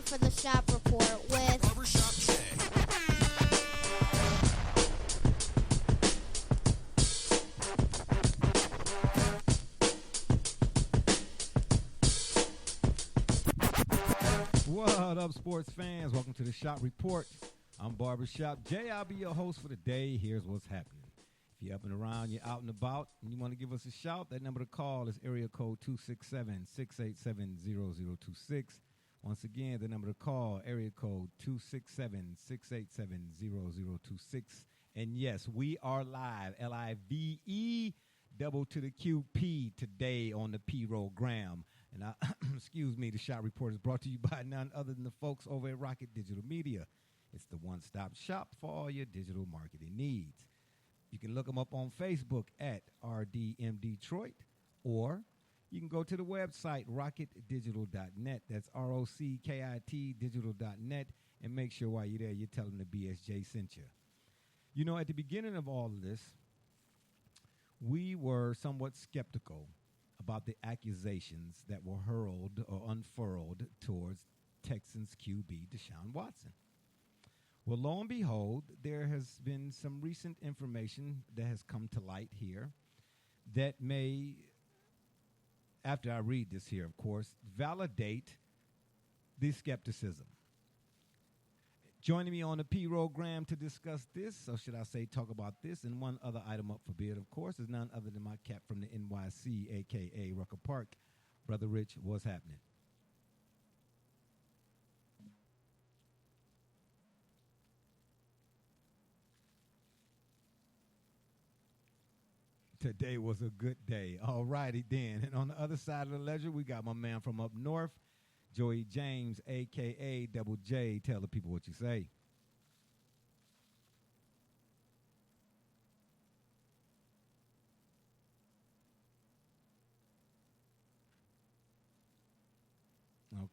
now for the Shop Report with Barbershop Jay. What up, sports fans? Welcome to the Shop Report. I'm Barbershop Jay. I'll be your host for the day. Here's what's happening. If you're up and around, you're out and about, and you want to give us a shout, that number to call is area code 267-687-0026. Once again, the number to call, area code 267-687-0026. And yes, we are live, L-I-V-E, double to the QP today on the P-Rogram. And excuse me, the Shop Report is brought to you by none other than the folks over at Rocket Digital Media. It's the one-stop shop for all your digital marketing needs. You can look them up on Facebook at RDM Detroit, or you can go to the website rocketdigital.net. That's ROCKIT digital.net, and make sure while you're there, you tell them the BSJ sent you. You know, at the beginning of all of this, we were somewhat skeptical about the accusations that were hurled or unfurled towards Texans QB DeShaun Watson. Well, lo and behold, there has been some recent information that has come to light here that may, after I read this here, of course, validate the skepticism. Joining me on the P-Rogram to discuss this, or should I say talk about this, and one other item up for bid, of course, is none other than my cap from the NYC, a.k.a. Rucker Park. Brother Rich, what's happening? Today was a good day. All righty then. And on the other side of the ledger, we got my man from up north, Joey James, a.k.a. Double J. Tell the people what you say. Okay.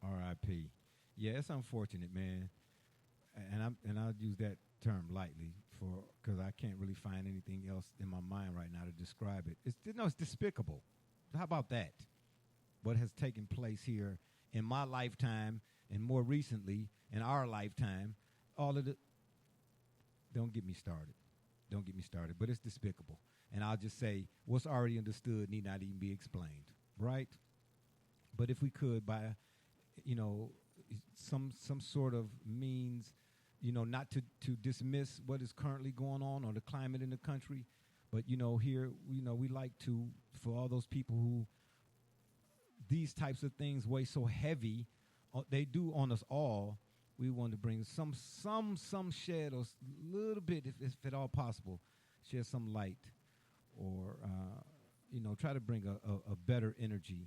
R.I.P. Yeah, it's unfortunate, man, and I'll use that term lightly because I can't really find anything else in my mind right now to describe it. It's despicable. How about that? What has taken place here in my lifetime, and more recently in our lifetime, all of the. Don't get me started. Don't get me started. But it's despicable, and I'll just say what's already understood need not even be explained, right? But if we could, by, some sort of means, not to dismiss what is currently going on or the climate in the country, but, here, we like to, for all those people who these types of things weigh so heavy, they do on us all, we want to bring some shed or little bit, if at all possible, shed some light or, try to bring a better energy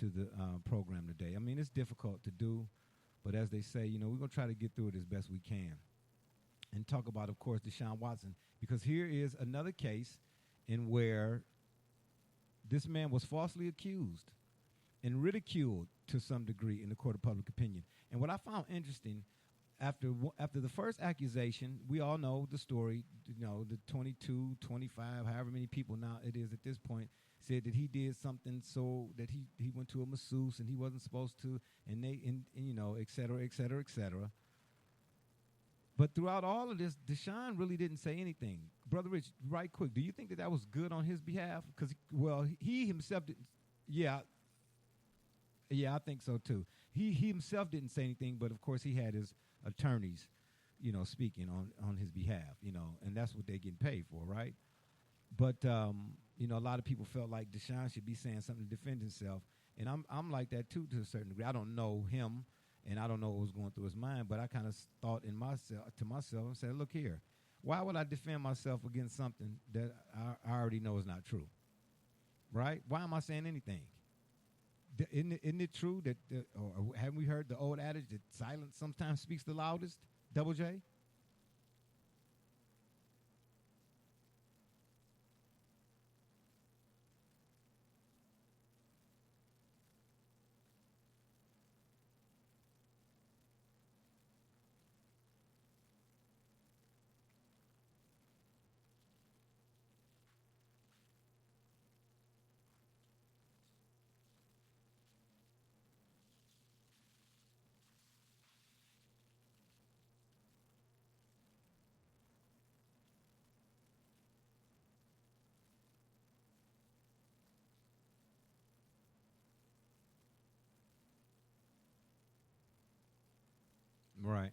to the program today. I mean, it's difficult to do, but as they say, we're going to try to get through it as best we can. And talk about, of course, DeShaun Watson, because here is another case in where this man was falsely accused and ridiculed to some degree in the court of public opinion. And what I found interesting, after the first accusation, we all know the story, the 22, 25, however many people now it is at this point, said that he did something so that he went to a masseuse and he wasn't supposed to, and et cetera, et cetera, et cetera. But throughout all of this, DeShaun really didn't say anything. Brother Rich, right quick, do you think that was good on his behalf? Because, he himself didn't. Yeah, I think so too. He himself didn't say anything, but of course he had his attorneys, speaking on his behalf, and that's what they're getting paid for, right? But a lot of people felt like DeShaun should be saying something to defend himself, and I'm like that too to a certain degree. I don't know him, and I don't know what was going through his mind, but I kind of thought to myself and said, look here, why would I defend myself against something that I already know is not true, right? Why am I saying anything? Isn't it true that, or haven't we heard the old adage that silence sometimes speaks the loudest? Double J? Right.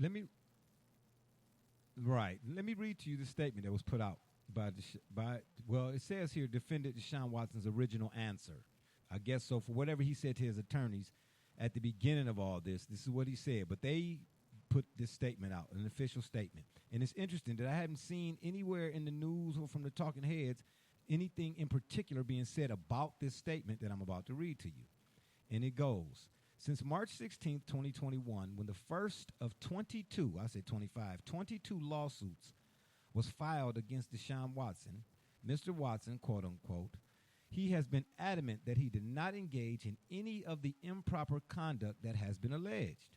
Let me Let me read to you the statement that was put out well, it says here defendant DeShaun Watson's original answer. I guess so for whatever he said to his attorneys at the beginning of all this is what he said. But they put this statement out, an official statement. And it's interesting that I haven't seen anywhere in the news or from the talking heads anything in particular being said about this statement that I'm about to read to you. And it goes, since March 16th, 2021, when the first of 22 lawsuits was filed against DeShaun Watson, Mr. Watson, quote unquote, he has been adamant that he did not engage in any of the improper conduct that has been alleged.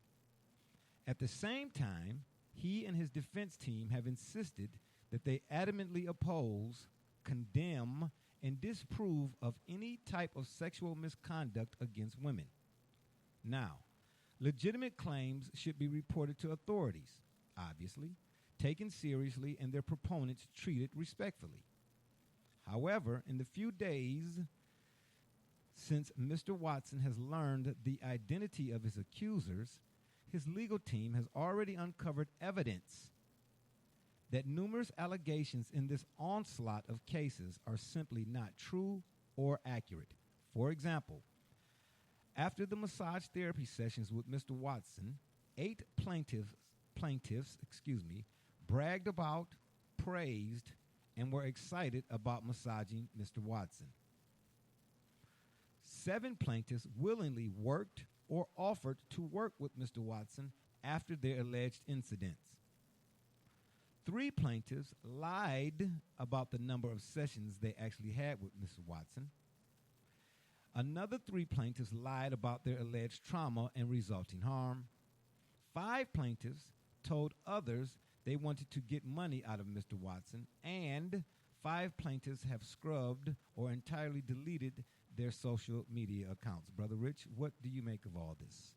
At the same time, he and his defense team have insisted that they adamantly oppose, condemn, and disapprove of any type of sexual misconduct against women. Now, legitimate claims should be reported to authorities, obviously, taken seriously, and their proponents treated respectfully. However, in the few days since Mr. Watson has learned the identity of his accusers, his legal team has already uncovered evidence that numerous allegations in this onslaught of cases are simply not true or accurate. For example, after the massage therapy sessions with Mr. Watson, 8 plaintiffs, bragged about, praised, and were excited about massaging Mr. Watson. 7 plaintiffs willingly worked or offered to work with Mr. Watson after their alleged incidents. 3 plaintiffs lied about the number of sessions they actually had with Mr. Watson. Another 3 plaintiffs lied about their alleged trauma and resulting harm. 5 plaintiffs told others they wanted to get money out of Mr. Watson, and 5 plaintiffs have scrubbed or entirely deleted their social media accounts. Brother Rich, what do you make of all this?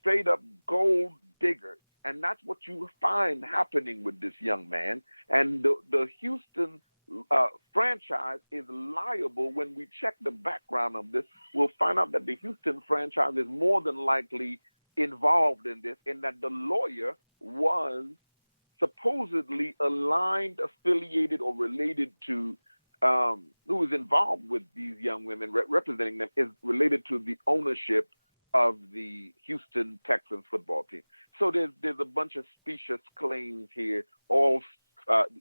Straight up gold digger. And that's what you find happening with this young man. And the Houston franchise is liable. When we check the background of this, we'll find out that the Houston franchise is more than likely involved in this, in that the lawyer was supposedly aligned, affiliated, or related to, who is involved with these young women, representing them, is related to the ownership of the Houston Texans football team. So there's a bunch of specious claims here, all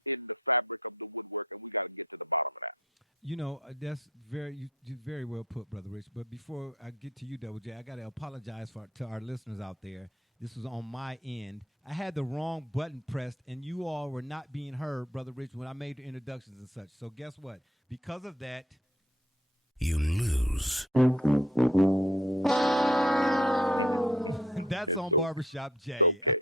in the fabric of the woodwork, and we got to get to the bottom of that. You know, that's you very well put, Brother Rich. But before I get to you, Double J, I got to apologize to our listeners out there. This was on my end. I had the wrong button pressed, and you all were not being heard, Brother Rich, when I made the introductions and such. So guess what? Because of that, you lose. That's it's on Barbershop J. It's okay.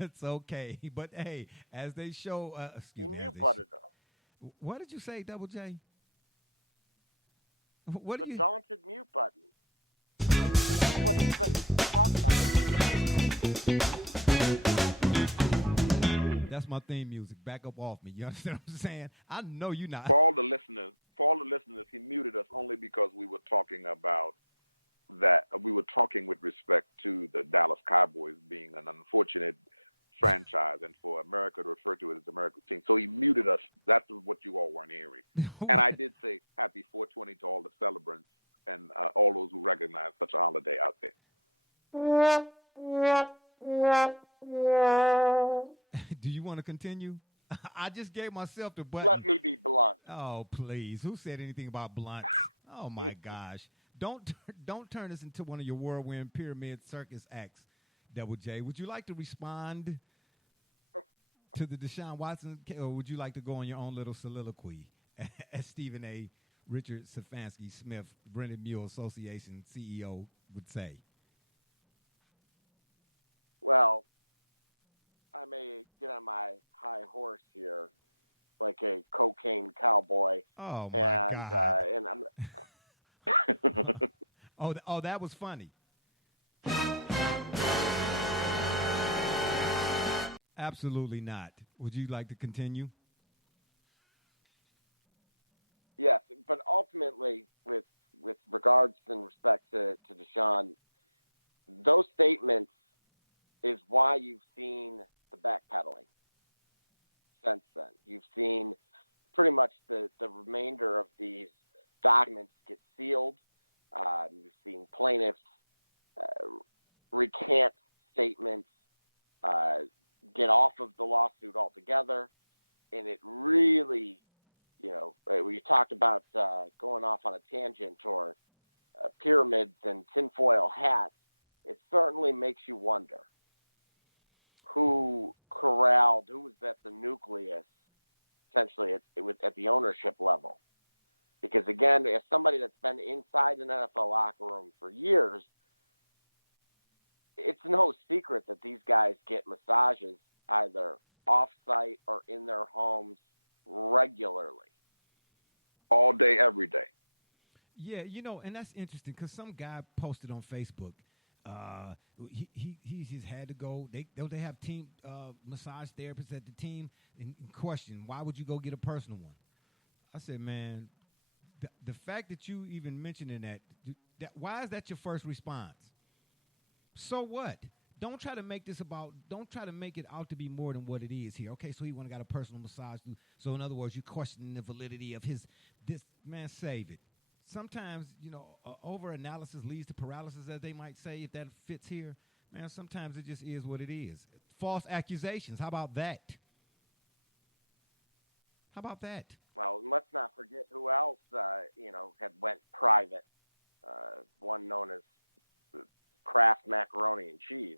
It's okay. But, hey, as they show... You brought it up. What did you say, Double J? What The do you? daunted mute button. This is what he's been talking about. That's my theme music. Back up off me. You understand what I'm saying? I know you're not. For all the listeners, he muted us only because we were talking about that. We were talking with respect to the Dallas Cowboys being an unfortunate franchise, and for America to refer to it as America's team. So he muted us. That's what you all weren't hearing. And I did say happy 420 to all the celebrants and all those who recognize such a holiday out there. Do you want to continue? I just gave myself the button. Let me be blunt. Oh, please. Who said anything about blunt? Oh, my gosh. Don't turn this into one of your whirlwind pyramid circus acts, Double J. Would you like to respond to the DeShaun Watson, or would you like to go on your own little soliloquy, as Stephen A. Richard Stefanski Smith, Brendan Mule Association CEO, would say? Well, I may get on my high horse here, like a cocaine cowboy. Oh my God! And I'm. Oh, that was funny. Absolutely not. Would you like to continue? Yes, but ultimately, with regards and respect to DeShaun, those statements is why you've seen the backpedaling since then. You've seen pretty much the remainder of these documents get sealed. You've seen plaintiffs recant statements, get off of the lawsuit altogether, and it really, we talked about going off on a tangent or pyramids and tinfoil hats. It certainly makes you wonder who corralled, who was at the nucleus, essentially at the ownership level. Because again, as somebody that's been inside an NFL locker room for years, it's no secret that these guys get massages either off-site or in their homes regularly. All day, every day. Yeah, and that's interesting because some guy posted on Facebook. He just had to go. They have team massage therapists at the team. In question, why would you go get a personal one? I said, man, the fact that you even mentioning that, why is that your first response? So what? Don't try to make it out to be more than what it is here. Okay, so he got a personal massage. So in other words, you questioning the validity of this man, save it. Sometimes, over-analysis leads to paralysis, as they might say, if that fits here. Man, sometimes it just is what it is. False accusations. How about that? Well, let's not forget who else, had went private. One known as Kraft Macaroni and Cheese.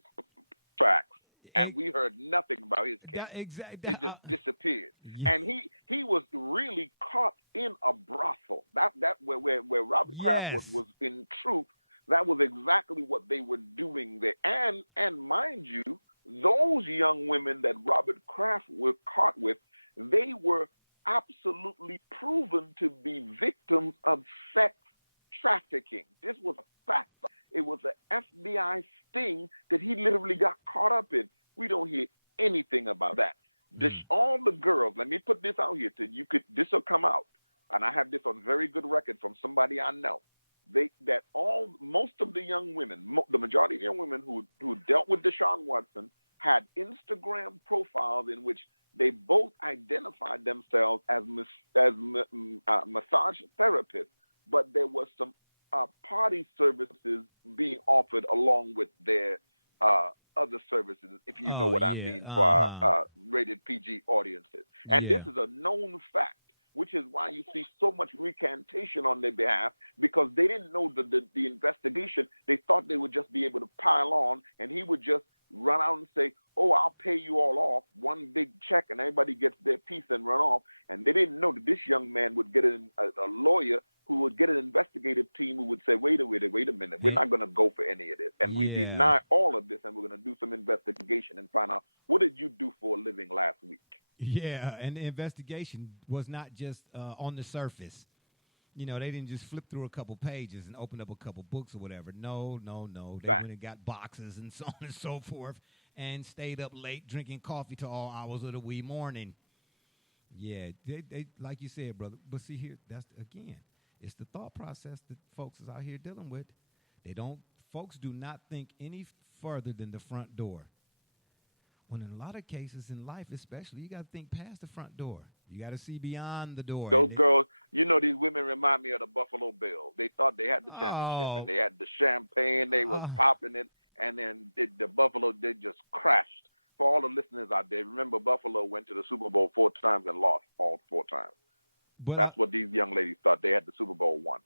Facts. And we heard nothing about his case. Exactly. It just disappeared. Yeah. And he was really caught in a brothel. That where Robert Kraft was in truth. That was exactly what they were doing there. And mind you, those young women that Robert Kraft was caught with, they were absolutely proven to be victims of sex trafficking. This was a fact. It was an FBI sting that he literally got caught up in. We don't hear anything about that. All the girls, let me put this out here this will come out. And I have this on very good record from somebody I know. Most of the young women, the majority of young women who dealt with DeShaun Watson had Instagram profiles in which they both identified themselves as massage therapists, but there was some party services being offered along with their other services, if you know what I mean, for our rated PG audiences. And this is a known fact, which is why you see so much recantation on their behalf, because they didn't know the investigation. They thought they would just be able to pile on, and he would just run out and say, oh, I'll pay you all off, one big check, and everybody gets their piece and run off. And they didn't know that this young man would get a lawyer who would get an investigative team who would say, wait a minute, we're not going to go for any of this. And we deny all of this, and we're going to do some investigation and find out, what did you do for a living last week? Yeah, and the investigation was not just on the surface. You know, they didn't just flip through a couple pages and open up a couple books or whatever. No. They Right. went and got boxes and so on and so forth and stayed up late drinking coffee till all hours of the wee morning. Yeah, they like you said, brother. But see here, it's the thought process that folks is out here dealing with. Folks do not think any further than the front door. When in a lot of cases in life, especially, you got to think past the front door. You got to see beyond the door. Those girls, these women remind me of the Buffalo Bills. They thought they had the championship, and they had the champagne. They was popping it, and then the Buffalo, they just crashed. For all the listeners out there, remember Buffalo went to the Super Bowl 4 times and lost all 4 times. But that's what these young ladies thought. They had the Super Bowl won.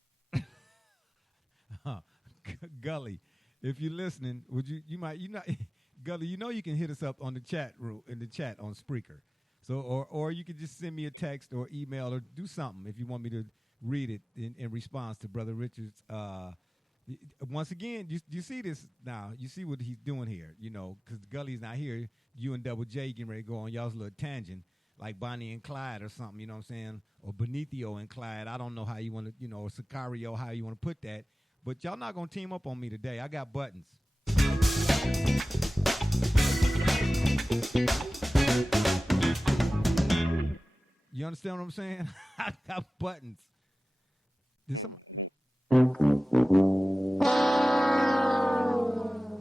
Gully, if you're listening, would you might Gully, you can hit us up on the chat room in the chat on Spreaker. So or you can just send me a text or email or do something if you want me to read it in response to Brother Richard's. Once again, you see this now. You see what he's doing here, because Gully's not here. You and Double J getting ready to go on y'all's little tangent like Bonnie and Clyde or something, you know what I'm saying? Or Benicio and Clyde. I don't know how you want to, or Sicario, how you want to put that. But y'all not going to team up on me today. I got buttons. You understand what I'm saying? I got buttons.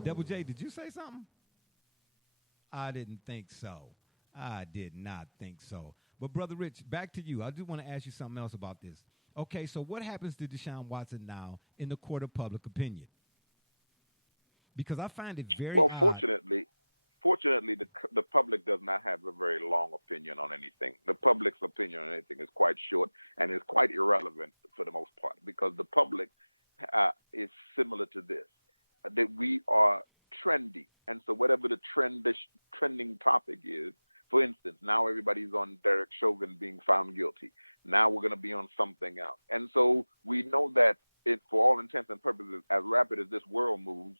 Double J, did you say something? I didn't think so. I did not think so. But, Brother Rich, back to you. I do want to ask you something else about this. Okay, so what happens to DeShaun Watson now in the court of public opinion? Because I find it very odd. Fortunately, the public does not have a very long opinion on anything. The public's opinion on anything is quite short and is quite irrelevant for the most part, because the public is similar to this, that we are trendy. And so whatever the trending topic is, for instance, now everybody's on Derek Chauvin being found guilty. Now we're going to be on something else. And so we know that for all intents and purposes, as rapid as this world moves,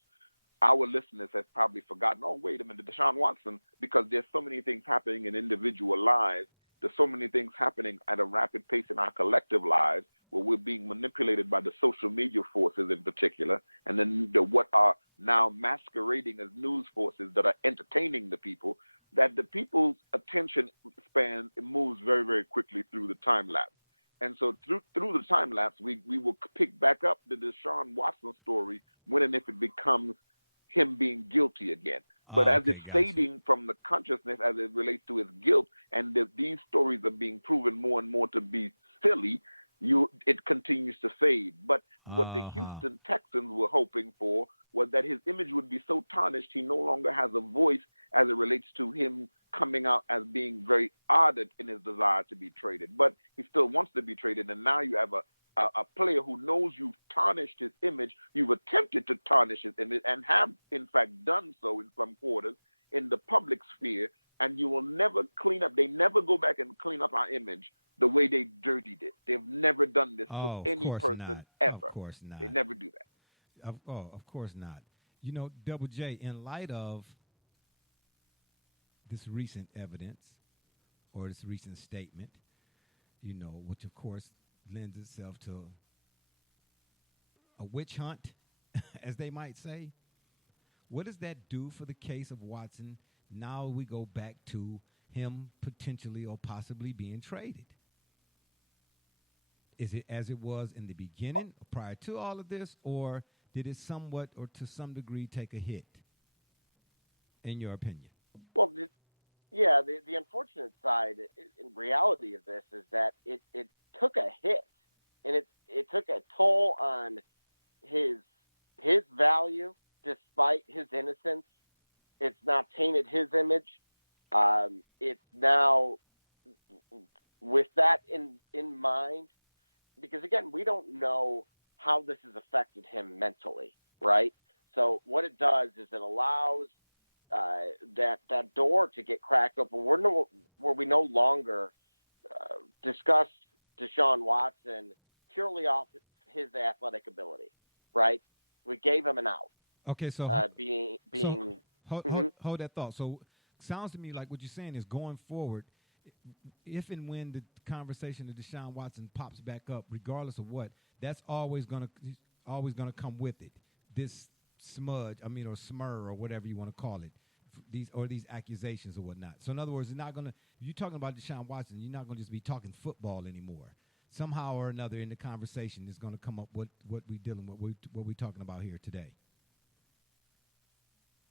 our listeners have probably forgotten, oh, wait a minute, DeShaun Watson, because there's so many things happening in individual lives. There's so many things happening at a rapid pace in our collective lives where we're being manipulated by the social media forces in particular, and then what are now masquerading as news forces that are entertaining the people, that the people's attention span moves very, very quickly through the time lapse. And so through the time lapse, we will pick back up the DeShaun Watson story when and if it becomes him being guilty again. But as it's fading from the consciousness as it relates to his guilt, and these stories are being proven more and more to be silly, it continues to fade. But what the Houston Texans were hoping for was that his image would be so tarnished he no longer has a voice as it relates to him coming out as being very ardent in his desire to be traded. But he still wants to be traded, and now you have a player who knows you've tarnished his image, you've attempted to tarnish his image, and have, in fact, done so in some quarters in the public sphere, and you will never clean up. They never go back and clean up our image the way they dirtied it. They've never done this to any person ever. Of course not. They never do that. Of course not. Double J, in light of this recent evidence or this recent statement, which, of course, lends itself to a witch hunt, as they might say. What does that do for the case of Watson? Now we go back to him potentially or possibly being traded. Is it as it was in the beginning, prior to all of this, or did it somewhat or to some degree take a hit, in your opinion? Well, the unfortunate side in reality of this is that it took a hit, and it took a toll on his value despite his innocence. It's now tainted his image. It's now, with that in mind, because again, we don't know how this has affected him mentally, right? So what it does is it allows that door to get cracked open, where we no longer discuss DeShaun Watson purely off his athletic ability, right? We gave him an out. Okay, so being hold that thought. So sounds to me like what you're saying is going forward, if and when the conversation of Deshaun Watson pops back up, regardless of what, that's always gonna come with it. This smudge, or smur, or whatever you want to call it, these accusations or whatnot. So in other words, it's not gonna. If you're talking about Deshaun Watson, you're not gonna just be talking football anymore. Somehow or another in the conversation is going to come up what we dealing with, what we're talking about here today.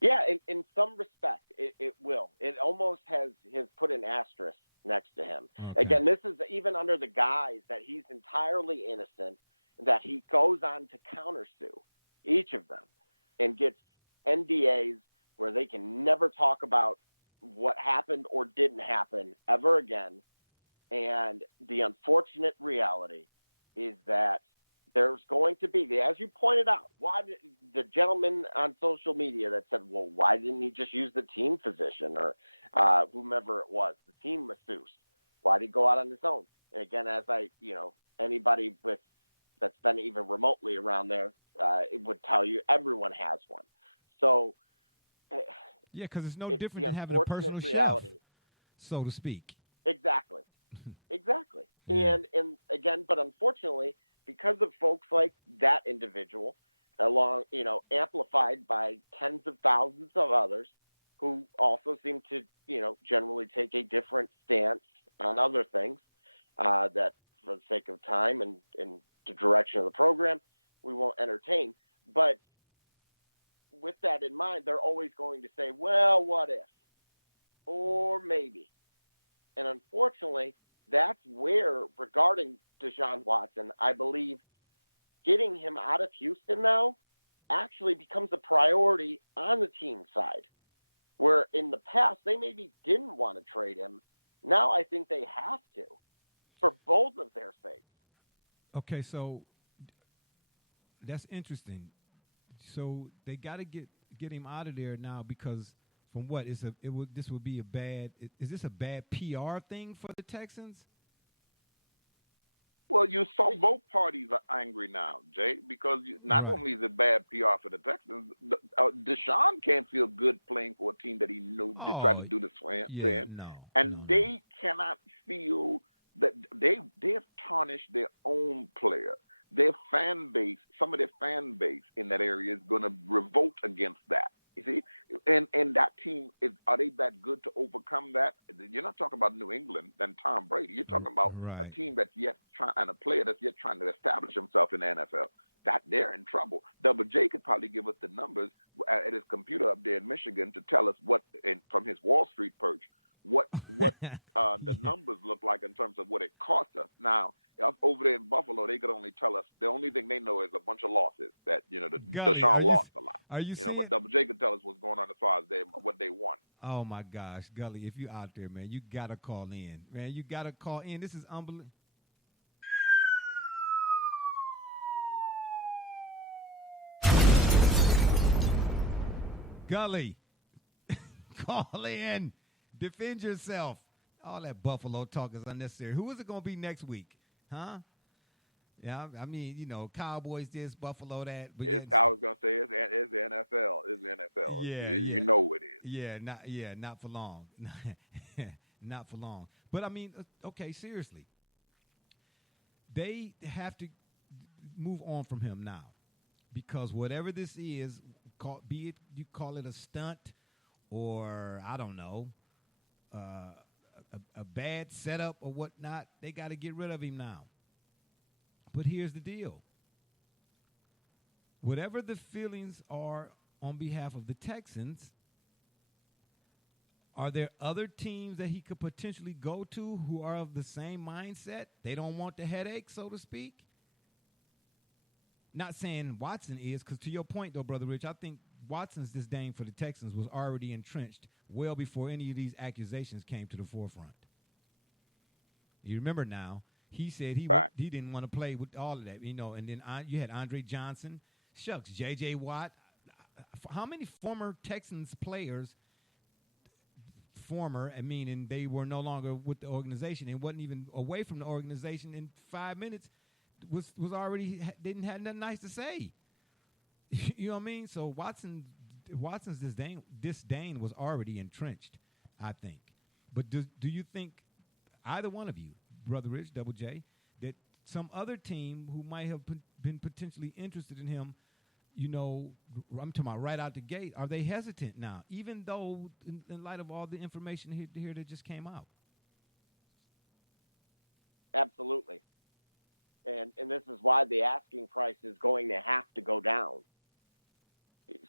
Yeah, in some respect, it will. It almost has put an asterisk next to him. Okay. Again, this is even under the guise that he's entirely innocent, that he goes on to countersue each of them and gets NDAs where they can never talk about what happened or didn't happen ever again. And the unfortunate reality is that there's going to be, as you pointed out, why did the gentleman on social media that said, well, why didn't he just use the team physician or whomever it was, the team masseuse? Why did he go out on his own? And again, as anybody that's been even remotely around there, it would tell you everyone has one. So, yeah, because it's no different than having a personal reality, chef, so to speak. Exactly. Exactly. And again, but unfortunately, because of folks like that individual, amplified by tens of thousands of others who also seem to, generally take a different stance on other things, that for the sake of time and the direction of the program, we won't entertain. But with that in mind, they're always going to say, well, what if? Or maybe. And unfortunately, that's where, regarding Deshaun Watson, I believe getting him out of Houston now actually becomes a priority on the team side, where in the past they maybe didn't want to trade him. Now I think they have to, for both of their sakes. Okay, so that's interesting. So they got to get him out of there now because from what this would be a bad. Is this a bad PR thing for the Texans? Well, you saw both parties are angry now, Jay, because not only is it bad PR for the Texans, Deshaun can't feel good playing for a team that he knew tried to do this to him. They cannot feel that they have tarnished their own player. Their fan base, some of their fan base in that area is going to revolt against that. You see, and that team are they that good to overcome that? You're not talking about New England and Tom Brady. You're talking about a team that's yet trying, and a player that's yet trying to establish himself in the NFL. That they're in trouble. Double J could probably give us the numbers at his computer up there in Michigan to tell us what, from his Wall Street perch, what the numbers look like in terms of what it cost us. Now, over there in Buffalo, they could only tell us the only thing they know is a bunch of losses that Deshaun lost a lot. Are you but Double J could tell us what's going on as far as what they won. Oh my gosh, Gully, if you out there, man, you gotta call in, man. You gotta call in. This is unbelievable. Gully, call in. Defend yourself. All that Buffalo talk is unnecessary. Who is it going to be next week? Huh? Yeah, I mean, Cowboys this, Buffalo that. But I was going to say it's the NFL. It's the NFL. Yeah, you know it is. Not for long. Not for long. But, I mean, okay, seriously. They have to move on from him now because whatever this is, be it you call it a stunt or, I don't know, a bad setup or whatnot, they got to get rid of him now. But here's the deal. Whatever the feelings are on behalf of the Texans, are there other teams that he could potentially go to who are of the same mindset? They don't want the headache, so to speak. Not saying Watson is, because to your point, though, Brother Rich, I think Watson's disdain for the Texans was already entrenched well before any of these accusations came to the forefront. You remember now, he said he didn't want to play with all of that, and then you had Andre Johnson, J.J. Watt. How many former Texans players, meaning they were no longer with the organization and wasn't even away from the organization in 5 minutes, was already didn't have nothing nice to say. You know what I mean? So Watson's disdain was already entrenched, I think. But do you think either one of you, Brother Rich, Double J, that some other team who might have been potentially interested in him, I'm talking about right out the gate, are they hesitant now, even though in light of all the information here that just came out? Absolutely. And this is why the asking price is going to have to go down.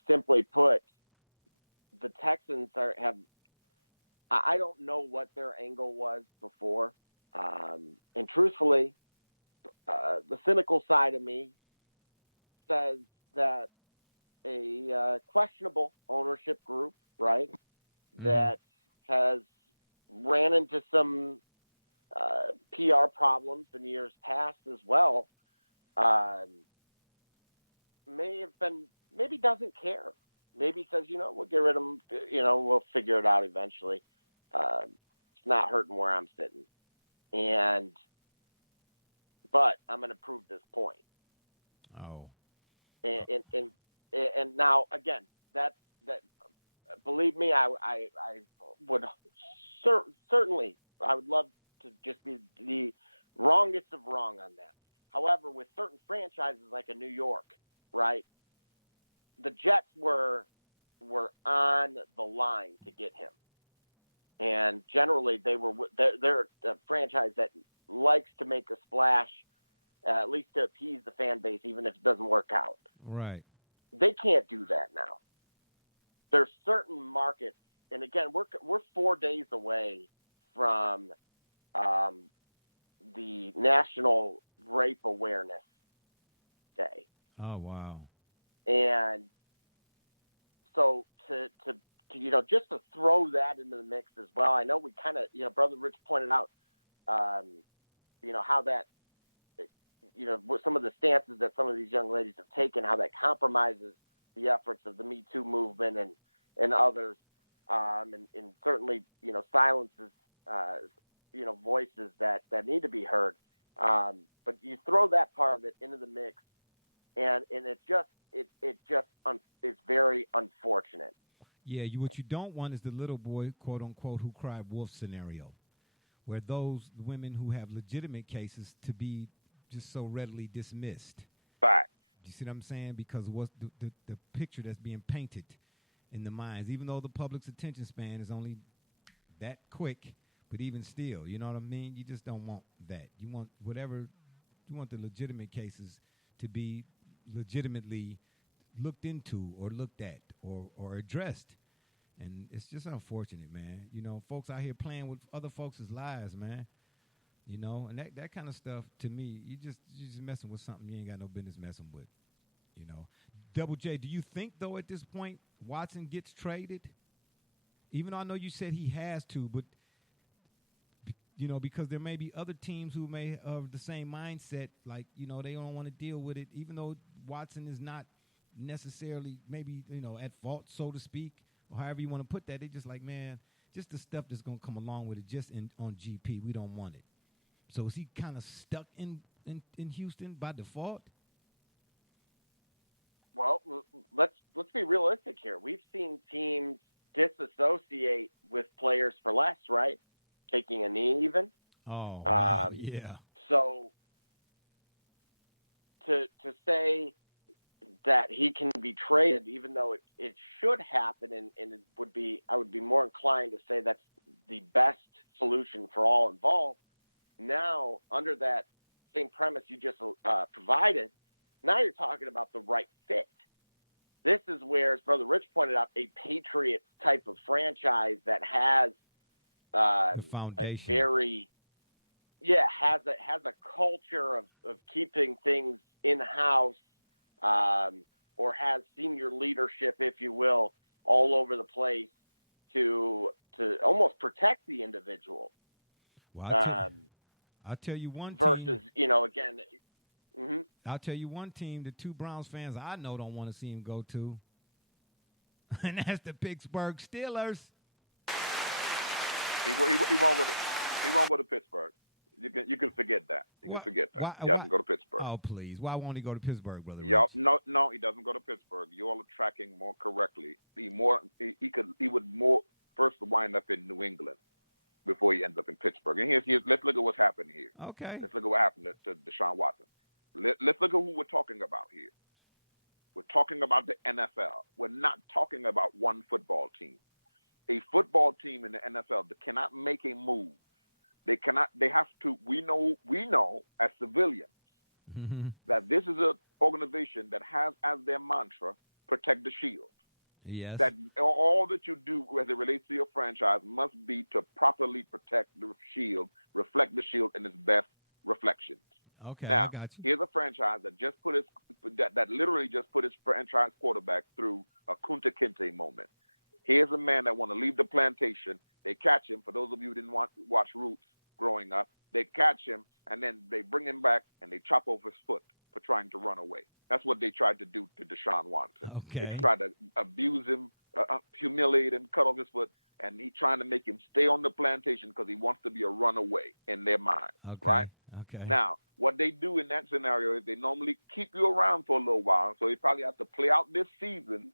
Simply put, the Texans I don't know what their angle was before. And truthfully, the cynical side of me says that a questionable ownership group, right, that has ran into some PR problems in years past as well, maybe doesn't care. Maybe says, we'll get rid of them, we'll figure it out eventually. It's not hurting where I'm sitting. But I'm going to prove this point. Oh. And now, again, that believe me, I would certainly, I would love to just be the wrongest of wrong on that. However, with certain franchises like a New York, right, the Jets were on the line to get him. And generally, they're a franchise that likes to make a splash, at least to appease the fan base, even if it doesn't work out. Right. They can't do that now. There's certain markets, and again, we're 4 days away from the National Rape Awareness Day. Oh, wow. And so to just to throw that into the mix as well. I know we kind of, Brother Rich pointed out, how that, some of the stances that some of these young ladies have taken, how that compromises the efforts of the Me Too movement and others, and certainly, silences, voices that need to be heard. But you throw that part of it into the mix, and it just is very unfortunate. Yeah, what you don't want is the little boy, quote unquote, who cried wolf scenario, where those women who have legitimate cases to be just so readily dismissed. Fact. You see what I'm saying? Because what's the picture that's being painted in the minds, even though the public's attention span is only that quick, but even still, you know what I mean? You just don't want that. You want the legitimate cases to be legitimately looked into or looked at or addressed. And it's just unfortunate, man. Folks out here playing with other folks' lives, man. And that kind of stuff, to me, you're just messing with something you ain't got no business messing with. Double J, do you think, though, at this point, Watson gets traded? Even though I know you said he has to, but, because there may be other teams who may have the same mindset, like, they don't want to deal with it, even though Watson is not necessarily maybe, at fault, so to speak, or however you want to put that. They just like, man, just the stuff that's going to come along with it just on GP. We don't want it. So is he kind of stuck in Houston by default? Well, let's be realistic here. We've seen teams disassociate with players for less, right? Taking a knee even. Oh, yeah. So to say that he can be traded, even though it should happen, and I would be more inclined to say that's the best solution for all involved. Now, under that same premise you just provided, now you're talking about the right fit. This is where, as Brother Rich pointed out, a Patriots type of franchise that has the foundation. Has a culture of keeping things in-house, or has senior leadership, if you will, all over the place to almost protect the individual. Well, I'll tell you one versus, team, again. Mm-hmm. I'll tell you one team the two Browns fans I know don't want to see him go to, and that's the Pittsburgh Steelers. He won't go to Pittsburgh. You can forget that. You can forget that. He doesn't go to Pittsburgh. Oh, please. Why won't he go to Pittsburgh, brother? No, he doesn't go to Pittsburgh. You all are tracking more correctly. He would more first wind up in New England, before he ends up in Pittsburgh. And let's look at what's happening here. Okay. Let's look at what happened to DeShaun Watson. Let's look at who we're talking about here. We're talking about the NFL. We're not talking about one football team. A football team in the NFL that cannot make a move. They have to, we know as civilians that this is an organization that has as their mantra, protect the shield. Yes. That all that you do as it relates to your franchise must be to properly protect the shield, reflect the shield in its best reflections. Okay, now, I got you. Here's a franchise that literally just put its franchise quarterback through a Kunta Kinte moment. Here's a man that want to leave the plantation. They catch him. For those of you who didn't watch Roots growing up, they catch him, and then they bring him back, and they chop off his foot for trying to run away. That's what they tried to do to DeShaun Watson. Okay. They tried to abuse him, humiliate him, cut off his foot, and he trying to make him stay on the plantation because he wants to be a runaway in their mind, right? Okay. Now, what they do in that scenario is they normally keep you around for a little while, so you probably have to play out this season,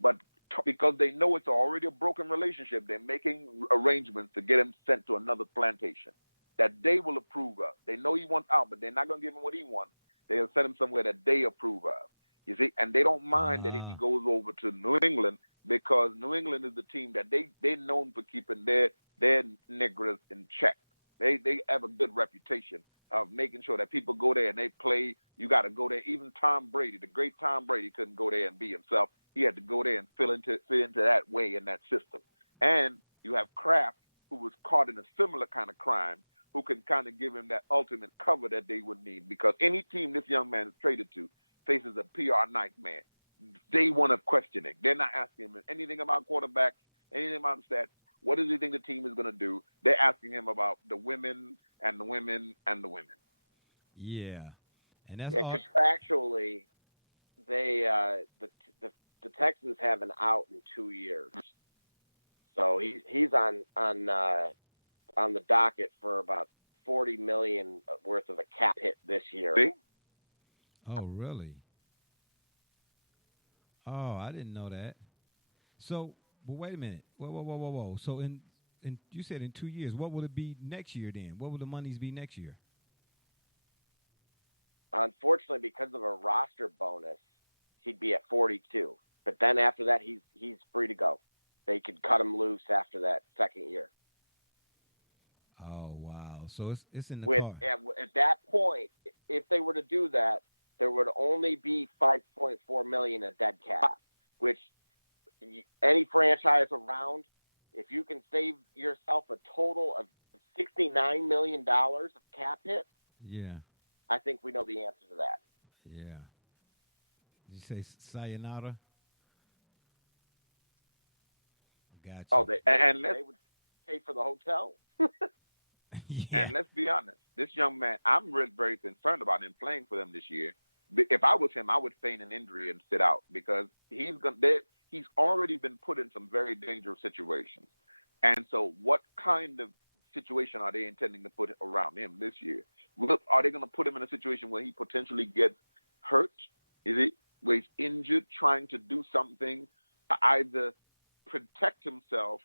but because they know it's already a broken relationship, they're making arrangements to get him sent to another plantation that they will approve of. They know he wants out, but they're not going to give him what he wants. They'll send him somewhere that they approve of. You see, and they don't mind that if he goes over to New England, because New England is the team that they're known for keeping their niggers in check. They have a good reputation of making sure that people go there and they play. You got to go there. Even Tom Brady, the great Tom Brady, couldn't go there and be himself. He had to go there and fit into that way in that system. And you have Kraft, who was caught in a similar kind of crime, who can kind of give him that ultimate cover that they would need. Because any team this young man is traded to faces a PR nightmare. They want to question it. They're not asking him anything about quarterbacks, anything about stats. What does he think the team is going to do? They're asking him about the women and the women and the women. Yeah, and that's contractually, the Texans have an out in 2 years, so he's on the docket for about $40 million worth of a cap hit this year. See? Oh, really? Oh, I didn't know that. So, but wait a minute. Whoa. So, in you said in 2 years, what will it be next year then? What will the monies be next year? Unfortunately, because of a roster bonus, he'd be at 42. But then after that, he's free to go. They could cut him loose after that second year. Oh, wow. So it's in the car. At that point, if they were to do that, there would only be $5.4 million in dead cap, which any franchise around, if you can save yourself a total of $69 million of cap hit, yeah, I think we know the answer to that. Yeah. Did you say sayonara? Gotcha. Oh, they would pay for the hotel? Yeah. And let's be honest, this young man, I'm really very concerned about him playing for them this year. If I was him, I would feign an injury and sit out because he's already been put in some very dangerous situations. And so what kind of situation are they intending to put around him this year? Are they going to put him in a situation where he potentially gets hurt? Is it where he's injured trying to do something, either protect himself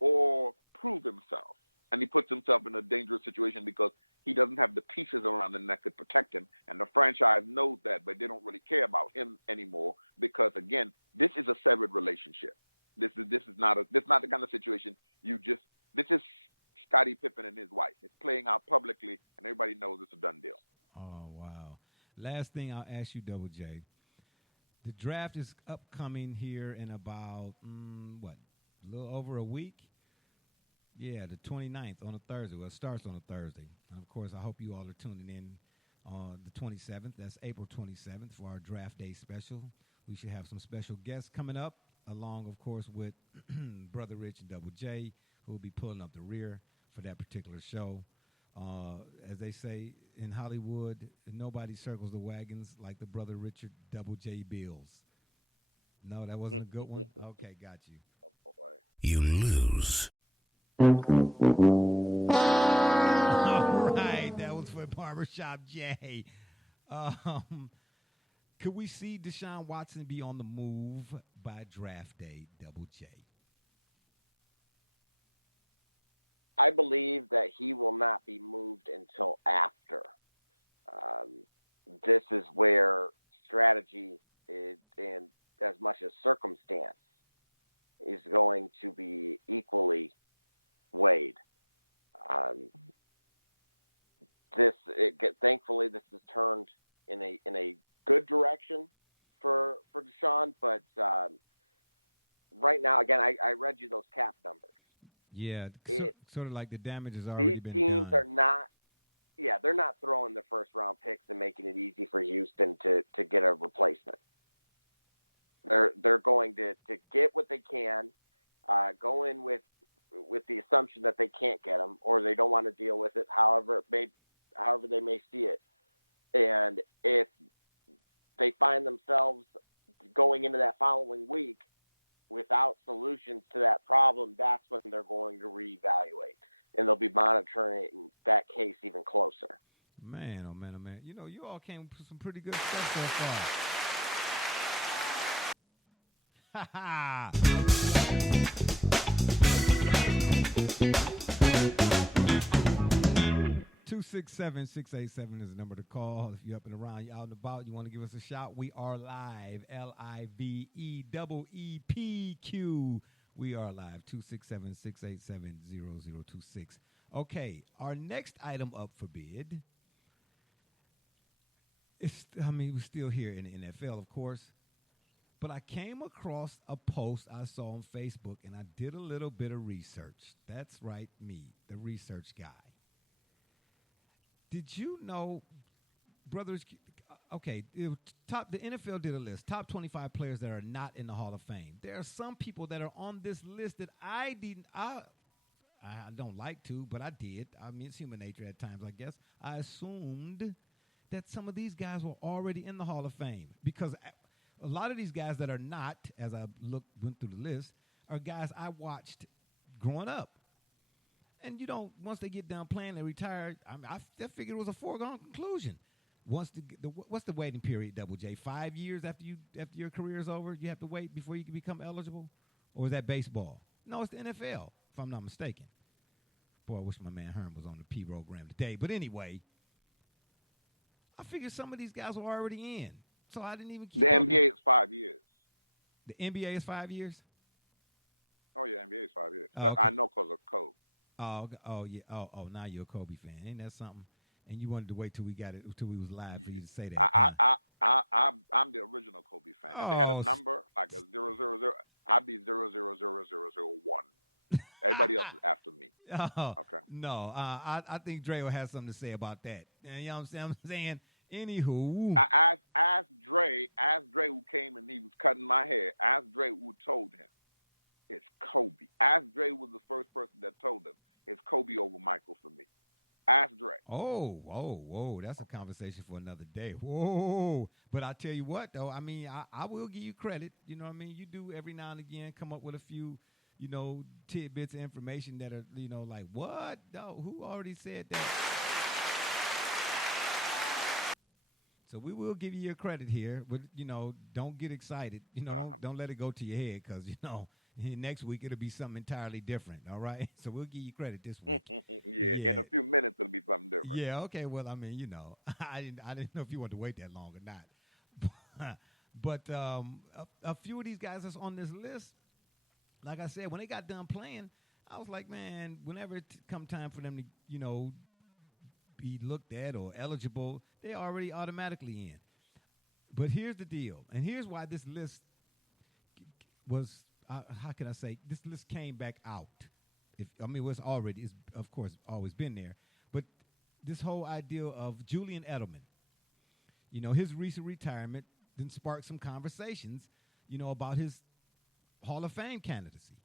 or prove himself? And he puts himself in a dangerous situation because he doesn't have the pieces around him that could protect him. And the franchise knows that, but they don't really care about him anymore because, again, this is a severed relationship. This is not the kind of situation this is Scottie Pippen and his wife. It's playing out publicly, and everybody knows it's a done deal. Oh, wow. Last thing I'll ask you, Double J. The draft is upcoming here in about, a little over a week? Yeah, the 29th on a Thursday. Well, it starts on a Thursday. And, of course, I hope you all are tuning in on the 27th. That's April 27th for our draft day special. We should have some special guests coming up, along, of course, with Brother Rich and Double J, who will be pulling up the rear for that particular show. As they say in Hollywood, nobody circles the wagons like the Brother Richard Double J Bills. No, that wasn't a good one? Okay, got you. Oh, boy. You lose. All right, that was for Barbershop J. Could we see DeShaun Watson be on the move by draft day, Double J? I believe that he will not be moved until after. This is where strategy is, and as much as circumstance, is going to be equally weighed. Thankfully, this has turned in a good direction for DeShaun, but right now, again, I read you those cap numbers. Yeah, sort of like the damage has already been done. These teams are not. Yeah, they're not throwing their first-round picks and making it easy for Houston to get a replacement. They're going to get what they can, go in with the assumption that they can't get them or they don't want to deal with it, however they may see it. And if they find themselves going into that following week without solutions to that problem, that's when they're going to reevaluate. And they'll be monitoring that case even closer. Man, oh, man, oh, man. You know, you all came with some pretty good stuff so far. Ha ha! 267-687 is the number to call. If you're up and around, you're out and about, you want to give us a shout, we are live. LIVEEEPQ. We are live. 267-687-0026. Okay, our next item up for bid is, we're still here in the NFL, of course, but I came across a post I saw on Facebook, and I did a little bit of research. That's right, me, the research guy. Did you know, brothers? Okay, the NFL did a list, top 25 players that are not in the Hall of Fame. There are some people that are on this list that I don't like to, but I did. I mean, it's human nature at times, I guess. I assumed that some of these guys were already in the Hall of Fame because a lot of these guys that are not, as I went through the list, are guys I watched growing up. And, once they get done playing, they retire. I figured it was a foregone conclusion. What's the waiting period, Double J? 5 years after your career is over, you have to wait before you can become eligible? Or is that baseball? No, it's the NFL, if I'm not mistaken. Boy, I wish my man Herm was on the P program today. But anyway, I figured some of these guys were already in. So I didn't even keep The NBA is 5 years. The NBA is 5 years? Oh, yeah, NBA is 5 years. Okay. I know because of Kobe. Oh, yeah. Oh, now you're a Kobe fan. Ain't that something? And you wanted to wait till we was live for you to say that. I'm the original Kobe fan. If they had a number like a 000, I'd be 0000001. Everybody else is after me. Oh, okay. No, I think Dre will have something to say about that. You know what I'm saying? Anywho, I asked Dre who came and he was cutting my hair. Ask Dre who told him it's Kobe. Ask Dre was the first person that told him it's Kobe over Michael for me. Ask Dre. Whoa. That's a conversation for another day. Whoa. But I tell you what, though, I will give you credit. You know what I mean? You do every now and again come up with a few, tidbits of information that are, like, what? No, who already said that? So we will give you your credit here. But, don't get excited. Don't let it go to your head because, next week it'll be something entirely different, all right? So we'll give you credit this week. yeah, in a few minutes it'll be something different. Yeah, okay. Well, I didn't know if you wanted to wait that long or not. But a few of these guys that's on this list, like I said, when they got done playing, I was like, man, whenever it come time for them to, be looked at or eligible, they're already automatically in. But here's the deal, and here's why this list was. How can I say? This list came back out. It's of course always been there. But this whole idea of Julian Edelman, his recent retirement then sparked some conversations, about his Hall of Fame candidacy.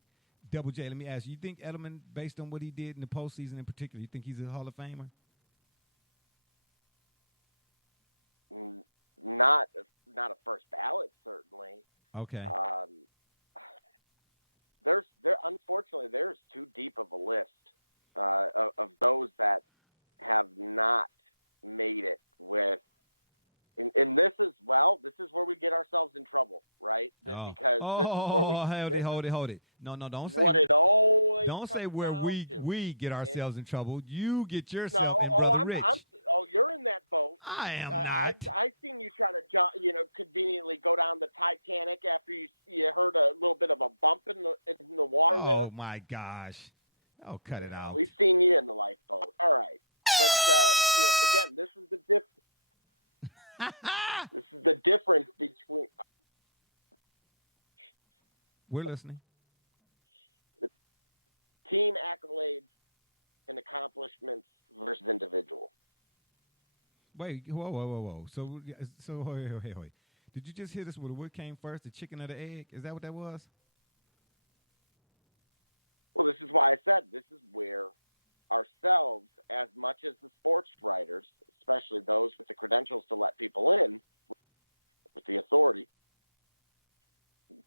Double J, let me ask you think Edelman, based on what he did in the postseason in particular, you think he's a Hall of Famer? Not a first ballot, certainly. Okay. Unfortunately, there's too deep of a list of those that have not made it with And this is where we get ourselves in trouble, right? Because this is where we hold it. No, don't say what it always don't say where we get ourselves in trouble. You get No, yourself in, Brother Rich. You're in that boat. I am not. I've seen you try to jump, conveniently go down the Titanic after you heard a little bit of a bump in the water there. Oh my gosh! Oh, cut it out. We've seen you in the lifeboat. All right, but again, this is the difference. This is the difference between. We're listening. The team accolades and accomplishments versus individual. Wait, whoa. So wait. Did you just hit us with what came first, the chicken or the egg? Is that what that was? Well, this is why I said this is where ourselves, as much as the sports writers, especially those with the credentials to let people in, with the authority,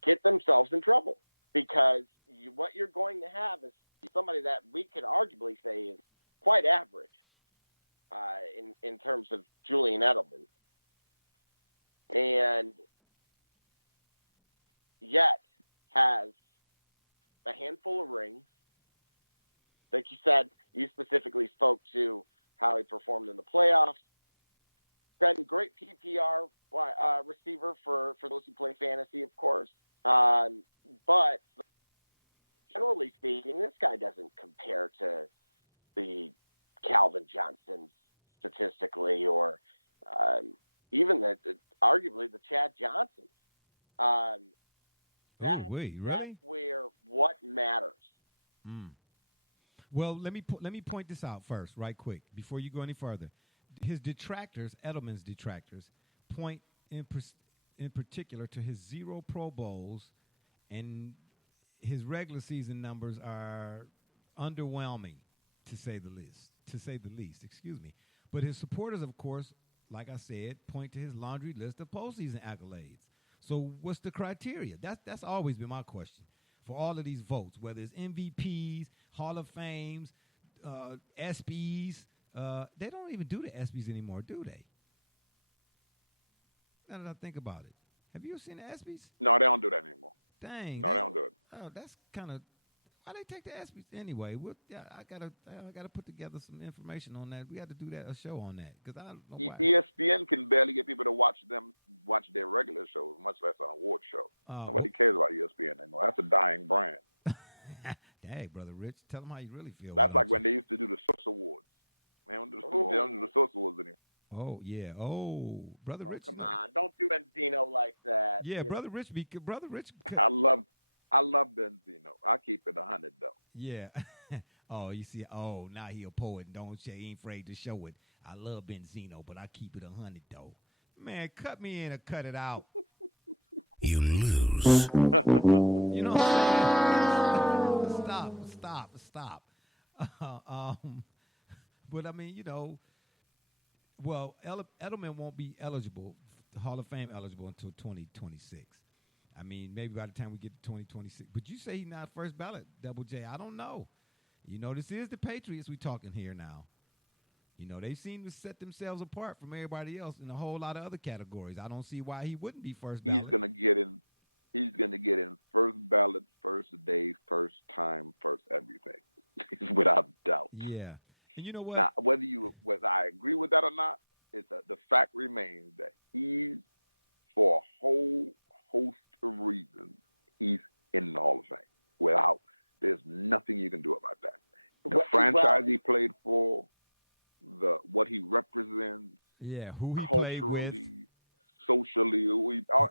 get themselves in trouble. Because what you're going to have is somebody that we could arguably say is quite average in terms of Julian Edelman. And yet has a handful of rings. Like you said, you specifically spoke to how he performed in the playoffs. Been great PPR receiver for those who play fantasy, of course. But generally speaking, this guy doesn't compare to the Calvin Johnsons statistically, or even arguably the Chad Johnson. That's where what matters. Well, let me point this out first, right quick, before you go any further. His detractors, Edelman's detractors, point in particular to his 0 Pro Bowls, and his regular season numbers are underwhelming, to say the least. Excuse me. But his supporters, of course, like I said, point to his laundry list of postseason accolades. So what's the criteria? That's always been my question for all of these votes, whether it's MVPs, Hall of Fames, ESPYs. They don't even do the ESPYs anymore, do they? Now that I think about it. Have you seen the ESPYs? No, they don't do that anymore. Dang. No, they don't do it. Oh, that's kind of why they take the ESPYs anyway. I gotta put together some information on that. We got to do a show on that because I don't know why. ESPN can barely get people to watch their regular shows, much less an award show. Nobody cares about ESPN anymore. That's a dying brand. Dang, Brother Rich, tell them how you really feel. That's like when they used to do the Source Awards. They don't do the Source Awards anymore. Oh yeah. Oh, Brother Rich. Come on, don't do Benzino like that. Yeah, Brother Rich. I love Benzino. I keep it 100 though. Yeah. Oh, you see. Oh, now he a poet. Don't say he ain't afraid to show it. I love Benzino, but I keep it 100 though. Man, cut me in or cut it out. You lose. You know what I'm saying? Stop. But I mean, well, Edelman won't be eligible, Hall of Fame eligible until 2026. I mean, maybe by the time we get to 2026. But you say he's not first ballot, Double J. I don't know. This is the Patriots we talking here now. They seem to set themselves apart from everybody else in a whole lot of other categories. I don't see why he wouldn't be first ballot. He's gonna get in first ballot, first day, first time, first everything, without doubt. Yeah, and you know what? Now, whether I agree with that or not, the fact remains that he's, for a whole host of reasons, he's in the Hall of Fame. There's nothing you can do about that. The franchise he played for, what he represents, who he culturally, played with, socially,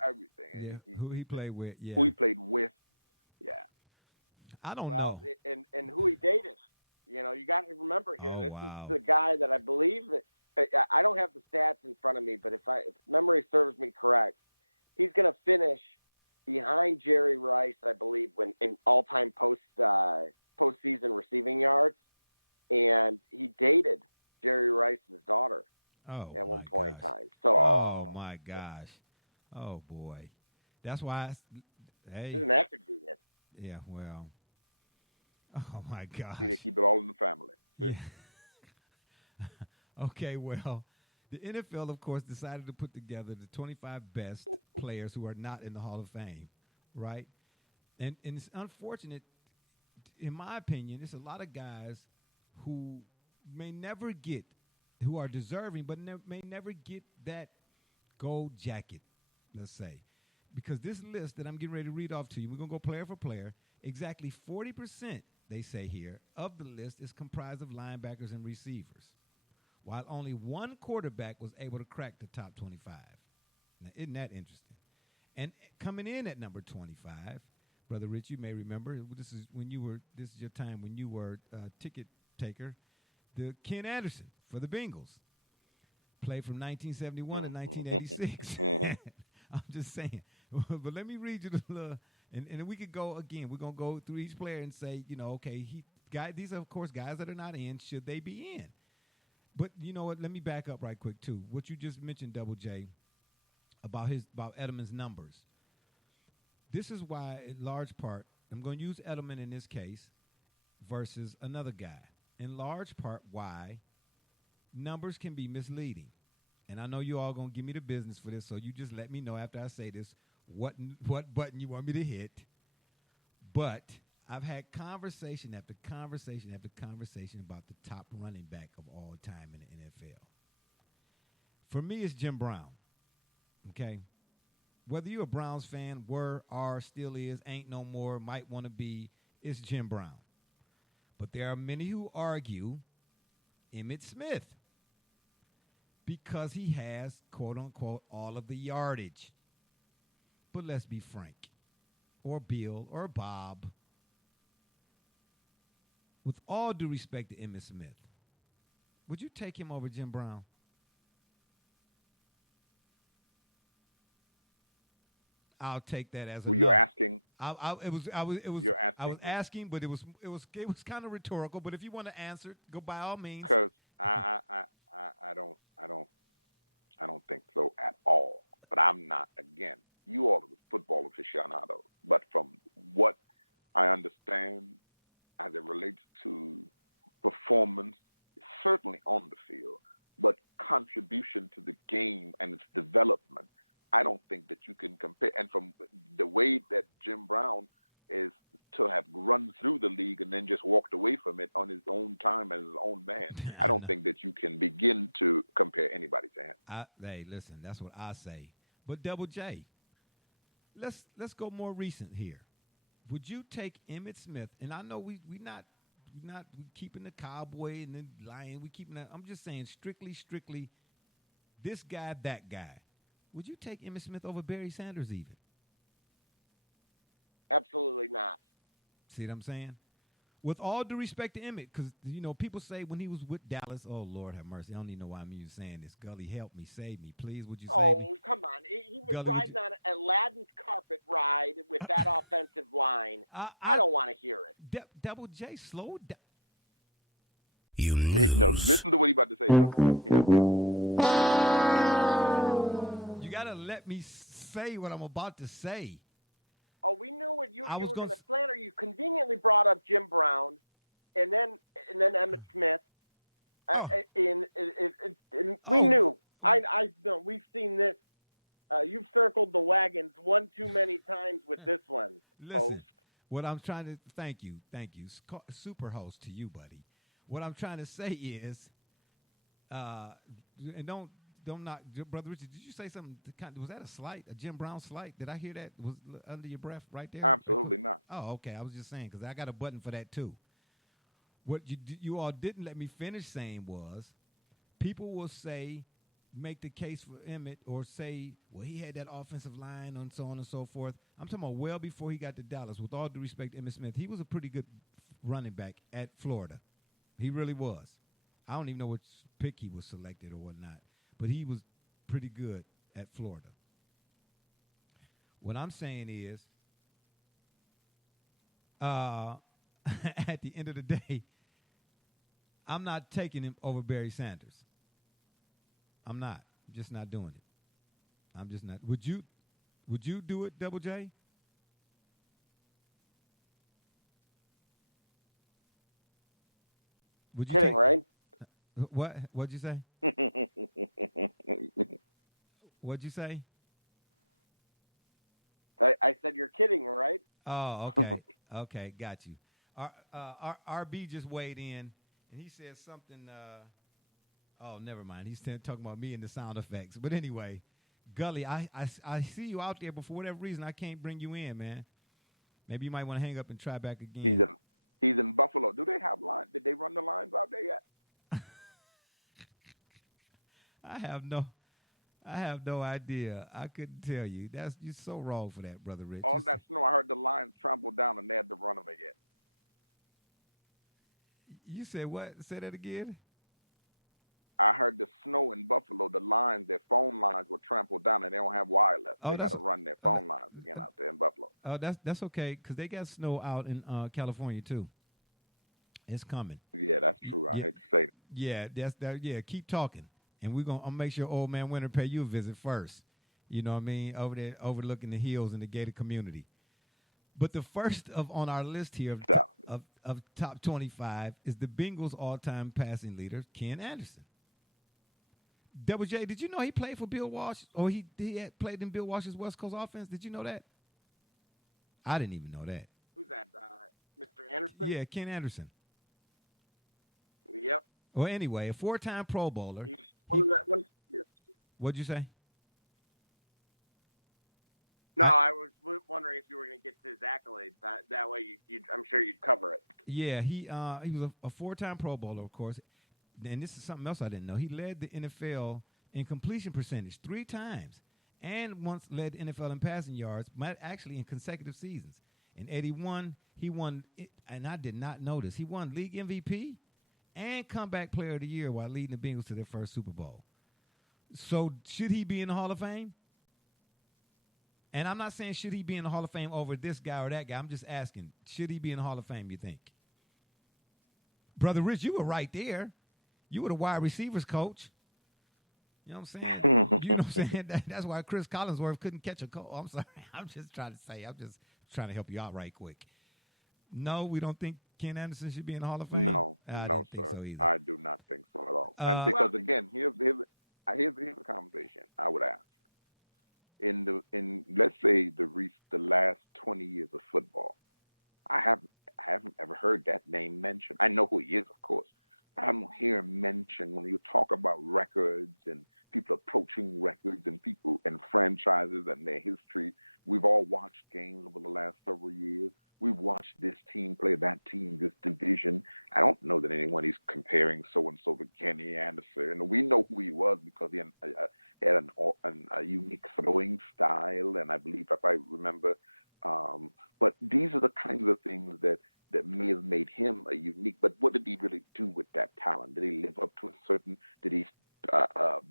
everything. Yeah, who he played with, yeah. Who he played with, yeah. I don't know. And who he dated. You got to remember here, this wow. is the guy that I believe that I don't have the stats in front of me, but if memory serves me correct, he's going to finish behind Jerry Rice, I believe, when in all-time postseason receiving yards, and he dated Jerry Rice's daughter at one point in time. So, oh my gosh, oh boy, that's why. Isn't that convenient? Yeah, well, oh my gosh. See, they keep it all in the family. Yeah. Okay, well, The NFL, of course, decided to put together the 25 best players who are not in the Hall of Fame, right? And it's unfortunate, in my opinion, it's a lot of guys who may never get, who are deserving, but may never get that gold jacket, let's say. Because this list that I'm getting ready to read off to you, we're going to go player for player. Exactly 40%, they say here, of the list is comprised of linebackers and receivers, while only one quarterback was able to crack the top 25. Now, isn't that interesting? And coming in at number 25, Brother Rich, you may remember, this is your time when you were a ticket taker, the Ken Anderson for the Bengals. Played from 1971 to 1986. I'm just saying. But let me read you the little, and we could go again. We're going to go through each player and say, okay, these are, of course, guys that are not in. Should they be in? But you know what? Let me back up right quick, too. What you just mentioned, Double J, about Edelman's numbers. This is why, in large part, I'm going to use Edelman in this case versus another guy. In large part, why numbers can be misleading. And I know you all going to give me the business for this, so you just let me know after I say this what button you want me to hit. But I've had conversation after conversation after conversation about the top running back of all time in the NFL. For me, it's Jim Brown, okay? Whether you're a Browns fan, were, are, still is, ain't no more, might want to be, it's Jim Brown. But there are many who argue Emmitt Smith because he has, quote-unquote, all of the yardage. But let's be frank, or Bill, or Bob. With all due respect to Emmitt Smith, would you take him over Jim Brown? I'll take that as a. Well, you're asking. You're asking. I was asking, but it was kind of rhetorical. But if you want to answer, go by all means. Because I don't think so at all. But I'm not. Again, you all are football aficionados. But from what I understand, as it relates to performance, certainly on the field, but contribution to the game and its development, I don't think that you can compare. And from the way that Jim Brown is to have run through the league and then just walked away from it on his own time as his own man, I don't think that you can begin to compare anybody to him. Hey, listen, that's what I say. But Double J, let's go more recent here. Would you take Emmitt Smith? And I know we not keeping the cowboy and the lion. We keeping that. I'm just saying strictly this guy, that guy. Would you take Emmitt Smith over Barry Sanders even? Absolutely not. See what I'm saying? With all due respect to Emmitt, because, people say when he was with Dallas, oh, Lord have mercy. I don't even know why I'm even saying this. Gully, help me, save me, please. Would you save me? Oh, come on. He was Gully, riding on Aladdin's carpet ride with that offensive line. I don't want to hear it. Double J, slow down. You No, listen to what he's about to say. You got to let me say what I'm about to say. Oh, we knew what you were going to s- slander. You conveniently brought up Jim Brown, and then Emmitt Smith. Oh. We knew. I know. We've seen this. You've circled the wagons one too many times with this one. Listen, host. what I'm trying to thank you, super host to you, buddy. What I'm trying to say is, and don't knock, Brother Richard. Did you say something? Was that a slight, a Jim Brown slight? Did I hear that? Was under your breath right there? Absolutely not. Oh, okay. I was just saying because I got a button for that too. What you all didn't let me finish saying was, people will say, make the case for Emmitt or say, well, he had that offensive line and so on and so forth. I'm talking about well before he got to Dallas. With all due respect to Emmitt Smith, he was a pretty good running back at Florida. He really was. I don't even know which pick he was selected or whatnot, but he was pretty good at Florida. What I'm saying is, at the end of the day, I'm not taking him over Barry Sanders. I'm not. I'm just not doing it. I'm just not. Would you do it, Double J? Kidding, right? What'd you say? What'd you say? I said you're kidding, right? Oh, okay. Okay, got you. RB just weighed in, and he said something. Oh, never mind. He's talking about me and the sound effects. But anyway, Gully, I see you out there, but for whatever reason, I can't bring you in, man. Maybe you might want to hang up and try back again. He's in Buffalo. Do they have lines? Did they run the lines out there yet? I have no idea. I couldn't tell you. You're so wrong for that, Brother Rich. All that snow, I heard the lines trampled down and they had to run them again. You said what? Say that again? I heard the snow in Buffalo, their phone lines were trampled down and they don't have wireless. They got to run their phone lines again out there in Buffalo. Oh, that's okay, because they got snow out in California too. It's coming. Yeah, that's true. I hate to say it. Yeah, yeah, keep talking. And I'll make sure Old Man Winter pay you a visit first. You know what I mean? Over there overlooking the hills in the gated community. But the first on our list here of top 25 is the Bengals all-time passing leader, Ken Anderson. Double J, did you know he played for Bill Walsh, or he had played in Bill Walsh's West Coast offense? Did you know that? I didn't even know that. Who's that? Mr. Anderson? Yeah, Ken Anderson. Yep. Well, anyway, a 4-time Pro Bowler. What'd you say? No, I was wondering if you were going to get to his accolades. That way, I'm sure you'd cover it. Yeah, he was a 4-time Pro Bowler, of course. And this is something else I didn't know. He led the NFL in completion percentage 3 times, and once led the NFL in passing yards, actually in consecutive seasons. In 81, he won, and I did not know this, he won league MVP and comeback player of the year while leading the Bengals to their first Super Bowl. So should he be in the Hall of Fame? And I'm not saying should he be in the Hall of Fame over this guy or that guy. I'm just asking, should he be in the Hall of Fame, you think? Brother Rich, you were right there. You were the wide receivers coach. You know what I'm saying? You know what I'm saying? That's why Chris Collinsworth couldn't catch a cold. I'm sorry. I'm just trying to help you out right quick. No, we don't think Ken Anderson should be in the Hall of Fame? No, sir. So I do not think so at all. And because, again, here's a conversation I would ask. In let's say the last 20 years of football, I haven't ever heard that name mentioned. I know who he is, of course. I don't hear him mentioned when you talk about records and people approaching records and people and franchises and their history. We've all watched games over the last several years. We've watched this team play that team, this division. I don't know that anyone is comparing so-and-so to Kenny Anderson. And we know who he was because he had a unique throwing style, and I believe, if I remember. But these are the kinds of things that may have made him a unique. But what did he really do with that talent? Did he live up to a certain? Did he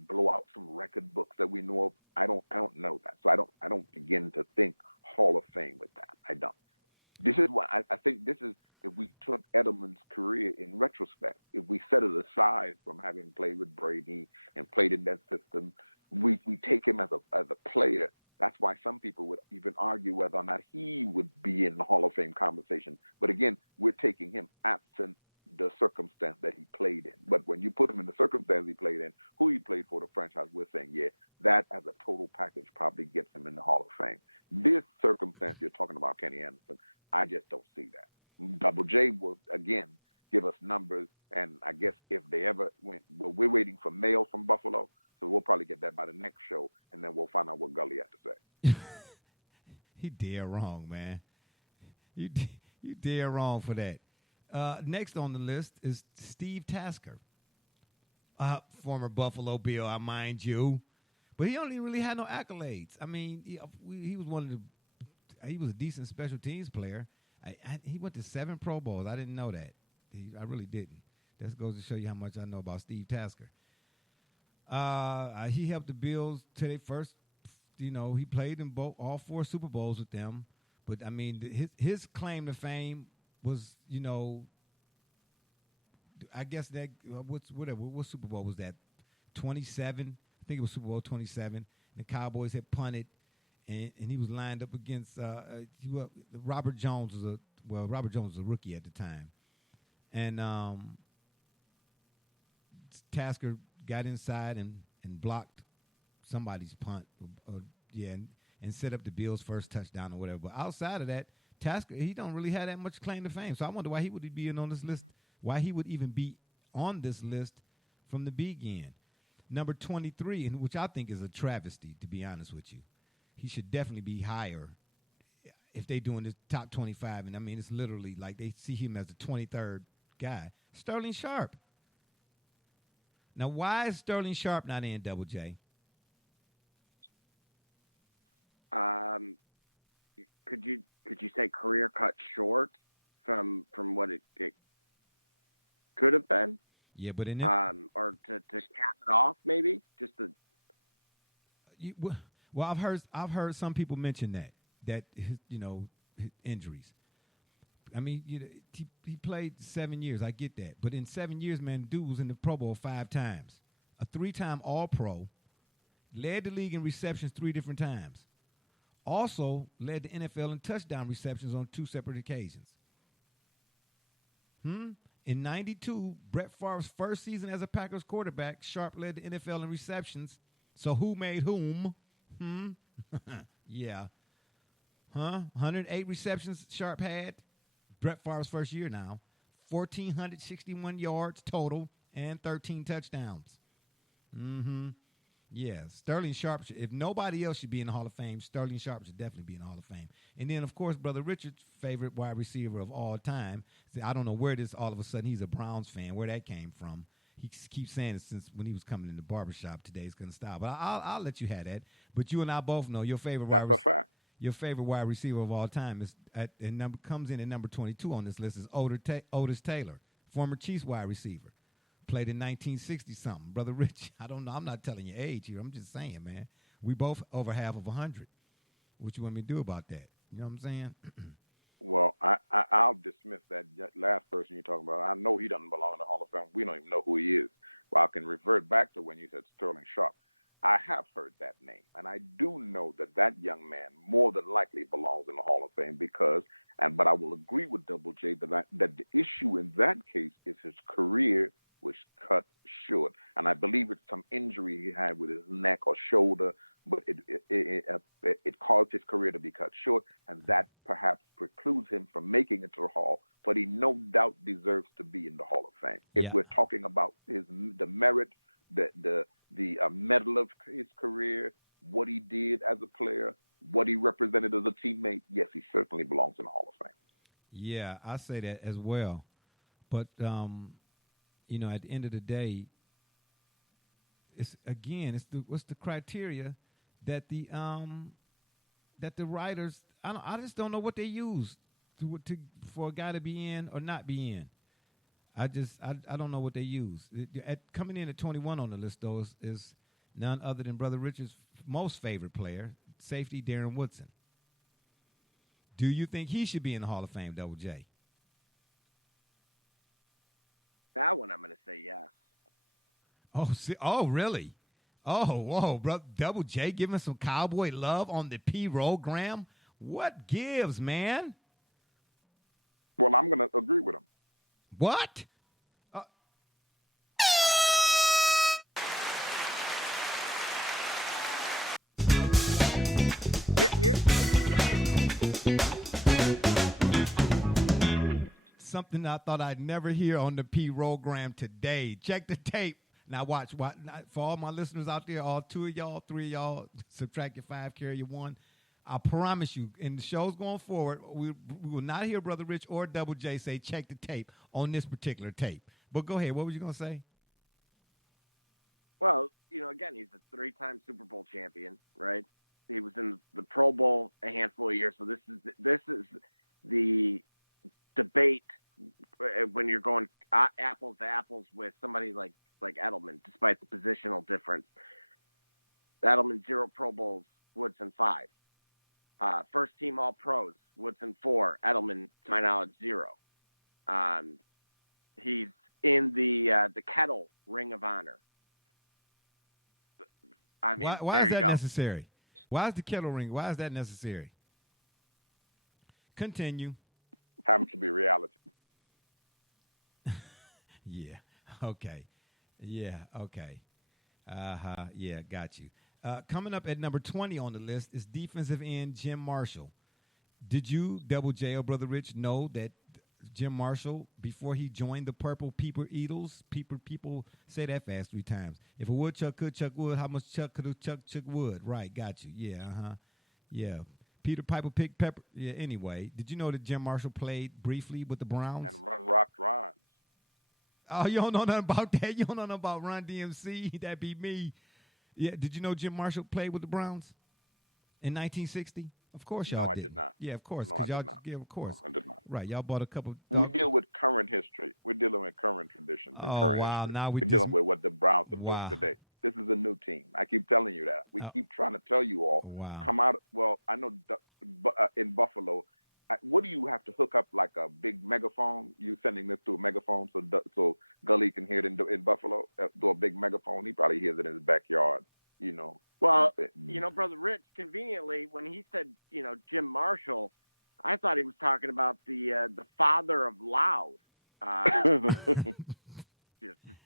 blow out some record books that we know of? I don't know that. So I don't begin to think Hall of Fame with that. I don't. This is what I think. This is, if we took Edelman's career in retrospect, if we set it aside from having played with Brady and played in that system, we take him as a player. That's why some people would even argue whether or not he would be in the Hall of Fame conversation. But again, we're taking him absent the circumstance that he played in. But when you put him in the circumstance he played in, who he played for, the franchise, we're saying, yeah, that as a total package probably gets him in the Hall of Fame. This circumstance you're talking about, Kenny Anderson, I just don't see that. Double J will, again, give us numbers, and I guess if they ever went, well, we're waiting for mail from Buffalo, so we'll probably get that by the next show, and then we'll find out what Gully has to say. He dead wrong, man. You dead wrong for that. Next on the list is Steve Tasker, former Buffalo Bill, I mind you, but he only really had no accolades. I mean, he was he was a decent special teams player. He went to 7 Pro Bowls. I didn't know that. I really didn't. That goes to show you how much I know about Steve Tasker. He helped the Bills to their first. He played in all 4 Super Bowls with them. But I mean, his claim to fame was, I guess that what Super Bowl was that? 27. I think it was Super Bowl 27. The Cowboys had punted, and he was lined up against Robert Jones Robert Jones was a rookie at the time, and Tasker got inside and blocked somebody's punt, and set up the Bills' first touchdown or whatever. But outside of that, Tasker, he don't really have that much claim to fame. So I wonder why he would be on this list, why he would even be on this list from the begin. Number 23, and which I think is a travesty, to be honest with you. He should definitely be higher if they're doing this top 25. And, I mean, it's literally like they see him as the 23rd guy. Sterling Sharp. Now, why is Sterling Sharp not in, Double J? Could you say career cut short from what it could have been? Yeah, but in or to cap it off, maybe just to. Well, I've heard some people mention that his injuries. I mean, he played 7 years. I get that, but in 7 years, man, dude was in the Pro Bowl 5 times, a 3-time All-Pro, led the league in receptions 3 different times, also led the NFL in touchdown receptions on 2 separate occasions. In 92, Brett Favre's first season as a Packers quarterback, Sharp led the NFL in receptions. So who made whom? Yeah. 108 receptions Sharp had. Brett Favre's first year now. 1,461 yards total and 13 touchdowns. Yeah, Sterling Sharp, if nobody else should be in the Hall of Fame, Sterling Sharp should definitely be in the Hall of Fame. And then, of course, Brother Richard's favorite wide receiver of all time. See, I don't know where this, all of a sudden, he's a Browns fan, where that came from. He keeps saying it since when he was coming in the barbershop today. It's going to stop. But I'll let you have that. But you and I both know your favorite wide receiver of all time is comes in at number 22 on this list is Otis Taylor, former Chiefs wide receiver. Played in 1960-something. Brother Rich, I don't know. I'm not telling your age here. I'm just saying, man. We both over half of 100. What you want me to do about that? You know what I'm saying? Well, I'll dismiss that last person you're talking about. I know he doesn't belong in the Hall of Fame. We don't even know who he is. Well, I can revert back to when you said Sterling Sharp. I have heard that name, and I do know that young man more than likely belongs in the Hall of Fame but I will agree with Double J that the issue in that case is his career was cut short, and I believe it's some injury he had with his neck or shoulder, but it caused his career to be cut short, and that perhaps precludes him from making it to the Hall. But he no doubt deserves to be in the Hall of Fame. If we're talking about the merit, the medal of his career, what he did as a player, what he represented as a teammate, yes, he certainly belongs in the Hall of Fame. Yeah, I say that as well, but. At the end of the day, what's the criteria that the writers I just don't know what they use for a guy to be in or not be in. I don't know what they use. Coming in at 21 on the list though is none other than Brother Richard's most favorite player, safety Darren Woodson. Do you think he should be in the Hall of Fame, Double J? That one I'm going to say yes. Oh, really? Oh, whoa, bro. Double J giving some cowboy love on the P-Rogram? What gives, man? Well, I'm going to agree with him. What? Here. Something I thought I'd never hear on the P-Rogram today. Check the tape. Now watch. For all my listeners out there, all 2 of y'all, 3 of y'all, subtract your 5, carry your 1. I promise you, in the shows going forward, we will not hear Brother Rich or Double J say, check the tape on this particular tape. But go ahead. What were you going to say? Well, again, he's a 3-time Super Bowl champion, right? He was in the Pro Bowl a handful of years. So this is the debate when you're going apples to apples with somebody like Edelman, despite the positional difference. Edelman 0 Pro Bowls, Woodson 5. First team All Pros, Woodson 4. Edelman, to my knowledge, 0. He's in the Kettle Ring of Honor. I mean, why is that necessary? Why is the Kettle Ring? Why is that necessary? Continue. Happens to be reality. Yeah. Okay. Yeah. Okay. Yeah, got you. Coming up at number 20 on the list is defensive end Jim Marshall. Did you, Double J or Brother Rich, know that Jim Marshall, before he joined the Purple People Eatles, people say that fast 3 times. If a woodchuck could chuck wood, how much chuck could a chuck wood? Right, got you. Yeah, Yeah. Peter Piper picked pepper. Yeah, anyway, did you know that Jim Marshall played briefly with the Browns? And Run Rock Ron. Oh, you don't know nothing about that? You don't know nothing about Run DMC? That'd be me. Yeah, did you know Jim Marshall played with the Browns in 1960? Of course y'all No, I did. did not. Yeah, of course. No, 'cause I y'all, did not. Yeah, of course. No, I did not. Right, y'all bought a couple. We deal with current history. We're dealing with current traditions. And Oh, current wow. history. Now we're dealing with what the Browns are doing today. This is a new team. I keep telling you that. We keep trying to tell you all. Wow. Come out. Well, I know in Buffalo, what do you have to hook up like a big megaphone? You sending this through a megaphone so Gully can hear it in Buffalo through a big megaphone. He probably hears it in his backyard. You know. Well, Brother Rich, conveniently, when he said, Jim Marshall, I thought he was talking about the father of loud.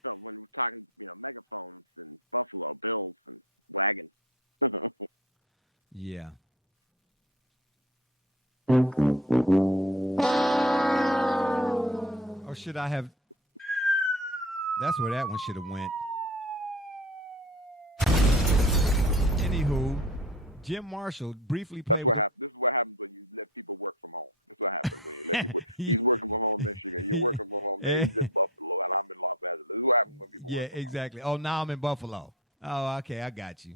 So when we're talking, megaphones and Buffalo Bills and wagons. Yeah. Or should I have? That's where that one should have went. Anywho, Jim Marshall briefly played. That's what happens. This is what happens when you let people work from home. This is what happens when you let people. He's working from home in Michigan. You're working from home there. He's in Buffalo, and I'm in Los Angeles. This is what happens when people work from exactly. home. Oh, now I'm in Buffalo. Oh, okay, I got you.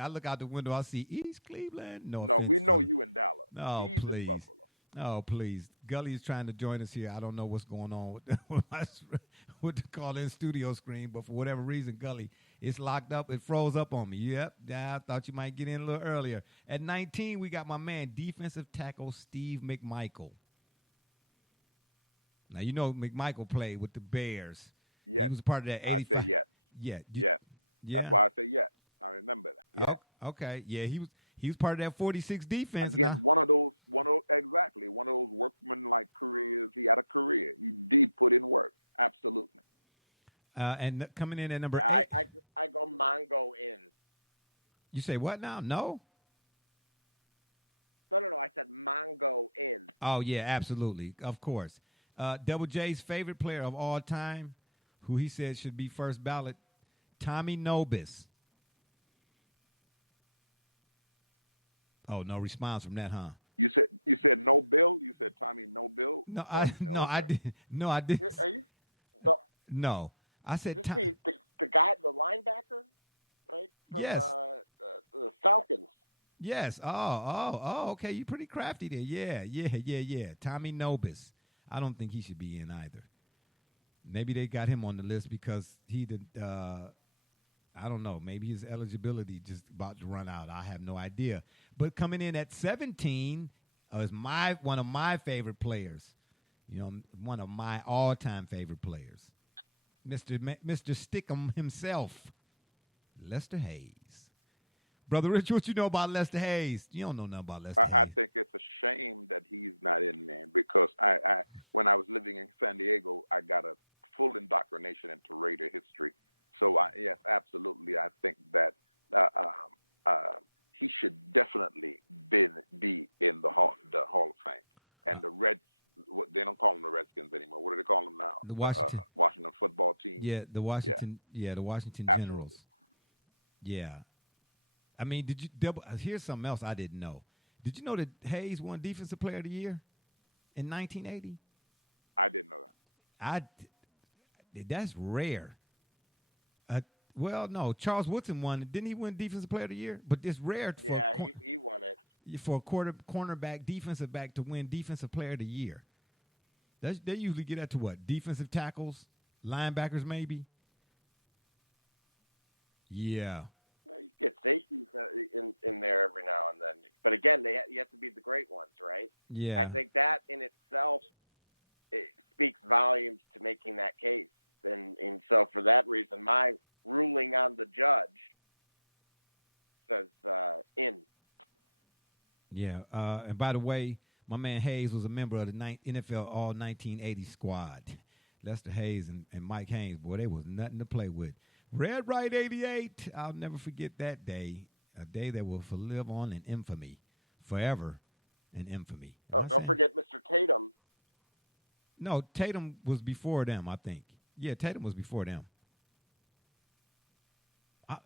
I look out the window, I see East Cleveland. No, we know you in Dallas. Oh, He's please. in Buffalo. Oh, please. Gully is trying to join us here. I don't know what's going on with the call-in studio screen, but for whatever reason, Gully, it's locked up. It froze up on me. Yep. I thought you might get in a little earlier. At 19, we got my man, defensive tackle Steve McMichael. Now, you know McMichael played with the Bears. Yes. He was part of that 85. I say yes. Yeah. Yes. Yeah. That's why I say yes. I remember that. Yeah. Oh, okay. Yeah, he was part of that 46 defense. Again, one of those workman-like careers. He had a career. He did put in work. Absolutely. And coming in at number 8. I go Mongo in. You say what now? No? No. I said Mongo in. Oh, yeah, absolutely. Of course. Double J's favorite player of all time, who he said should be first ballot, Tommy Nobis. Oh, no response from that, huh? You said no bill. You said Tommy no bill. No, I didn't. No, I didn't. Are you? No, I said the guy, the linebacker, right? From yes. The Falcons. Yes. Oh. Okay. You're pretty crafty there. Yeah. Tommy Nobis. I don't think he should be in either. Maybe they got him on the list because he did. I don't know. Maybe his eligibility just about to run out. I have no idea. But coming in at 17 is one of my favorite players. One of my all-time favorite players, Mr. Stickum himself, Lester Hayes. Brother Rich, what you know about Lester Hayes? You don't know nothing about Lester Hayes. I think it's a shame that he's not in there because I when I was living in San Diego, I got a full indoctrination into Raider history. So, yes, absolutely. I think that he should definitely be in the Hall of Fame. And the Reds, they don't call them the Redskins anymore. What do they call them now? The Washington football team. Yeah, the Washington. Yeah, the Washington Absolutely. Generals. Yeah. I mean, here's something else I didn't know. Did you know that Hayes won Defensive Player of the Year in 1980? I didn't know that. That's rare. Well, no, Charles Woodson won. Didn't he win Defensive Player of the Year? But it's rare. He won it. For a cornerback, defensive back to win Defensive Player of the Year. They usually get that to what? Defensive tackles, linebackers, maybe. Yeah. You get safeties in there every now and then, but again, you have to be the great ones, right? Yeah. I think that in itself it speaks volumes to making that case, and so for that reason, my ruling on the judge says in. Yeah, and by the way, my man Hayes was a member of the NFL All 1980 squad. Lester Hayes and Mike Haynes, boy, they was nothing to play with. Red Right 88. I'll never forget that day. A day that will live on in infamy. Forever in infamy. Don't forget Mr. Tatum. No, Tatum was before them, I think. Yeah, Tatum was before them.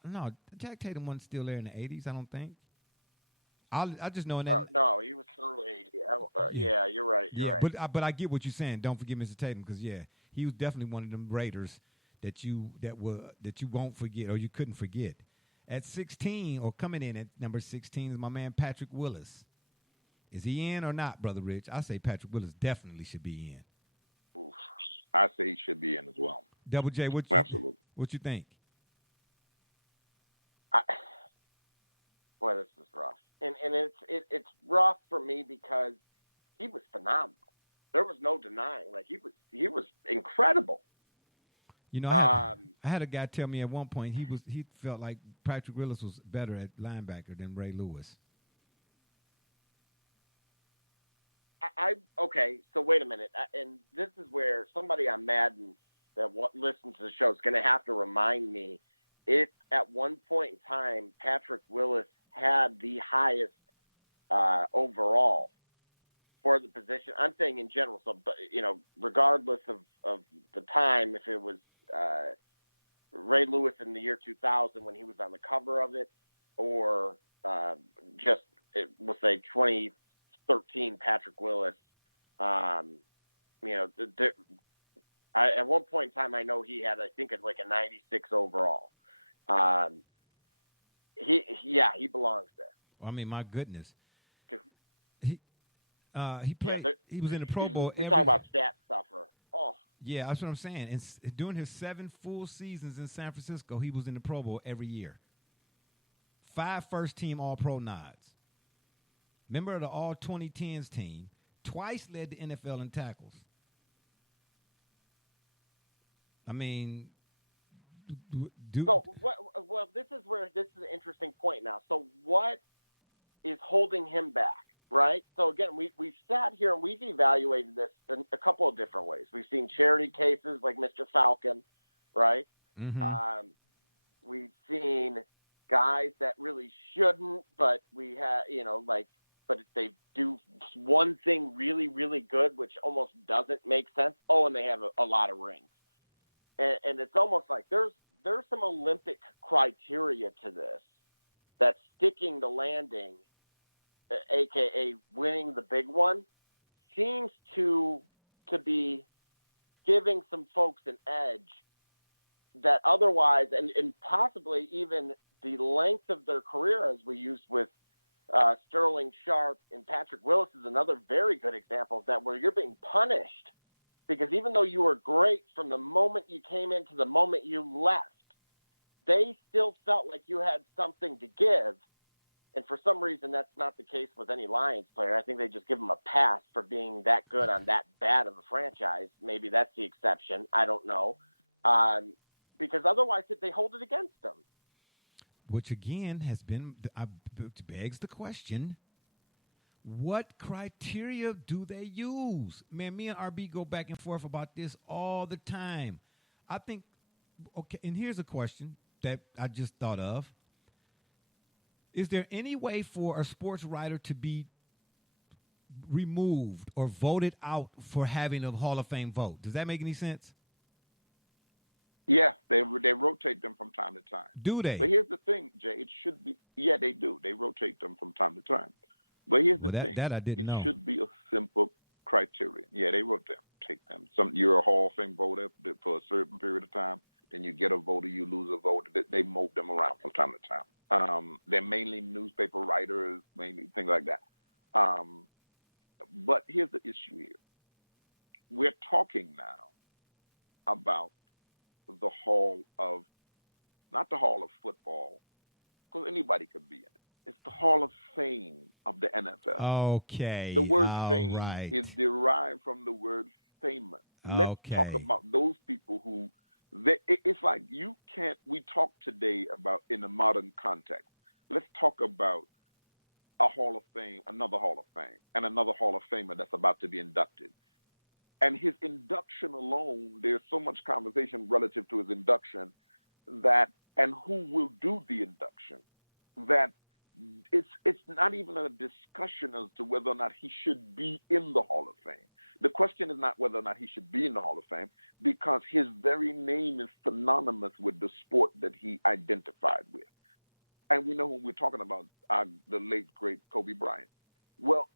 No, Jack Tatum wasn't still there in the 80s, I don't think. I just know in that. No, he was early 80s. Yeah, you're right. You're right. But I get what you're saying. Don't forget Mr. Tatum because, yeah, he was definitely one of them Raiders that you won't forget or you couldn't forget. At 16, or coming in at number 16, is my man Patrick Willis. Is he in or not, Brother Rich? I say Patrick Willis definitely should be in. Oof. I say he should be in as well. Double J, what you think? Boy, this is rough. And it's rough for me because he was phenomenal. There was no denying. Like he was incredible. You know, I had a guy tell me at one point he felt like Patrick Willis was better at linebacker than Ray Lewis. Okay, so wait a minute. And this is where somebody on Madden that listens to the show is going to have to remind me if at one point in time Patrick Willis had the highest overall for the position. I'm saying in general. So, but, regardless of the time, if it was Ray Lewis in the year 2000 when he was on the cover of it, or we'll say 2013 Patrick Willis. At one point in time, I know he had, I think, like a 96 overall. He belongs there. Well, I mean, my goodness. He played. Yeah, he was in the Pro Bowl. We're talking about stat stuffer. Oh. Yeah, that's what I'm saying. And during his 7 full seasons in San Francisco, he was in the Pro Bowl every year. 5 first-team All-Pro nods. Member of the All-2010s team. Twice led the NFL in tackles. I mean, well, this is an interesting point now. So what is holding him back, right? So again, we've sat here and we've evaluated this in a couple of different ways. We've seen charity cases like Mr. Falcon, right? Mm-hmm. We've seen guys that really shouldn't, but we have, but they do one thing really, really good, which almost doesn't make sense. Oh, and they have a lot of rings. And it's almost like there's some Olympic criteria to this that sticking the landing, a.k.a. winning the big one, seems to be giving some folks an edge that otherwise, and possibly even the length of their career, as we used with Sterling Sharp and Patrick Willis, is another very good example of that, where you're being punished because even though you were great from the moment you came in to the moment you left, they still felt like you had something to give. And for some reason, that's not the case with any Lions player. I think they just give them a pass for being that good on that bad of a franchise. Maybe that's the exception. I don't know. Because otherwise, they hold it against them. Which, again, begs the question, what criteria do they use? Man, me and RB go back and forth about this all the time. I think, okay, and here's a question that I just thought of. Is there any way for a sports writer to be removed or voted out for having a Hall of Fame vote? Does that make any sense? Yeah, they rotate them from time to time. Do they? But here's the thing, Jay. It should be. Yeah, they do. They rotate them from time to time. But here's the thing. That I didn't know. It should be a simple criterion. Yeah, they rotate them. You're a Hall of Fame voter for a certain period of time. Then you get a vote or you lose a vote. They move them around from time to time. They're mainly newspaper writers, mainly things like that. But here's the issue here. We're talking now about the Hall of, not the Hall of Football, because anybody could be in it. It's the Hall of Fame of the NFL. Okay. The word all fame right. is derived from the word famous. Let's talk about those people who, it's like we talk today about in a modern context. Let's talk about a Hall of Fame, another Hall of Fame, and another Hall of Famer that's about to be inducted. And his induction alone, there's so much conversation relative to his induction that, and who will do the induction, that it's not even a discussion as to whether or not he should be in the Hall of Fame. The question is not whether or not he should be in the Hall of Fame, because his very name is synonymous with the sport that he identified with. And we know when we're talking about the late, great Kobe Bryant. Well,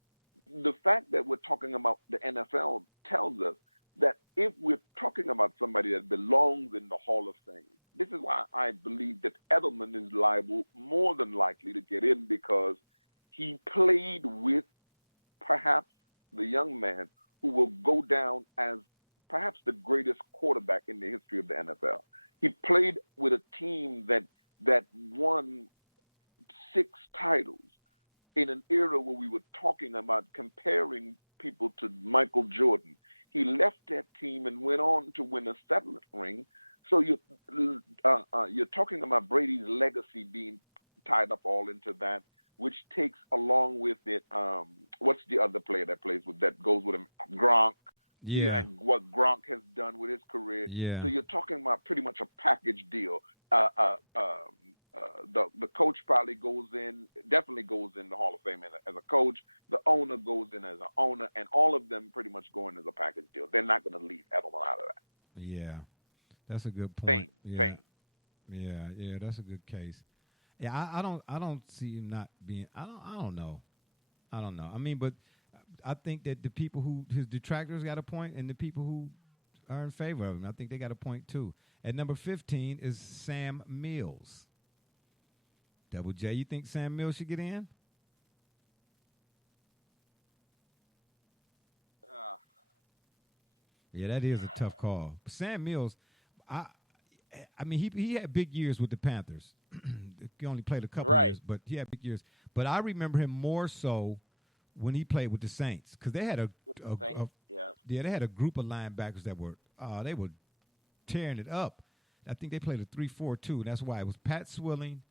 the fact that we're talking about the NFL tells us that if we're talking about somebody that belongs in the Hall of Fame, this is why I believe that Edelman is liable, more than likely, to get in, because he played with perhaps the young man who will go down as perhaps the greatest quarterback in the history of the NFL. He played with a team that won 6 titles in an era where we were talking about comparing people to Michael Jordan. He left that team and went on to win a 7th ring. So you're talking about Brady's legacy being tied up all into that, which takes along with it. What's the other player that plays with that goes with him? Gronk. Yeah. And what Gronk has done with his career. Yeah. So you're talking about pretty much a package deal. The coach probably definitely goes in the Hall of Fame as a coach. The owner goes in as an owner, and all of them pretty much go in as a package deal. They're not going to leave Edelman out of that. Yeah, that's a good point. Fame. Yeah, that's a good case. Yeah, I don't see him not being. I don't know. I mean, but I think that the people who his detractors got a point, and the people who are in favor of him, I think they got a point too. At number 15 is Sam Mills. Double J, you think Sam Mills should get in? Yeah, that is a tough call. But Sam Mills, I mean, he had big years with the Panthers. He only played a couple years, but he had big years. But I remember him more so when he played with the Saints, because they had they had a group of linebackers that were they were tearing it up. I think they played a 3-4-2. That's why it was Pat Swilling,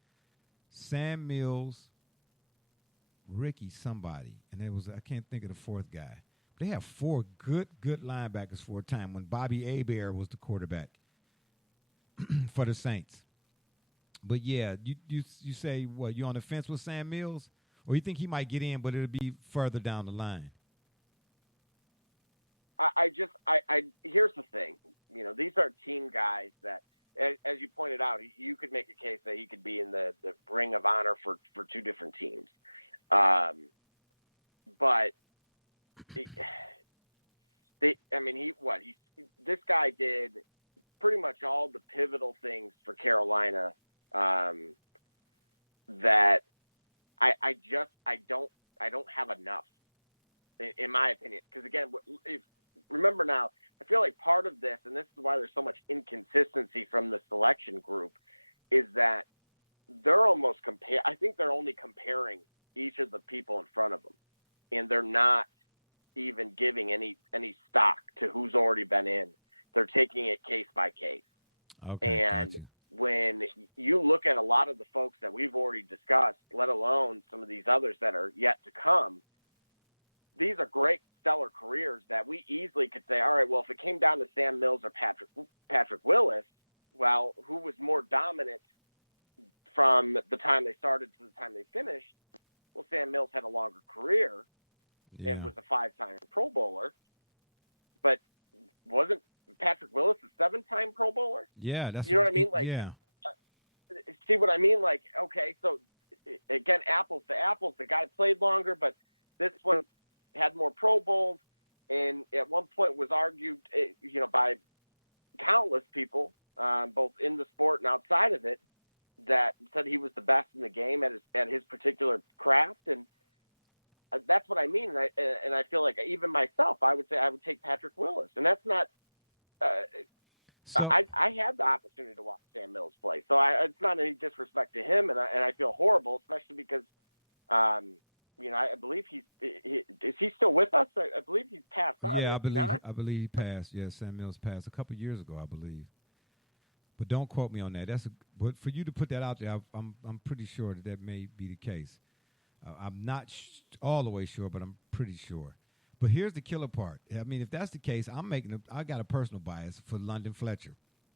Sam Mills, Ricky somebody, and it was I can't think of the fourth guy. They have 4 good linebackers for a time when Bobby Hebert was the quarterback for the Saints. But yeah, you say what, you on the fence with Sam Mills, or you think he might get in, but it'll be further down the line? I here's the thing, these are team guys that, as you pointed out, you could make a case that he could be in the Ring of Honor for 2 different teams. But this guy did pretty much all the pivotal things for Carolina that I don't have enough, in my opinion. Because again, remember now, I feel like part of this, and this is why there's so much inconsistency from the selection group, is that they're almost I think they're only comparing each of the people in front of them, and they're not even giving any stock to who's already been in. They're taking it case by case. Okay, and gotcha. When you look at a lot of the folks that we've already discussed, let alone some of these others that are yet to come, these are great, stellar careers that we easily could say, all right, well, if it came down to Sam Mills or Patrick Willis, well, who was more dominant from the time they started to the time they finished? Well, Sam Mills had a longer career and was a 5-time Pro Bowler, but wasn't Patrick Willis a 7-time Pro Bowler? Yeah, that's, you know what I mean? Like, yeah. See what I mean? Like, okay, so again, apples to apples. The guy played longer, but this one had more Pro Bowls, and at one point was argued, by countless people, both in the sport and outside of it, that said he was the best in the game at his particular craft, and that's what I mean. And I feel like even myself, I would say I would take Patrick Willis, and that's not. I had the opportunity to watch Sam Mills play, so it's not any disrespect to him, and I feel horrible, especially because, I believe is he still with us? I believe he's passed on. Yeah, I believe he passed. Yeah, Sam Mills passed a couple years ago, I believe. But don't quote me on that. But for you to put that out there, I'm pretty sure that may be the case. I'm not all the way sure, but I'm pretty sure. But here's the killer part. I mean, if that's the case, I got a personal bias for London Fletcher.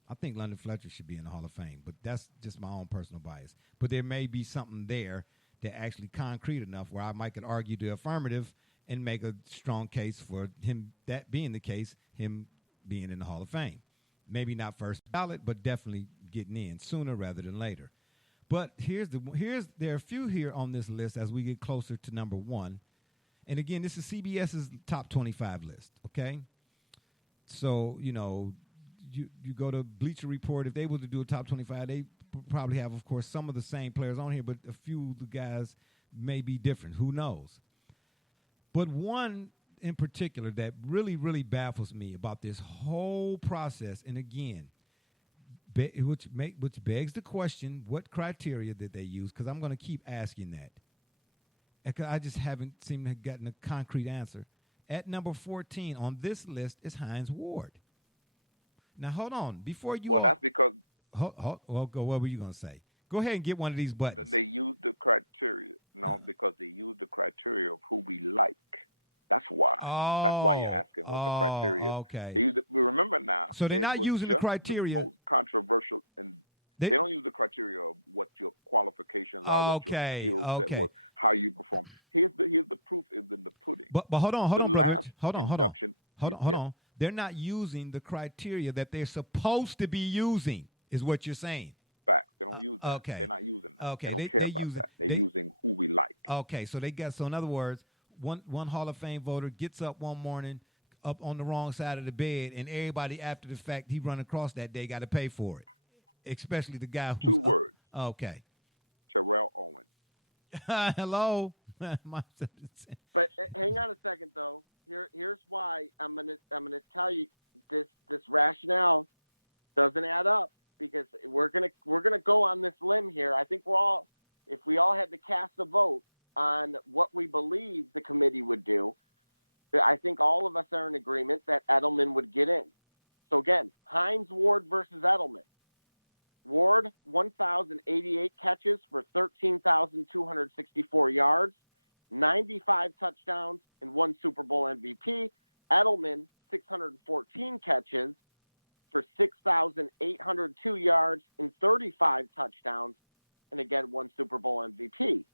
I think London Fletcher should be in the Hall of Fame, but that's just my own personal bias. But there may be something there that actually concrete enough where I might could argue the affirmative and make a strong case for him, that being the case, him being in the Hall of Fame. Maybe not first ballot, but definitely getting in sooner rather than later. But there are a few here on this list as we get closer to number one. And again, this is CBS's top 25 list, okay? So, you go to Bleacher Report. If they were to do a top 25, they probably have, of course, some of the same players on here, but a few of the guys may be different. Who knows? But one in particular that really, really baffles me about this whole process, and again, which begs the question, what criteria did they use? Because I'm going to keep asking that. Because I just haven't seemed to have gotten a concrete answer. At number 14 on this list is Heinz Ward. Now, hold on. Before you that's because... what were you going to say? Go ahead and get one of these buttons. They used the criteria. No, because they used the criteria of who we like. That's why. Oh, that's why you're asking what the criteria is. Okay. Remember now. So they're not using the criteria. The most controversial, and they don't use the criteria of what your qualifications are, what your skill set was, how you perform. Here's the proof is in the pudding. But hold on, hold on. They're not using the criteria that they're supposed to be using, is what you're saying. Fact. They don't use that. Okay. They're not using that. Okay. They don't care about that. They're using who we like. Okay. So in other words, one Hall of Fame voter gets up one morning up on the wrong side of the bed, and everybody after the fact he run across that day got to pay for it, especially the guy who. 2 words. Okay. Terrell Owens. Hello. But hang on a second, though. Here's why I'm gonna tell you this rationale doesn't add up, because we're gonna go on this limb here. I think if we all had to cast a vote on what we believe the committee would do, I think all of us are in agreement that Edelman would get in. So again, Heinz Ward versus Edelman. Ward, 1,088 catches for 13,264 yards, 95 touchdowns, and 1 Super Bowl MVP. Edelman, 614 catches for 6,802 yards and 35 touchdowns, and again, 1 Super Bowl MVP.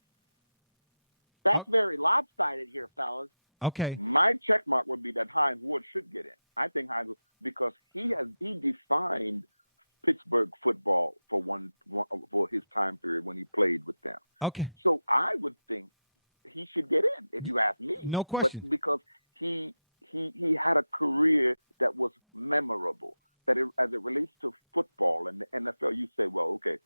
That's very lopsided here, fellas. Okay. My check mark would be that Heinz Ward should get in. I think Heinz Ward, because he defined Pittsburgh football for his time period when he played with them. Okay. So I would think he should get in, if you ask me. No question. But because he had a career that was memorable. That as it relates to football and the NFL, you say, well, okay,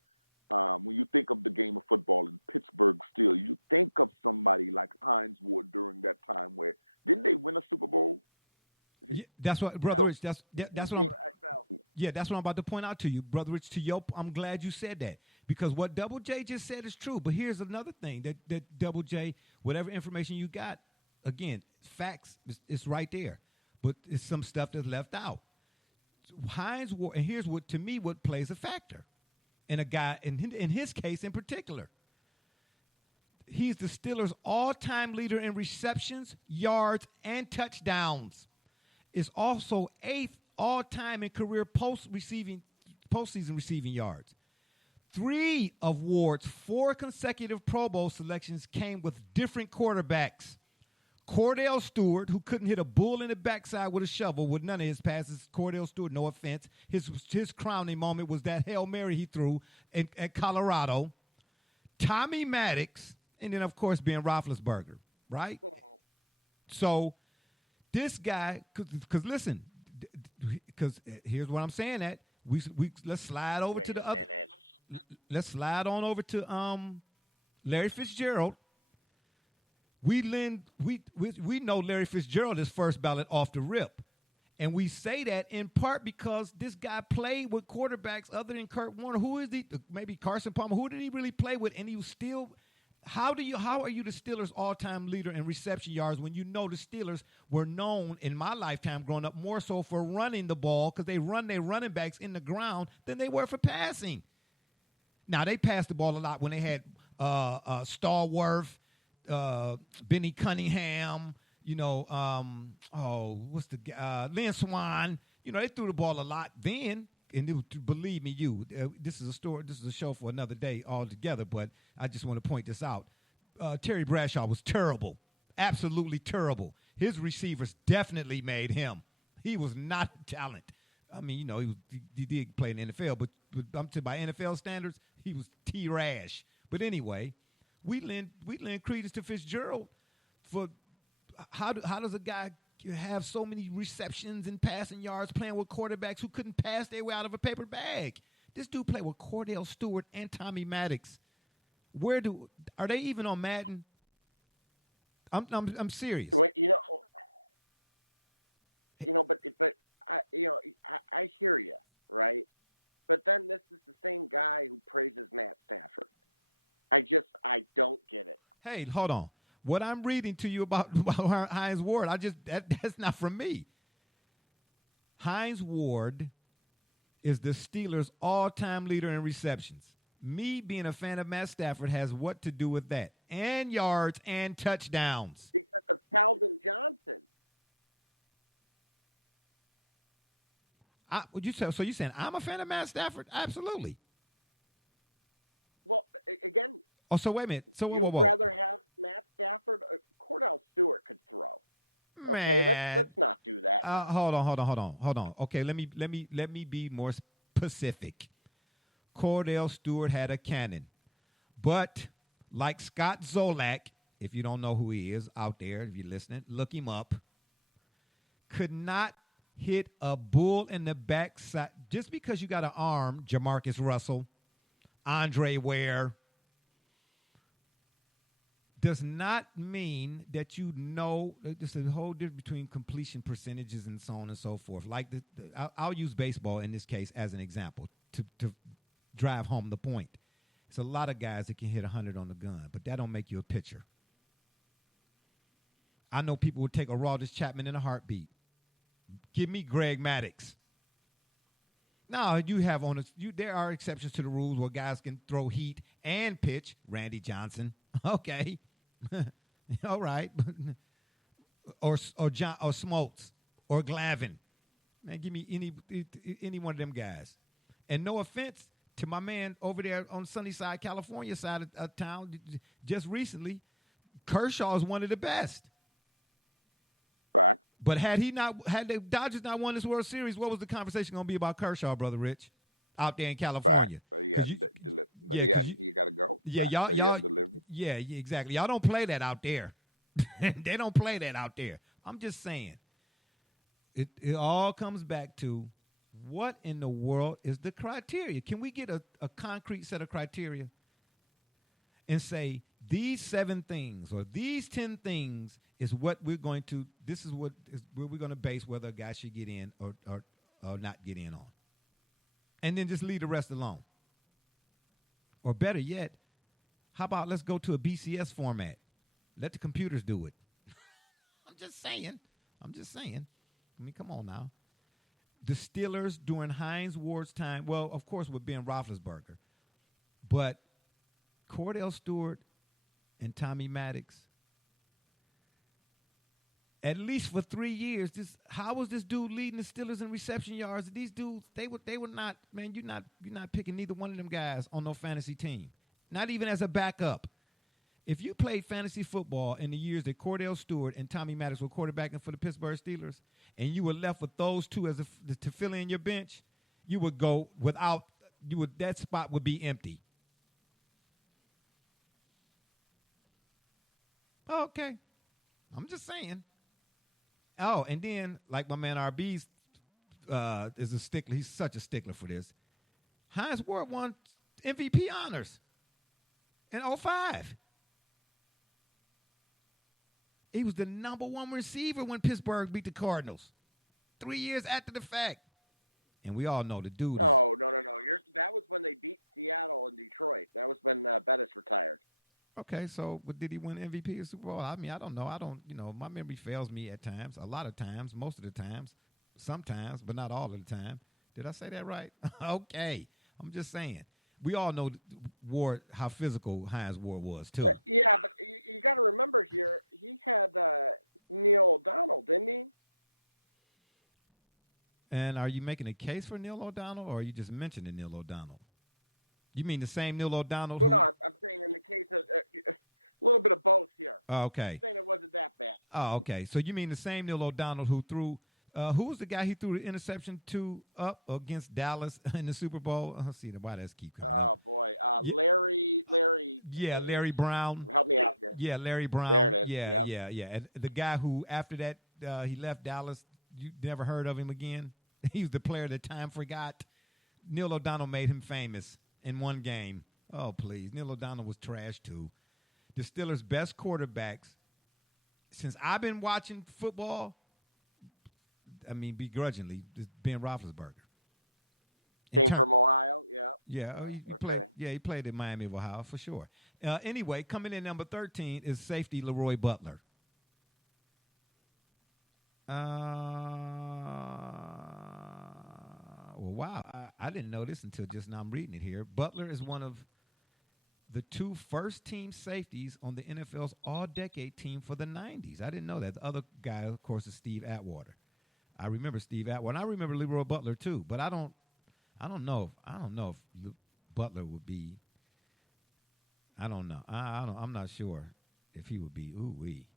when you think of the game of football in Pittsburgh still, you think of somebody like Heinz Ward during that time where, didn't they win a Super Bowl? Yeah, that's what, Brother Rich, that's what I'm about to point out to you, Brother Rich. I'm glad you said that, because what Double J just said is true. But here's another thing that Double J, whatever information you got, again, facts, it's right there, but it's some stuff that's left out. Heinz Ward, and here's what plays a factor, and a guy in his case in particular. He's the Steelers' all-time leader in receptions, yards, and touchdowns. Is also 8th all-time in career postseason receiving yards. 3 of Ward's 4 consecutive Pro Bowl selections came with different quarterbacks. Cordell Stewart, who couldn't hit a bull in the backside with a shovel with none of his passes. Cordell Stewart, no offense. His crowning moment was that Hail Mary he threw at Colorado. Tommy Maddox, and then, of course, Ben Roethlisberger, right? So this guy, because listen, because here's what I'm saying at. Let's slide over to the other. Let's slide on over to Larry Fitzgerald. We know Larry Fitzgerald is first ballot off the rip. And we say that in part because this guy played with quarterbacks other than Kurt Warner. Who is he? Maybe Carson Palmer. Who did he really play with? And he was still – how are you the Steelers' all-time leader in reception yards when you know the Steelers were known in my lifetime growing up more so for running the ball because they run their running backs in the ground than they were for passing? Now, they passed the ball a lot when they had Stallworth, Benny Cunningham, what's the Lynn Swan. They threw the ball a lot then, believe me, this is a story. This is a show for another day altogether. But I just want to point this out. Terry Bradshaw was terrible, absolutely terrible. His receivers definitely made him. He was not a talent. I mean, he did play in the NFL, but by NFL standards, he was T-rash. But anyway, we lend credence to Fitzgerald for how does a guy have so many receptions and passing yards playing with quarterbacks who couldn't pass their way out of a paper bag? This dude played with Cordell Stewart and Tommy Maddox. Are they even on Madden? I'm serious. But I hear you, right? But then this is the same guy who praises Matt Stafford. I don't get it. Hey, hold on. What I'm reading to you about Heinz Ward, that's not from me. Heinz Ward is the Steelers' all-time leader in receptions. Me being a fan of Matt Stafford has what to do with that? And yards and touchdowns. Because of Calvin Johnson. So you're saying I'm a fan of Matt Stafford? Absolutely. Well, again. Oh, so wait a minute. So you'd rather have Matt Stafford? Cordell Stewart could throw. Okay, let's not do that. Hold on. Okay, let me be more specific. Cordell Stewart had a cannon, but like Scott Zolak, if you don't know who he is out there, if you're listening, look him up. Could not hit a bull in the backside just because you got an arm. Jamarcus Russell, Andre Ware. Does not mean that there's a whole difference between completion percentages and so on and so forth. Like I'll use baseball in this case as an example to drive home the point. It's a lot of guys that can hit 100 on the gun, but that don't make you a pitcher. I know people would take a Rodgers Chapman in a heartbeat. Give me Greg Maddux. Now, there are exceptions to the rules where guys can throw heat and pitch. Randy Johnson. Okay. All right. or Smoltz or Glavin. Man, give me any one of them guys. And no offense to my man over there on Sunnyside, California side of town, just recently, Kershaw is one of the best. Right. But had the Dodgers not won this World Series, what was the conversation going to be about Kershaw, Brother Rich, out there in California? Right. You got to go. Yeah, right. y'all delivered. Yeah, exactly. Y'all don't play that out there. They don't play that out there. I'm just saying. It all comes back to what in the world is the criteria? Can we get a concrete set of criteria and say these 7 things or these 10 things is what we're going to – this is where we're going to base whether a guy should get in or not get in on. And then just leave the rest alone. Or better yet, how about let's go to a BCS format? Let the computers do it. I'm just saying. I mean, come on now. The Steelers during Heinz Ward's time, well, of course, with Ben Roethlisberger, but Cordell Stewart and Tommy Maddox, at least for 3 years, how was this dude leading the Steelers in reception yards? These dudes, they were not, man, you're not picking neither one of them guys on no fantasy team, not even as a backup. If you played fantasy football in the years that Cordell Stewart and Tommy Maddox were quarterbacking for the Pittsburgh Steelers, and you were left with those two to fill in your bench, you would go without. That spot would be empty. Okay, I'm just saying. Oh, and then like my man RB's is a stickler. He's such a stickler for this. Heinz Ward won MVP honors in 2005. He was the number 1 receiver when Pittsburgh beat the Cardinals 3 years after the fact. And we all know the dude. No. That was when they beat Seattle and Detroit. That was when Bettis retired. Okay, so did he win MVP of Super Bowl? I mean, I don't know. My memory fails me at times, a lot of times, most of the times, sometimes, but not all of the time. Did I say that right? Okay, I'm just saying. We all know Ward, how physical Heinz Ward was, too. Yeah, but you got to remember here, he had Neil O'Donnell, didn't he? And are you making a case for Neil O'Donnell, or are you just mentioning Neil O'Donnell? You mean the same Neil O'Donnell? Well, no, I'm saying in the case of a little bit of both here. Oh, okay. I'm saying it wasn't that bad. Oh, okay. So you mean the same Neil O'Donnell who threw who was the guy he threw the interception to up against Dallas in the Super Bowl? I'll see why that's keep coming. Oh boy, Larry. Yeah, Larry Brown. Help me out here. Yeah, Larry Brown. There it is. Yeah, Yep. yeah. And the guy who after that he left Dallas, you never heard of him again. He was the player that time forgot. Neil O'Donnell made him famous in one game. Oh, please. Neil O'Donnell was trash, too. The Steelers' best quarterbacks, since I've been watching football, I mean, begrudgingly, is Ben Roethlisberger. Came from Ohio, yeah. Yeah, he played in Miami of Ohio, for sure. Anyway, coming in number 13 is safety Leroy Butler. Well, wow. I didn't know this until just now I'm reading it here. Butler is one of the 2 first-team safeties on the NFL's all-decade team for the 90s. I didn't know that. The other guy, of course, is Steve Atwater. I remember Steve Atwater. And I remember Leroy Butler, too. But I don't know if Butler would be. I don't know. I'm not sure if he would be. Ooh-wee.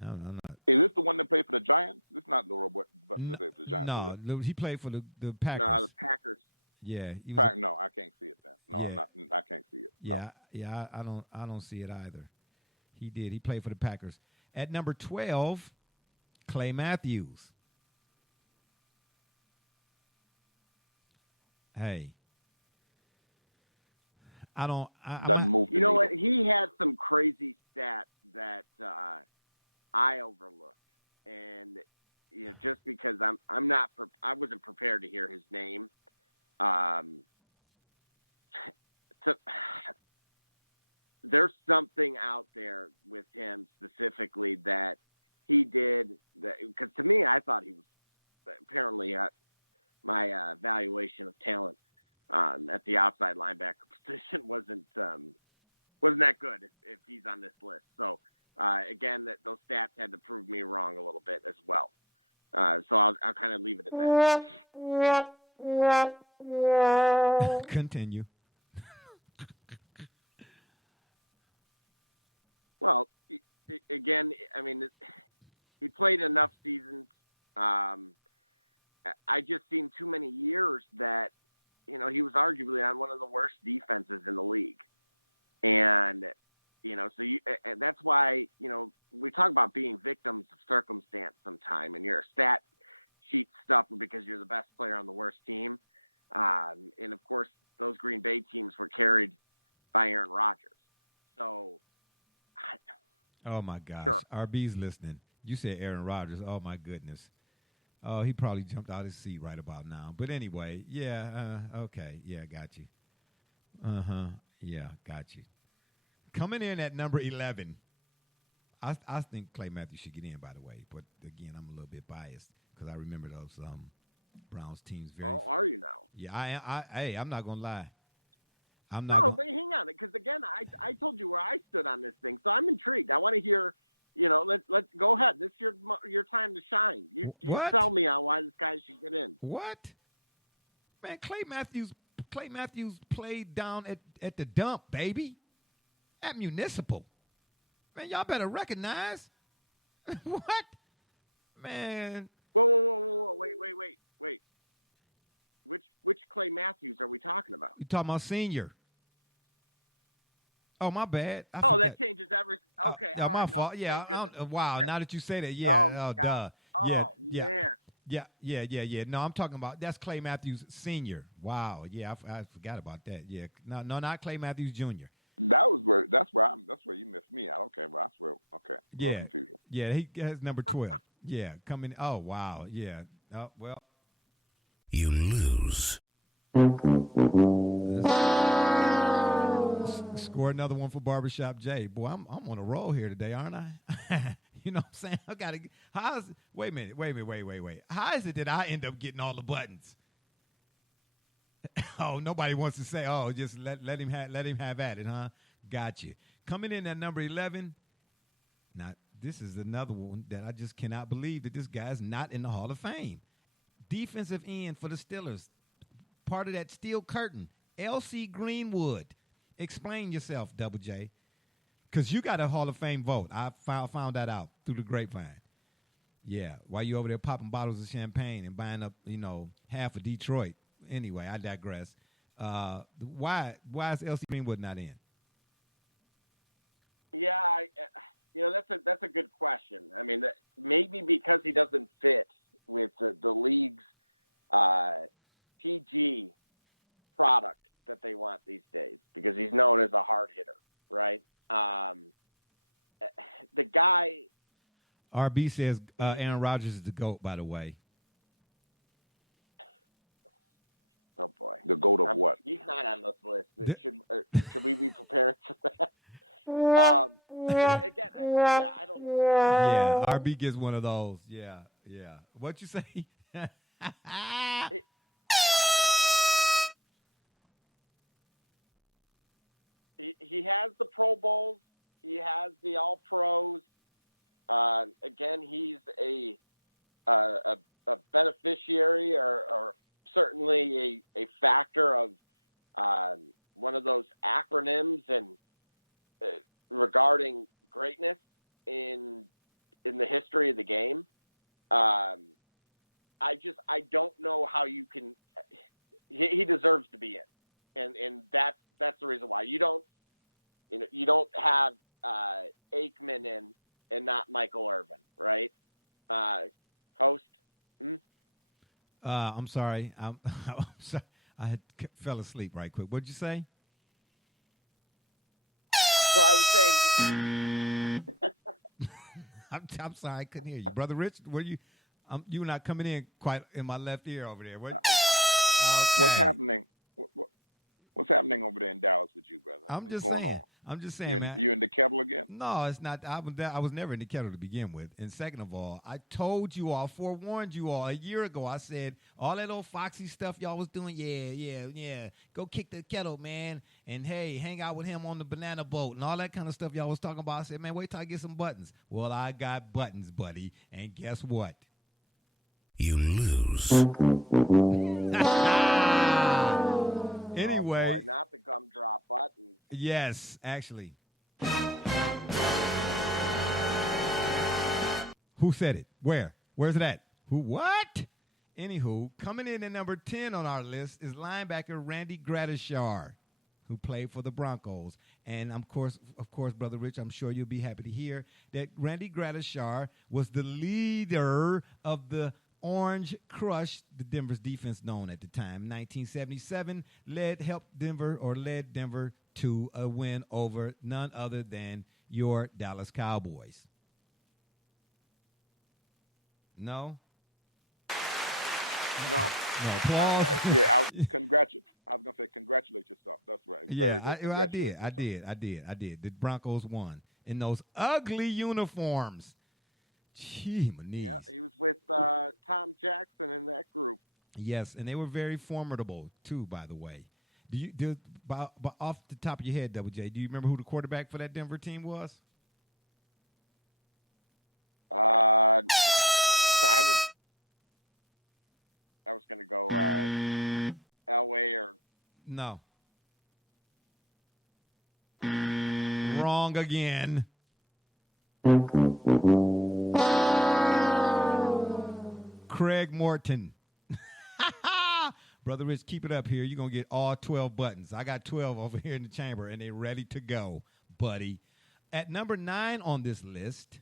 I'm not. Is this the one that played for the Giants? This is not Leroy Butler that played for the Giants. No, he played for the Packers. No, the Packers. Yeah. No, I can't see it then. No, Yeah. I can't see it. No. Yeah, I don't see it either. He did. He played for the Packers. At number 12, Clay Matthews. Hey. Doesn't move. You know what? He had some crazy stats that I overlooked, and just because I wasn't prepared to hear his name. So there's something out there with him specifically that he did that, because to me, I thought he was apparently my evaluation of talent at the outside linebacker position wasn't that good if he's on this list. So again, those stats had to prove me wrong a little bit as well. So I'll kind of leave it at that. Continue. Well, again, I mean, he played enough seasons. I just seen too many years that, he was arguably on one of the worst defenses in the league. And, so and that's why, we talk about being victims of circumstance sometime, and you're a stat sheet stuffer because you're the best player on the worst team. And of course, those Green Bay teams were carried by Aaron Rodgers. So, oh my gosh, sure. RB's listening. You said Aaron Rodgers. Oh my goodness. Oh, he probably jumped out of his seat right about now. But anyway, yeah, okay, yeah, got you. Yeah, got you. Coming in at number 11, I think Clay Matthews should get in, by the way. But again, I'm a little bit biased because I remember those Browns teams very. Oh, are you now? Yeah, I'm not gonna lie. I'm No, not. but hang on, because again, I told you where I stood on this thing, so I'm intrigued. I want to hear. Let's go ahead. This is your time to shine. You tell me on why this guy should get in. What? Man, Clay Matthews played down at the dump, baby. At Municipal. Man, y'all better recognize. What? Man. Whoa. Wait. Which Clay Matthews are we talking about? You talking about senior. Oh, my bad. That changes everything. Okay. Oh, my fault. Yeah. Wow. Okay. Now that you say that, yeah. Oh, duh. Oh, yeah. man. Yeah. No, I'm talking about that's Clay Matthews Senior. Wow. Yeah, I forgot about that. Yeah. No, not Clay Matthews Jr. That's where you missed me out. Okay, but that's where. Okay. Yeah. Confusion. Yeah. He has number 12. Yeah. Coming. Oh, wow. Yeah. Oh, well. You lose. Score another one for Barbershop J. Boy, I'm on a roll here today, aren't I? You know what I'm saying? I gotta. Wait a minute. Wait. How is it that I end up getting all the buttons? Oh, nobody wants to say. Oh, just let him have at it, huh? Got you. Coming in at number 11. Now this is another one that I just cannot believe that this guy's not in the Hall of Fame. defensive end for the Steelers, part of that steel curtain, L.C. Greenwood. Explain yourself, Double J, because you got a Hall of Fame vote. I found that out through the grapevine. Yeah, while you over there popping bottles of champagne and buying up, half of Detroit. Anyway, I digress. Why is L.C. Greenwood not in? Yeah, that's a good question. I mean, maybe because he doesn't fit with the league's PG product that they want these days, because he's known as a hard hitter, right? The guy. RB says Aaron Rodgers is the GOAT, by the way. Oh boy, the GOAT of what? He's not on this list. Should we be prepared for that? But again, I don't know. Yeah, RB gets one of those. Yeah. What you say? He has the Pro Bowls. He has the All Pros. Again, he's a beneficiary or certainly a factor of one of those acronyms and regarding greatness in the history of the game. I don't know how you can. He deserves to be in, and that's the reason why you don't have Aikman in and not Michael Irvin, right? Host. I'm sorry. I'm sorry. I fell asleep right quick. What'd you say? So I was saying. I'm sorry, I couldn't hear you, Brother Rich. Were you? You were not coming in quite in my left ear over there. What? Okay. What's happening? What's happening over there in Dallas with you, brother? I'm What's just going saying. on? I'm just saying, man. You in the kettle again? No, it's not. I was never in the kettle to begin with. And second of all, I told you all, forewarned you all a year ago. I said all that old foxy stuff y'all was doing. Yeah. Go kick the kettle, man. And hey, hang out with him on the banana boat and all that kind of stuff y'all was talking about. I said, man, wait till I get some buttons. Well, I got buttons, buddy. And guess what? You lose. Anyway. Oh boy, not the gumdrop button. Yes, actually. Who said it? Where? Where's it at? Who? What? Anywho, coming in at number 10 on our list is linebacker Randy Bradshaw, who played for the Broncos. And of course, Brother Rich, I'm sure you'll be happy to hear that Randy Bradshaw was the leader of the Orange Crush, the Denver's defense known at the time. 1977 led Denver to a win over none other than your Dallas Cowboys. No? No. Applause. I was going to say congratulate yourself. That's right. Yeah, I did. The Broncos won in those ugly uniforms. Gee, my knees. Yeah, he was with Tom Jackson in that group. Yes, and they were very formidable too, by the way. Off the top of your head, Double J, do you remember who the quarterback for that Denver team was? I was going to go Elway or no. Wrong again. Craig Morton. Brother Rich, keep it up here. You're going to get all 12 buttons. I got 12 over here in the chamber, and they're ready to go, buddy. At number 9 on this list,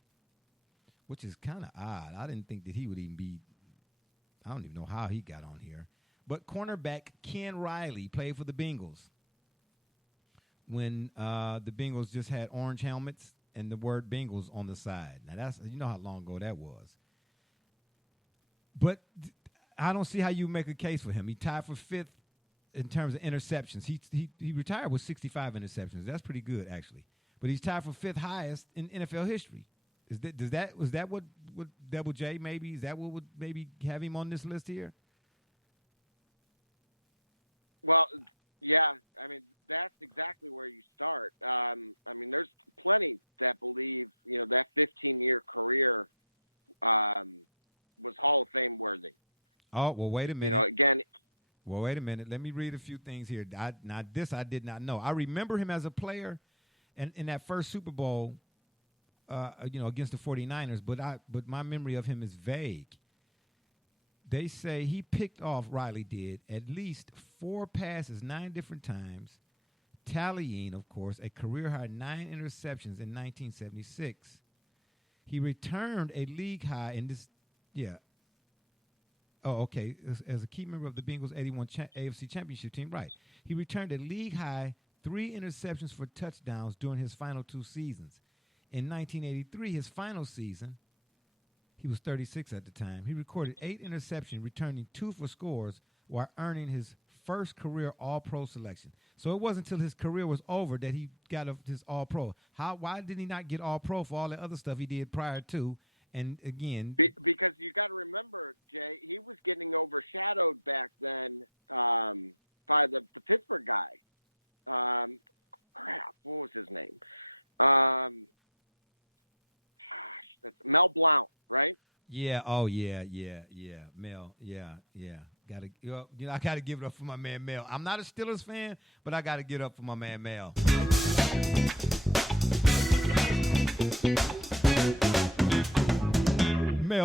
which is kind of odd. I didn't think that he would even be – I don't even know how he got on here. But cornerback Ken Riley played for the Bengals when the Bengals just had orange helmets and the word Bengals on the side. Now, that's you know how long ago that was. But I don't see how you make a case for him. He tied for 5th in terms of interceptions. He retired with 65 interceptions. That's pretty good, actually. But he's tied for 5th highest in NFL history. Was that what Double J maybe? Is that what would maybe have him on this list here? Well, yeah. I mean, that's exactly where you start. I mean, there's plenty that believe, that 15-year career was Hall of Fame worthy. Oh, well, wait a minute. You know, again. Well, wait a minute. Let me read a few things here. This I did not know. I remember him as a player and in that first Super Bowl, against the 49ers, but my memory of him is vague. They say he picked off, Riley did, at least 4 passes 9 different times, tallying, of course, a career-high 9 interceptions in 1976. He returned a league-high in this, Oh, okay. As a key member of the Bengals' 81 AFC Championship team, right. He returned a league-high 3 interceptions for touchdowns during his final 2 seasons. In 1983, his final season, he was 36 at the time, he recorded 8 interceptions, returning 2 for scores while earning his first career All-Pro selection. So it wasn't until his career was over that he got his All-Pro. Why did he not get All-Pro for all the other stuff he did prior to? And again, because you got to remember, Jay, he was getting overshadowed back then by the Pittsburgh guy. What was his name? That's Mel Blount, right? Yeah. Oh, yeah. Mel. Yeah. I got to give it up for my man Mel. I'm not a Steelers fan, but I got to get up for my man Mel.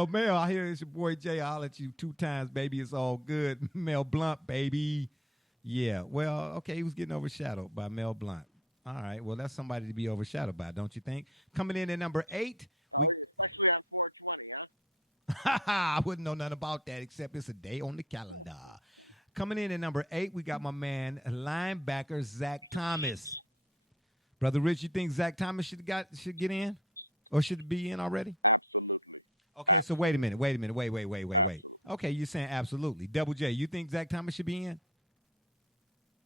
Mel, I hear it's your boy Jay. I'll let you 2 times, baby. It's all good. Mel Blount, baby. Yeah, well, okay, he was getting overshadowed by Mel Blount. All right, well, that's somebody to be overshadowed by, don't you think? Coming in at number 8. Oh, especially on 420, huh? I wouldn't know nothing about that except it's a day on the calendar. Coming in at number 8, we got my man, linebacker Zach Thomas. Brother Rich, you think Zach Thomas should get in? Or should be in already? Absolutely. Okay, absolutely. So wait a minute. Wait. Absolutely. Okay, you're saying absolutely. Double J, you think Zach Thomas should be in?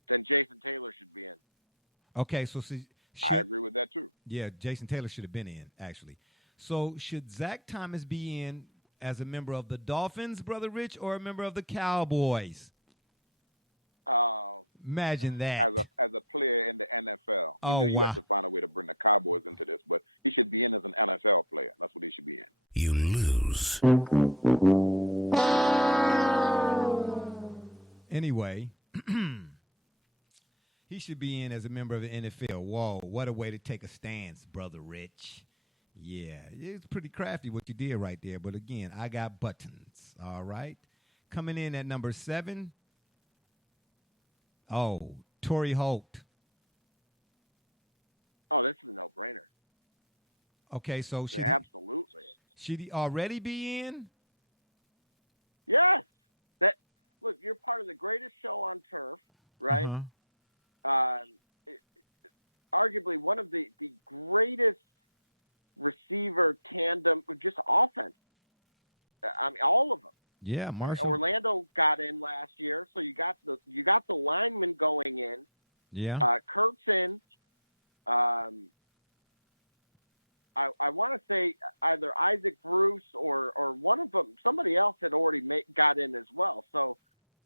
Then Jason Taylor should be in. Okay, so I agree with that too. Yeah, Jason Taylor should have been in, actually. So should Zach Thomas be in as a member of the Dolphins, Brother Rich, or a member of the Cowboys? Imagine that. As a player in the NFL. We knew you had to find a way to bring the Cowboys into this, but he should be in as an NFL player. That's what he should be in. You lose. Anyway, he should be in as a member of the NFL. Whoa, what a way to take a stance, Brother Rich. Yeah, it's pretty crafty what you did right there. But again, I got buttons. All right. Coming in at number 7. Oh, Tory Holt. Oh, this is a no-brainer. Okay, so absolutely. Should he already be in? Yes. Look, you're part of the greatest show on turf, right? Uh-huh. Arguably one of the greatest receiver tandem, just offense. I mean, all of them. Yeah, Marshall. Orlando got in last year, so you got the lineman going in. Yeah. Kurt's in. I want to say either Isaac Bruce or one of them, somebody else had already got in as well. So,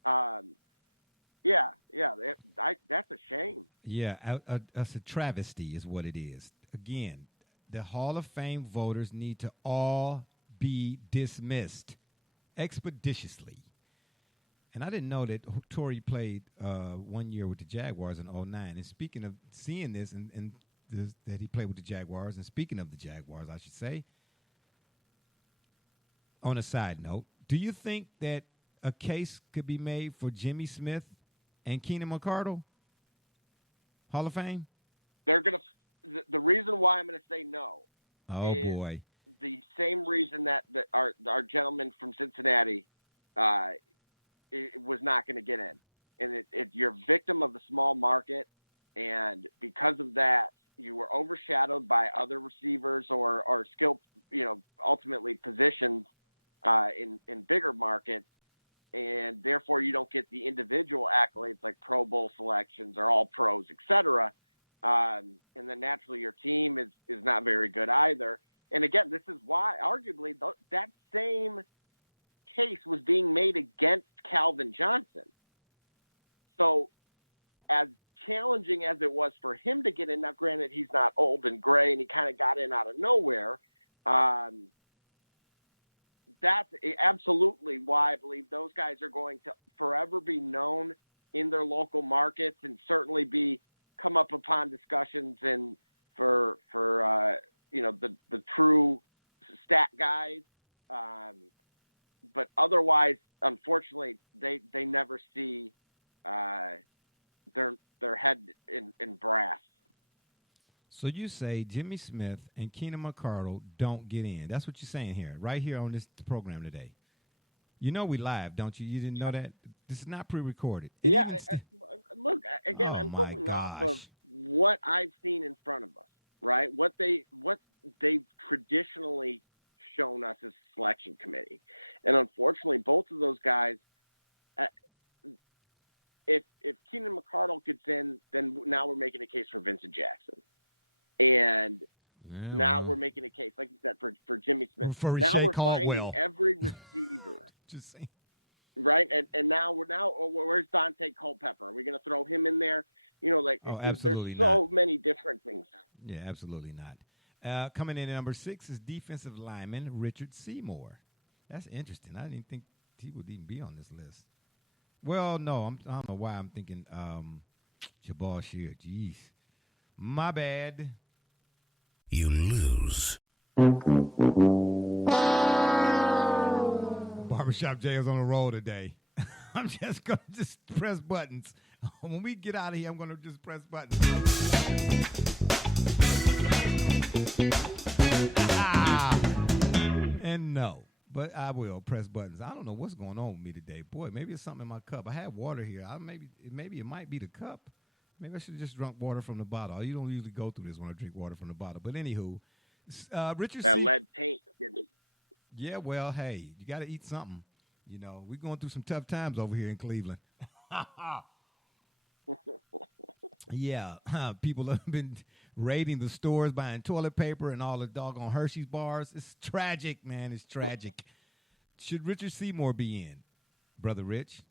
that's a shame. Yeah, that's a travesty is what it is. Again, the Hall of Fame voters need to all be dismissed expeditiously. And I didn't know that Tory played 1 year with the Jaguars in 2009. And speaking of seeing this and that he played with the Jaguars, and speaking of the Jaguars, I should say, on a side note, do you think that a case could be made for Jimmy Smith and Keenan McCardle? Hall of Fame? They're going to – the reason why I'm going to say no is boy. The same reason that our gentleman from Cincinnati was not going to get in. And you're a victim of the small market, and because of that, you were overshadowed by other receivers or skill, ultimately positions in bigger markets, and therefore you don't get the individual accolades like Pro Bowl selections or All Pros, etc. And then naturally your team is not very good either. And again, this is why arguably that same case was being made against Calvin Johnson. So as challenging as it was for him to get in, now granted he's not old and gray and he kind of got in out of nowhere, that's absolutely why I believe those guys are going to forever be known in their local markets and certainly come up upon discussions and for the true stat guys. But otherwise, unfortunately, they never see their head in brass. So you say Jimmy Smith and Keenan McCardle don't get in. That's what you're saying here, right here on this program today. You know we live, don't you? You didn't know that? This is not pre-recorded. Yeah, look, again, I'm going off of what I've seen in front of us, right? What they've traditionally shown us as selection committee. And unfortunately, both of those guys, if Keenan McCardle gets in, then now we're making a case for Vincent Jackson. And now we're making a case, like you said, for Jimmy Smith. For now we're Caldwell. finding every receiver. Just saying. Right? And now where's Dante Culpepper? Are we going to throw him in there? Absolutely there's so many different things. Yeah, absolutely not. Coming in at number 6 is defensive lineman Richard Seymour. That's interesting. I didn't think he would even be on this list. Well, no, I don't know why I'm thinking Jabal Shear. Jeez. My bad. You lose. Barbershop Jay is on a roll today. I'm just going to just press buttons. When we get out of here, I'm going to just press buttons. And no, but I will press buttons. I don't know what's going on with me today. Boy, maybe it's something in my cup. I have water here. Maybe it might be the cup. Maybe I should have just drunk water from the bottle. You don't usually go through this when I drink water from the bottle. But anywho, Richard That lead paint. Yeah, well, hey, you got to eat something. You know, we're going through some tough times over here in Cleveland. Yeah, people have been raiding the stores, buying toilet paper and all the doggone Hershey's bars. It's tragic, man. It's tragic. Should Richard Seymour be in, Brother Rich?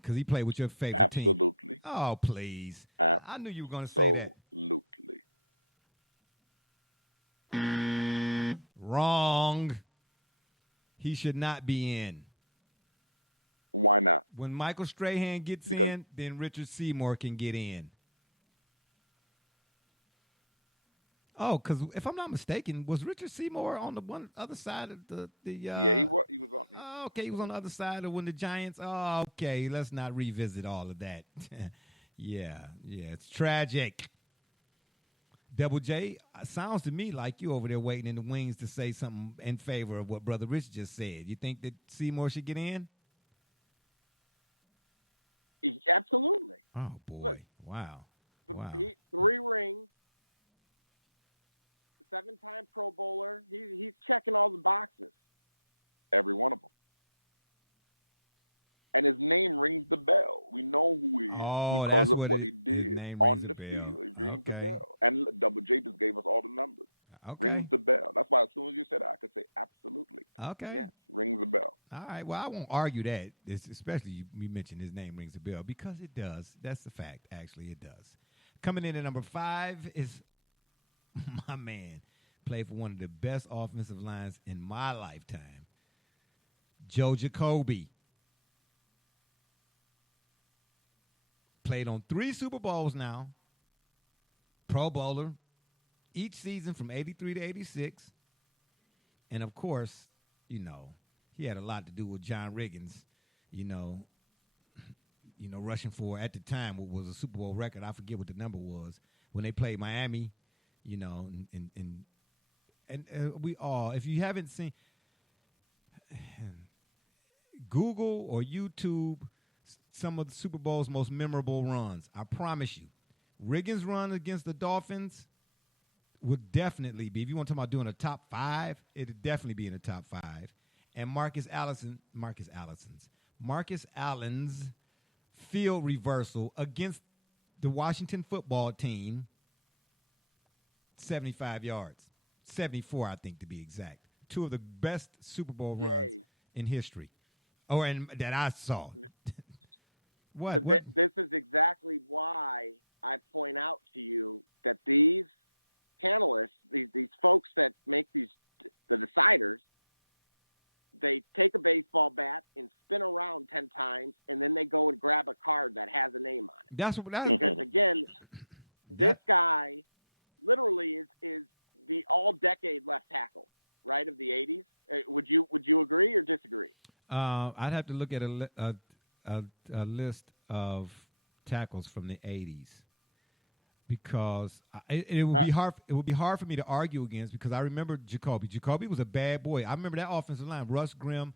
Because he played with your favorite team. Absolutely. Oh, please. I knew you were going to say that. Absolutely. Wrong. He should not be in. Why not? When Michael Strahan gets in, then Richard Seymour can get in. Oh, because if I'm not mistaken, was Richard Seymour on the one other side of the yeah, he was on the Oh, okay, he was on the other side of when the Giants. Oh, okay, let's not revisit all of that. Yeah, it's tragic. Double J, sounds to me like you over there waiting in the wings to say something in favor of what Brother Rich just said. You think that Seymour should get in? Absolutely. Oh, boy. Look, Wow. 3 rings, 7-time Pro Bowler. He's checking all the boxes. every one of them. And his name rings the bell. We know who he is because of what he did on the field. He rings the bell. And Double J just gave us all the numbers. Rings the bell. That's why as soon as you said it, I could say absolutely. Okay. Yeah, rings the bell. All right. Well, I won't argue that, especially you mentioned his name rings the bell, because it does. That's the fact. Actually, it does. Coming in at number 5 is my man. Played for one of the best offensive lines in my lifetime, Joe Jacoby. Played on 3 Super Bowls now. Pro Bowler each season from 83 to 86. And, of course, he had a lot to do with John Riggins, rushing for, at the time, what was a Super Bowl record. I forget what the number was. When they played Miami, and we all, if you haven't seen, Google or YouTube some of the Super Bowl's most memorable runs. I promise you. Riggins' run against the Dolphins would definitely be, if you want to talk about doing a top 5, it would definitely be in the top 5. And Marcus Allen's field reversal against the Washington football team, 75 yards. 74, I think, to be exact. 2 of the best Super Bowl runs in history. That I saw. What? This is exactly why I point out to you that these panelists, these folks that make the deciders, they take a baseball bat and spin around 10 times, and then they go and grab a card that has a name on it. That's Because again, this guy literally is the all-decade left tackle, right, of the 80s. Would you agree or disagree? I'd have to look at a list of tackles from the 80s because it would be hard. It would be hard for me to argue against because I remember Jacoby. Jacoby was a bad boy. I remember that offensive line: Russ Grimm,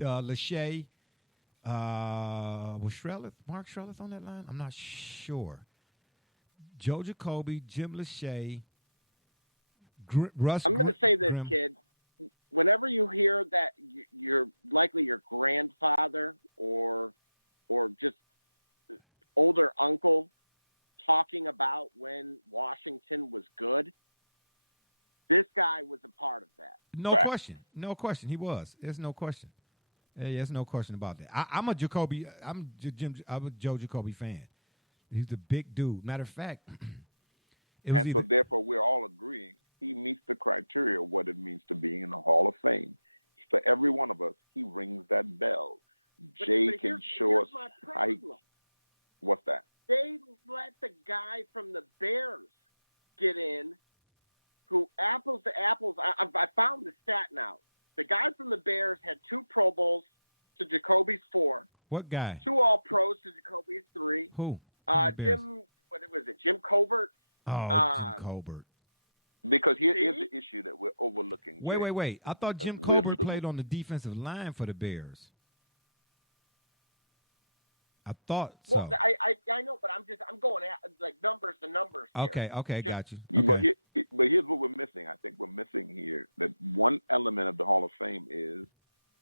Lachey. Was Mark Shrellis on that line? I'm not sure. Joe Jacoby, Jim Lachey, Russ. I'm going to say this, Grimm. kid. Whenever you hear that you're likely your grandfather or just older uncle talking about when Washington was good, this guy was a part of that. No question. No question. He was. There's no question. There's no question about that. I'm a Jacoby. I'm a Joe Jacoby fan. He's a big dude. Matter of fact, so therefore we're all agreeing he meets the criteria of what it means to be in the Hall of Fame. For every one of us, he rings that bell. Jay can show us how he, what's that? They let the guy from the Bears get in, who apples to apples. I found the stat now. The guy from the Bears had 2 Pro Bowls to Jacoby's 4. What guy? 2 All-Pros to Jacoby's 3. Who? Jim. What was it? Jim Covert. Oh, Jim Colbert. Because here's the issue that we're overlooking. Jay. Wait. I thought Jim Colbert played on the defensive line for the Bears. I thought so. Well, I know, but I'm going at like numbers to numbers here. Okay, got you. Okay. But here's what we're missing. I think we're missing here that one element of the Hall of Fame is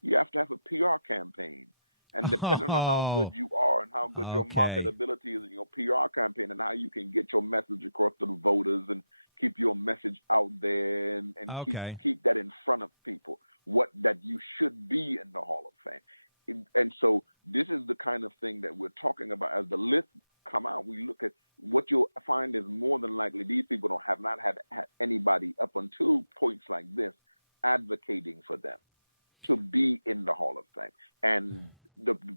you have to have a PR campaign. And depending on how good you are and how good your marketability is in your PR campaign and how you can get your message across to the voters and keep your message out there and keep that in front of people, that you should be in the Hall of Fame. And so this is the kind of thing that we're talking about. As the list come out, we look at what you'll find is more than likely these people have not had anybody up until points like this advocating for them to be in the Hall of Fame. And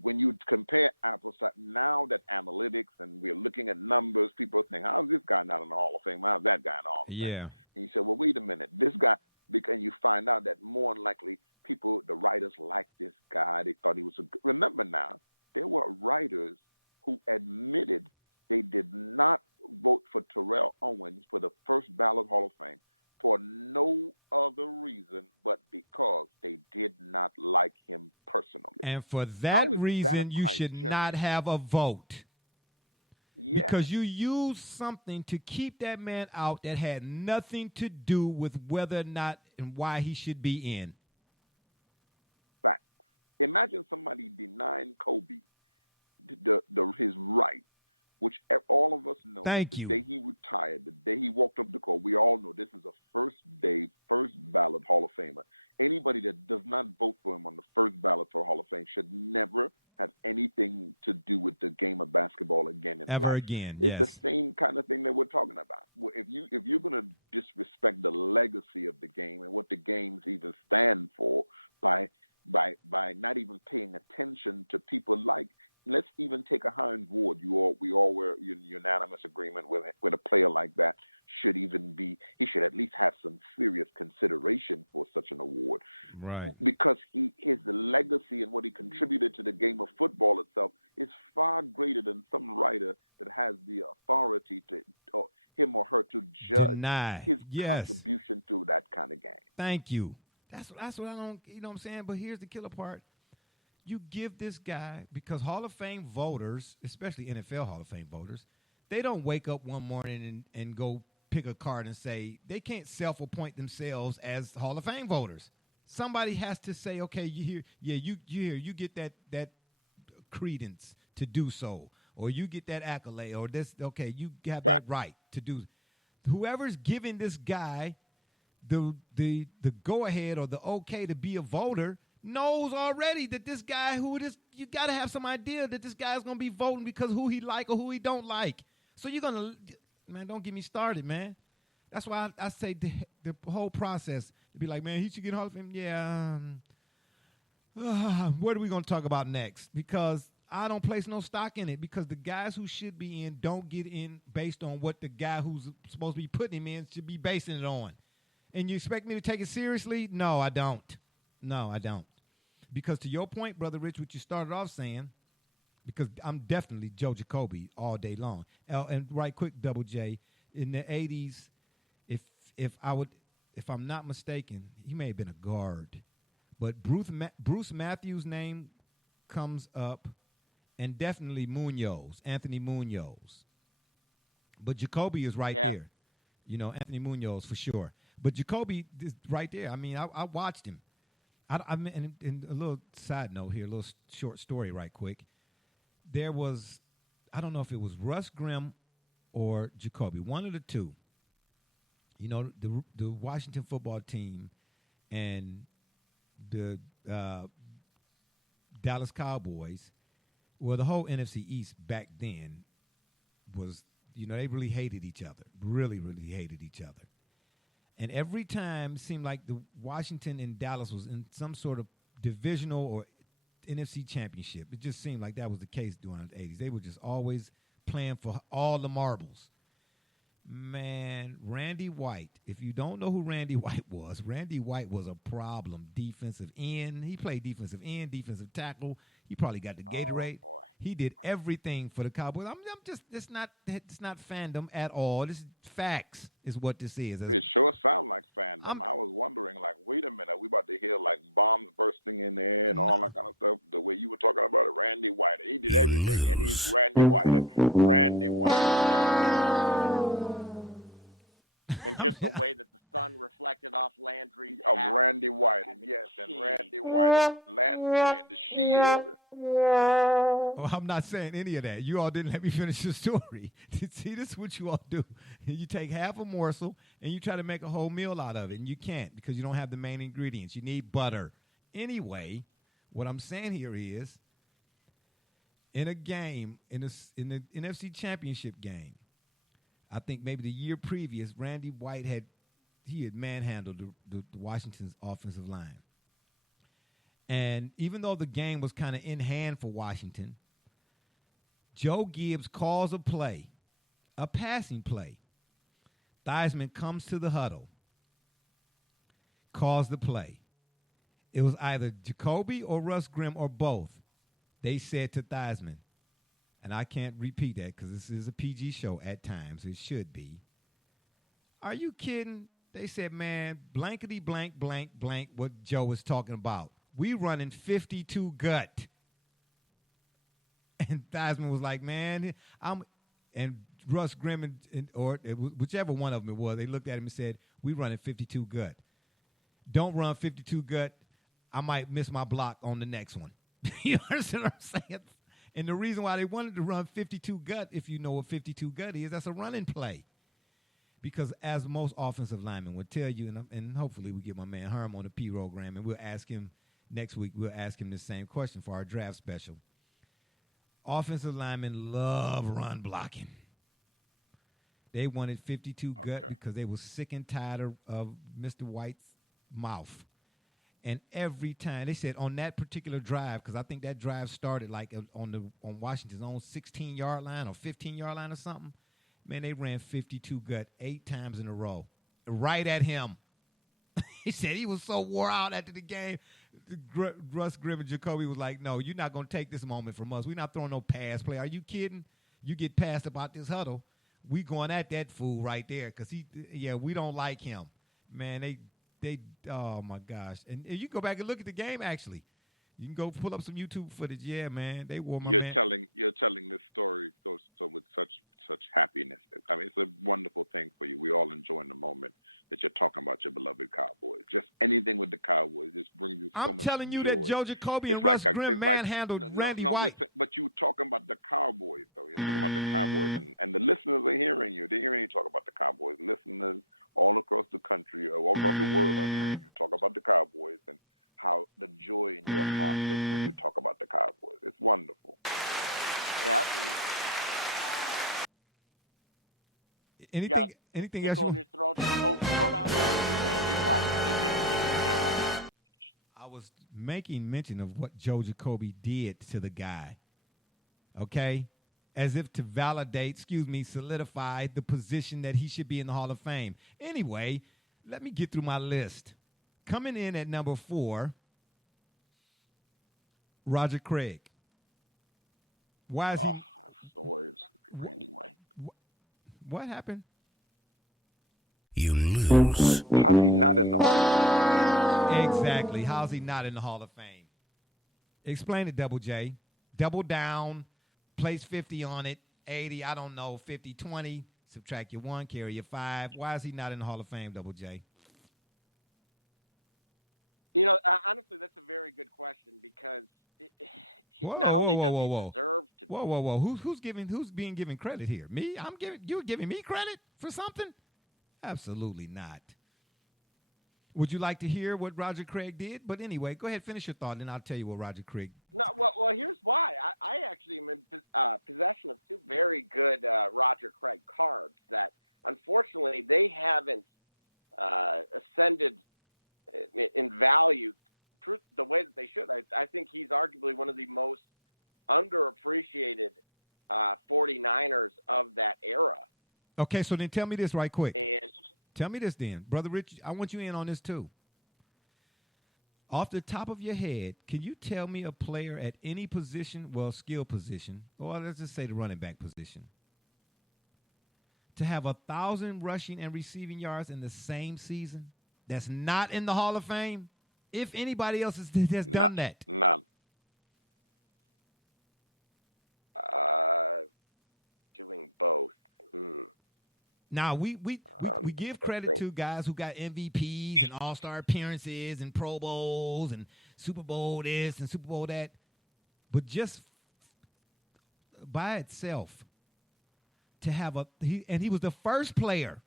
when you compare apples to now that analytics and we're looking at numbers, people are saying, how's this guy not in the Hall of Fame? How's that guy in the Hall of Fame? Yeah. And you say, well, wait a minute. This guy, because you find out that more than likely people, the writers liked this guy. They thought he was remember now, there were writers who admitted they did not vote for Terrell Owens for the first ballot Hall of Fame for no other reason but because they did not like him personally. And for that reason, you should not have a vote. Yeah. Because you used something to keep that man out that had nothing to do with whether or not and why he should be in. Fact. Imagine somebody denying Kobe his right, which all of us know. The day he retired, the day he walked up the court, we all know this is a first ballot Hall of Famer. Anybody that does not vote for him on the first ballot for Hall of Fame should never have anything to do with the game of basketball again in ever life. Again. It's the same kind of thing that we're talking about. If you're going to disrespect the legacy of the game and what the games even stand for by not even paying attention to people like. Let's even take a Heinz Ward. We all were in unanimous agreement with a player like that he should at least have some serious consideration for such an award. Right. Because his legacy and what he contributed to the game of football itself is far greater than some writer that has the authority to him or her to judge his contribution to that kind of game. Thank you. That's what I don't, you know what I'm saying? But here's the killer part. You give this guy, because Hall of Fame voters, especially NFL Hall of Fame voters, they don't wake up one morning and go pick a card and say, they can't self-appoint themselves as Hall of Fame voters. Somebody has to say, okay, you get that credence to do so, or you get that accolade, or this, okay, you have that right to do. Whoever's giving this guy the go-ahead or the okay to be a voter knows already that this guy you got to have some idea that this guy's going to be voting because who he like or who he don't like. So you're going to, man, don't get me started, man. That's why I say the whole process to be like, man, he should get Hall of Fame. Yeah, What are we going to talk about next? Because I don't place no stock in it, because the guys who should be in don't get in based on what the guy who's supposed to be putting him in should be basing it on. And you expect me to take it seriously? No, I don't. No, I don't. Because to your point, Brother Rich, what you started off saying, because I'm definitely Joe Jacoby all day long. And right quick, Double J, in the 80s, if I'm not mistaken, he may have been a guard. But Bruce Matthews' name comes up, and definitely Munoz, Anthony Munoz. But Jacoby is right there. You know, Anthony Munoz for sure. But Jacoby is right there. I mean, I watched him. And a little side note here, a little short story right quick. There was, I don't know if it was Russ Grimm or Jacoby, one of the two. You know, the Washington football team and the Dallas Cowboys, well, the whole NFC East back then was, you know, they really hated each other, really, really hated each other. And every time it seemed like the Washington and Dallas was in some sort of divisional or NFC championship. It just seemed like that was the case during the 80s. They were just always playing for all the marbles. Man, Randy White, if you don't know who Randy White was a problem. Defensive end. He played defensive end, defensive tackle. He probably got the Gatorade. Oh, boy. He did everything for the Cowboys. I'm just, it's not fandom at all. This is facts is what this is. It sure sounds like fandom. I was wondering, like, wait a minute, we about to hear, like, bombs bursting in there and all that kind of stuff. The way you were talking about it, Randy White. He did everything, and he's Randy White. Randy White. And just the way that the sun reflected off Landry's of hat. Randy White, and yes, and Randy White and Landry and the Shield. Oh, I'm not saying any of that. You all didn't let me finish the story. See, this is what you all do. You take half a morsel and you try to make a whole meal out of it, and you can't because you don't have the main ingredients. You need butter. Anyway, what I'm saying here is, in a game, in the NFC Championship game, I think maybe the year previous, Randy White had manhandled the Washington's offensive line. And even though the game was kind of in hand for Washington, Joe Gibbs calls a play, a passing play. Theismann comes to the huddle, calls the play. It was either Jacoby or Russ Grimm or both. They said to Theismann, and I can't repeat that because this is a PG show at times. It should be. Are you kidding? They said, man, blankety blank, blank, blank, what Joe was talking about. We running 52 gut. And Theismann was like, man, and Russ Grimm, or whichever one of them it was, they looked at him and said, we running 52 gut. Don't run 52 gut. I might miss my block on the next one. You understand what I'm saying? And the reason why they wanted to run 52 gut, if you know what 52 gut is, that's a running play. Because as most offensive linemen would tell you, and hopefully we get my man Herm on the program, and we'll ask him next week, we'll ask him the same question for our draft special. Offensive linemen love run blocking. They wanted 52 gut because they were sick and tired of Mr. White's mouth. And every time, they said on that particular drive, because I think that drive started like on Washington's own 16-yard line or 15-yard line or something. Man, they ran 52 gut 8 times in a row, right at him. He said he was so wore out after the game. Russ Grimm and Jacoby was like, no, you're not going to take this moment from us. We're not throwing no pass play. Are you kidding? You get passed about this huddle. We going at that fool right there because we don't like him. Man, they oh my gosh. And you go back and look at the game actually. You can go pull up some YouTube footage. Yeah, man. They wore my man. You're telling this story so with such happiness. I mean, it's a wonderful thing for you. We all enjoying the moment that you're talking about your beloved Cowboys. Just anything with the Cowboys just brings you so much I'm telling you joy. that Joe Jacoby and Russ Grimm manhandled Randy White. But you're talking about the Cowboys, though. You're talking about the Cowboys. And the listeners are hearing you. They're hearing you talk about the Cowboys. Listeners all across the country, all across the world are hearing you talk about the Cowboys and how the joy in your heart is when you talk about the Cowboys. It's wonderful. Yeah. Anything else? On your throat. Go down there and Randy White. I was making mention of what Joe Jacoby did to the guy, okay, as if to solidify the position that he should be in the Hall of Fame. Anyway, let me get through my list. Coming in at number 4, Roger Craig. Why is he? So is Randy White. What happened? You lose. How's he not in the Hall of Fame? Exactly. How's he not in the Hall of Fame? Explain it, Double J. Double down, place 50 on it, 80, I don't know, 50, 20, subtract your 1, carry your 5. Why is he not in the Hall of Fame, Double J? You know, honestly, that's a very good question because not only does he deserve to be. Whoa. Who's being given credit here? Me? You're giving me credit for something? Absolutely not. Would you like to hear what Roger Craig did? But anyway, go ahead, finish your thought, and I'll tell you what Roger Craig. No, well, here's why. I actually am in possession of 2 very good Roger Craig cards that, unfortunately, they haven't ascended in value the way that they should. I think he's arguably one of the most underappreciated 49ers of that era. Okay, so then tell me this right quick. And tell me this then. Brother Rich, I want you in on this too. Off the top of your head, can you tell me a player at any position, skill position, or let's just say the running back position, to have 1,000 rushing and receiving yards in the same season that's not in the Hall of Fame? If anybody else has done that. None. Doing both. Now, we give credit to guys who got MVPs and all-star appearances and Pro Bowls and Super Bowl this and Super Bowl that. But just by itself, to have he was the first player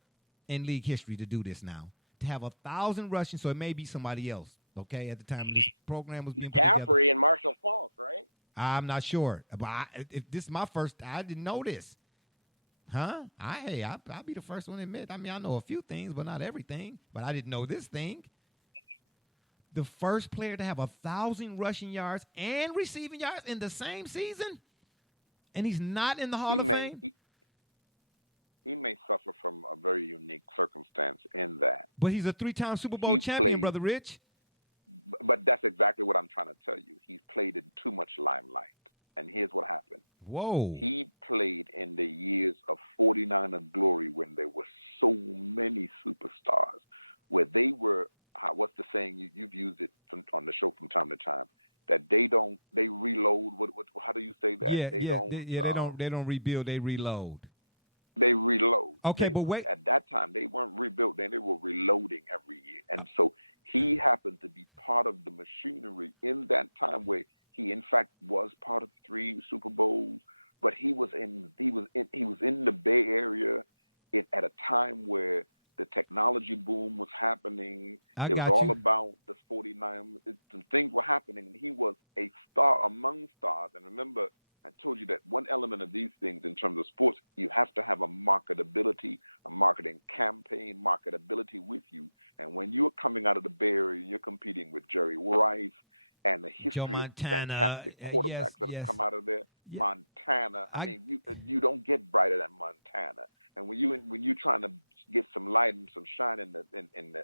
in league history to do this now, to have 1,000 rushing, so it may be somebody else, okay, at the time this program was being put together. McCaffrey and Marshall Falk, right? I'm not sure. But if this is my first, I didn't know this. Huh? I'll be the first one to admit. I mean, I know a few things, but not everything. But I didn't know this thing. The first player to have 1,000 rushing yards and receiving yards in the same season, and he's not in the Hall of Fame. He may suffer from a very unique circumstance in that. But he's a 3-time Super Bowl champion, Brother Rich. But that's exactly what I'm trying to tell you. He's played in too much limelight. And here's what happened. Whoa. He played in the years of 49er glory when there were so many superstars, where they were, what's the saying? You've used it on the show from time to time, that they reload. How do you say that? They don't rebuild, they reload. They reload. Okay, but wait. At that time, they weren't rebuilding. They were reloading every year. And so he happened to be part of the machinery in that time where he, in fact, was part of 3 Super Bowls. But he was in the Bay Area at a time where the technology boom was happening. It was all about the 49. Some things were happening. And he was a star among stars. And remember, I told you that one element of these things in terms of sports, you have to have a marketability, a marketing campaign, marketability with you. And when you're coming out of the Bay Area, you're competing with Jerry Rice and the history of fantastic quarterbacks that have come out of there. Yeah. Montana. I mean, you don't get brighter than Montana. And when you're trying to get some light and some shine in the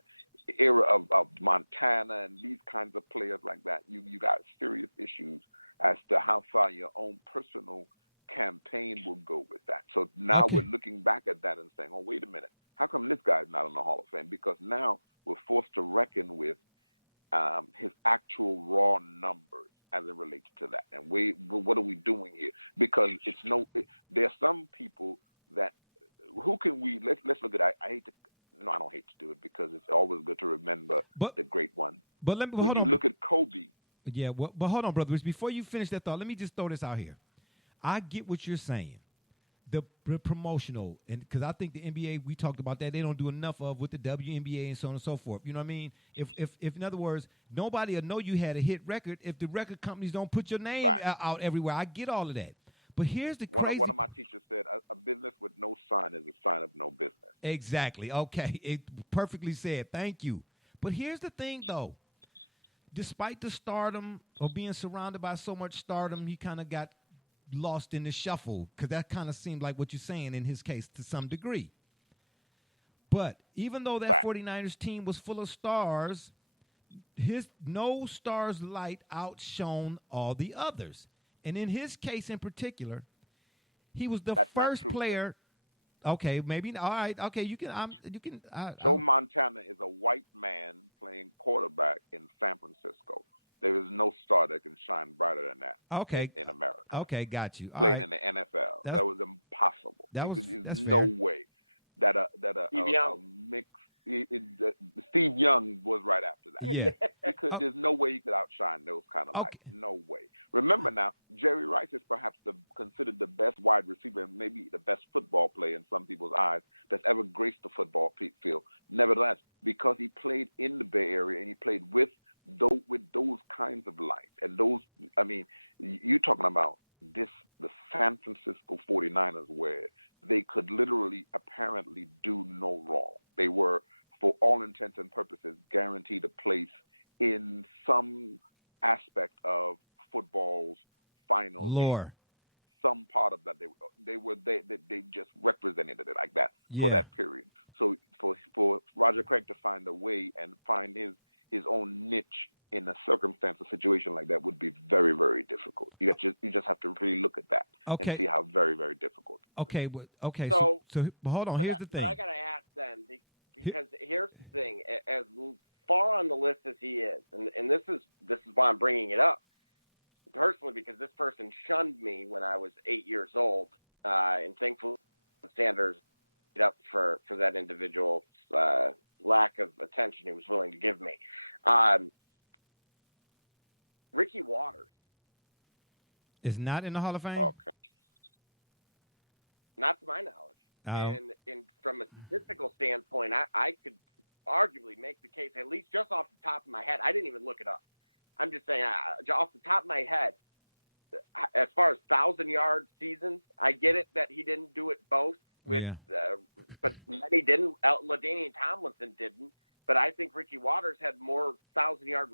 era of Montana and these kinds of players like that, you got serious issues as to how far your own personal campaign will go with that. So now we're looking back at that and saying, oh, wait a minute, how come this guy's not in the Hall of Fame? Because now we're forced to reckon with his actual raw numbers as it relates to that. And what are we doing here? Because there are some people that, who can we, let's look at, I don't hate to do it because it's always good to remember the great one. But when you look at Kobe. Yeah, but hold on, brother. Before you finish that thought, let me just throw this out here. I get what you're saying. The promotional, and because I think the NBA, we talked about that, they don't do enough of with the WNBA and so on and so forth. You know what I mean? If in other words, nobody will know you had a hit record if the record companies don't put your name out everywhere. I get all of that. But here's the crazy... One of my teachers said, a business with no sign is a sign of no business. Exactly. Okay. It perfectly said. Thank you. But here's the thing, though. despite the stardom or being surrounded by so much stardom, he kind of got lost in the shuffle, because that kind of seemed like what you're saying in his case to some degree. But even though that 49ers team was full of stars, no star's light outshone all the others. And in his case in particular, he was the first player. Okay, maybe. All right. Okay, you can. Joe Montana is a white man playing quarterback in San Francisco. There is no star that can shine brighter than that. Okay. In America. Okay, got you. Playing in the NFL, that was impossible. There's no way that a mix. Steve Young was right after that. Yeah. Because there's no way he could outshine those kind of lights. No way. Remember now, Jerry Rice is perhaps considered the best wide receiver, maybe the best football player in some people's eyes that's ever graced the football field. Nevertheless, because he played in the Bay Area and he played with those kinds of lights and those, I mean, you're talking about the San Francisco 49ers, where they could literally apparently do no wrong. They were, for all intents and purposes, guaranteed a place in some aspect of football's final lore. Game. Some part of that, they just represented it like that for that period. So for Roger Craig to find a way and find his own niche in a circumstance, a situation like that would be very, very difficult. You just have to really look at that and see how very, very difficult. Okay, okay. So hold on. Here's the thing. But I got to ask then, because here's the thing: as far on the list as he is, and this is why I'm bringing it up personally, because this person shunned me when I was 8 years old, and thankfully Sanders made up for that individual's lack of attention he was willing to give me. Ricky Waters is not in the Hall of Fame? Okay. Not to my knowledge. And from a statistical standpoint, I could arguably make the case, at least just off the top of my head. I didn't even look it up. I'm just saying, off the top of my head, as far as 1,000-yard seasons, I get it that he didn't do it both, but many didn't. LaDainian Tomlinson didn't. But I think Ricky Waters had more 1,000-yard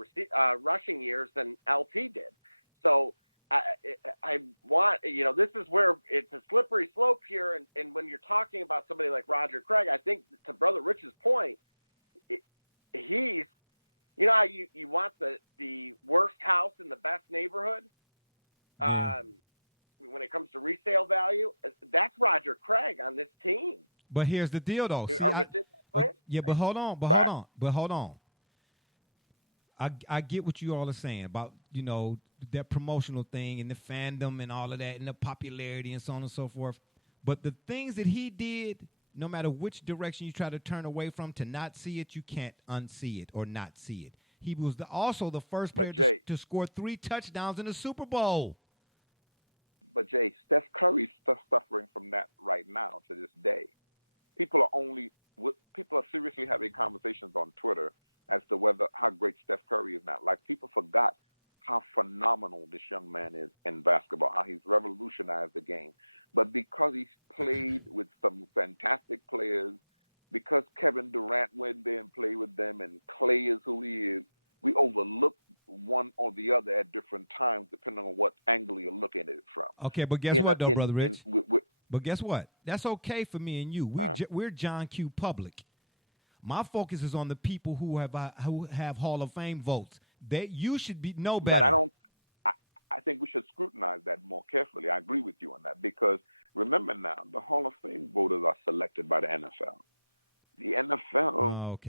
rushing years than LT did. So I want, this is where it's a slippery slope here. And when you're talking about somebody like Roger Craig, I think to Brother Rich's point, he's, how you want the worst house in the best neighborhood when it comes to resale value. That's Roger Craig on this team. But here's the deal, though. But hold on. I get what you all are saying about, that promotional thing and the fandom and all of that and the popularity and so on and so forth. But the things that he did, no matter which direction you try to turn away from to not see it, you can't unsee it or not see it. He was also the first player to score 3 touchdowns in the Super Bowl. But, Jay, Steph Curry's suffering from that right now to this day. People are seriously having conversations on Twitter as to how great Steph Curry is now. Like, people forgot how phenomenal this young man is in basketball, how he's revolutionized the game. But because he's played with some fantastic players, because Kevin Durant went there and played with them, and Clay is who he is, we overlook one or the other at different times, depending on what angle you're looking at it from. Okay, but guess what, though, Brother Rich? But guess what? That's okay for me and you. We're John Q. Public. My focus is on the people who have Hall of Fame votes. That you should know better. But I think we should scrutinize that more carefully. I agree with you on that, because remember now, the Hall of Fame voters are selected by the NFL. The NFL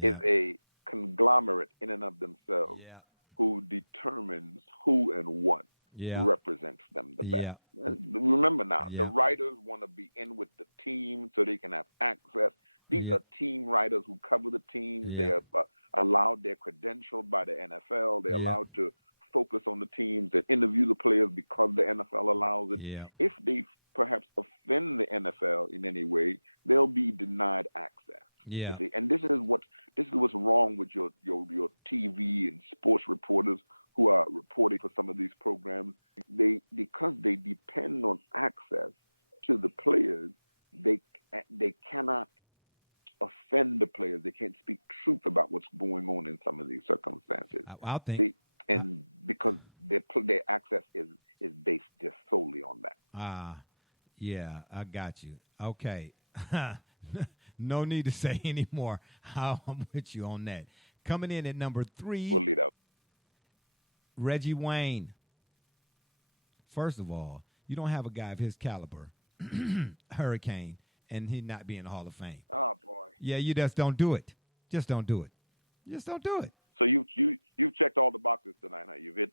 is a conglomerate in and of themselves who determines who and what represents them the best. Remember now, the writers want to be in with the team so they can have access. These are team writers who cover the teams. They are allowed, they're credentialed by the NFL. They're allowed to focus on the teams and interview the players because the NFL allows it. If they perhaps offend the NFL in any way, they'll be denied access. And this is what's wrong with your TV and sports reporters who are reporting for some of these programs. Because they depend on access to the players, they cannot offend the players. They can't speak truth about what's going on in some of these circumstances. I think. See, and because their access is based just solely on that. Yeah, I got you. Okay. No need to say any more. I'm with you on that. Coming in at number 3, We'll lead up. Reggie Wayne. First of all, you don't have a guy of his caliber, Hurricane, and he not be in the Hall of Fame. Oh, boy. Yeah, you just don't do it. Just don't do it. Just don't do it. So you've checked all the boxes tonight. Huh? You've hit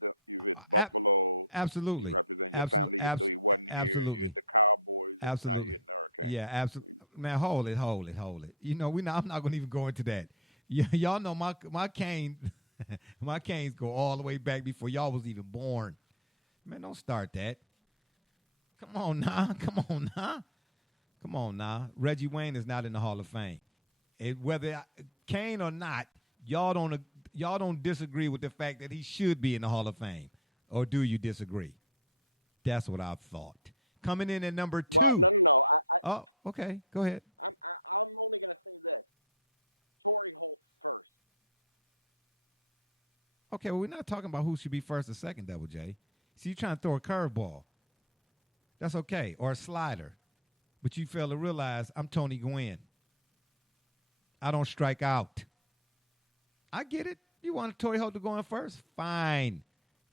Buffalo. Absolutely. You represent your family, even though he wasn't here. You hit the Cowboys. Absolutely. And now you hit the Hurricane. Yeah, absolutely. Man, hold it. You know, I'm not going to even go into that. Y'all know my cane, my canes go all the way back before y'all was even born. Man, don't start that. Come on now. Reggie Wayne is not in the Hall of Fame. Whether Kane or not, y'all don't disagree with the fact that he should be in the Hall of Fame, or do you disagree? That's what I thought. Coming in at number 2. Well, no. Oh, okay. Go ahead. I'm only going to say this. Tory Holt first. Okay, well, we're not talking about who should be first or second, Double J. See, you're trying to throw a curveball. That's okay, or a slider. But you fail to realize I'm Tony Gwynn. I don't strike out. I get it. You want Tory Holt to go in first? Fine.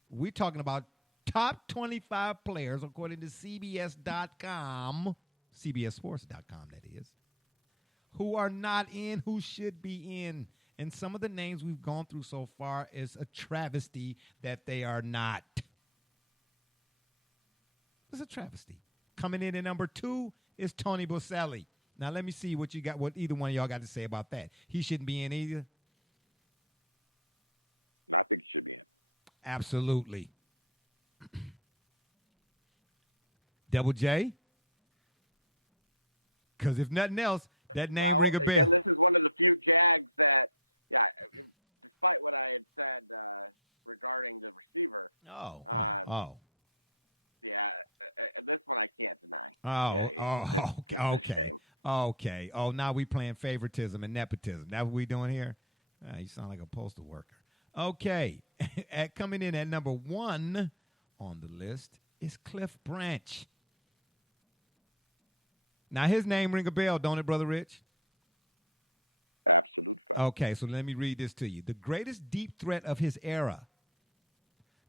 We're talking about top 25 players, according to CBS.com, CBSSports.com, that is, who are not in, who should be in. And some of the names we've gone through so far is a travesty that they are not. It's a travesty. Coming in at number 2 is Tony Buselli. Now, let me see what either one of y'all got to say about that. He shouldn't be in either. No, I think he should be in. Absolutely. Double J? Because if nothing else, that name ring a bell. Again, this is one of the few Jags that, despite what I had said regarding the receiver. Yeah, this one I can't deny. Okay. Oh, now we playing favoritism and nepotism. That's what we doing here? You sound like a postal worker. Okay. Coming in at number 1 on the list is Cliff Branch. Now, his name ring a bell, don't it, Brother Rich? Absolute fact. Okay, so let me read this to you. The greatest deep threat of his era.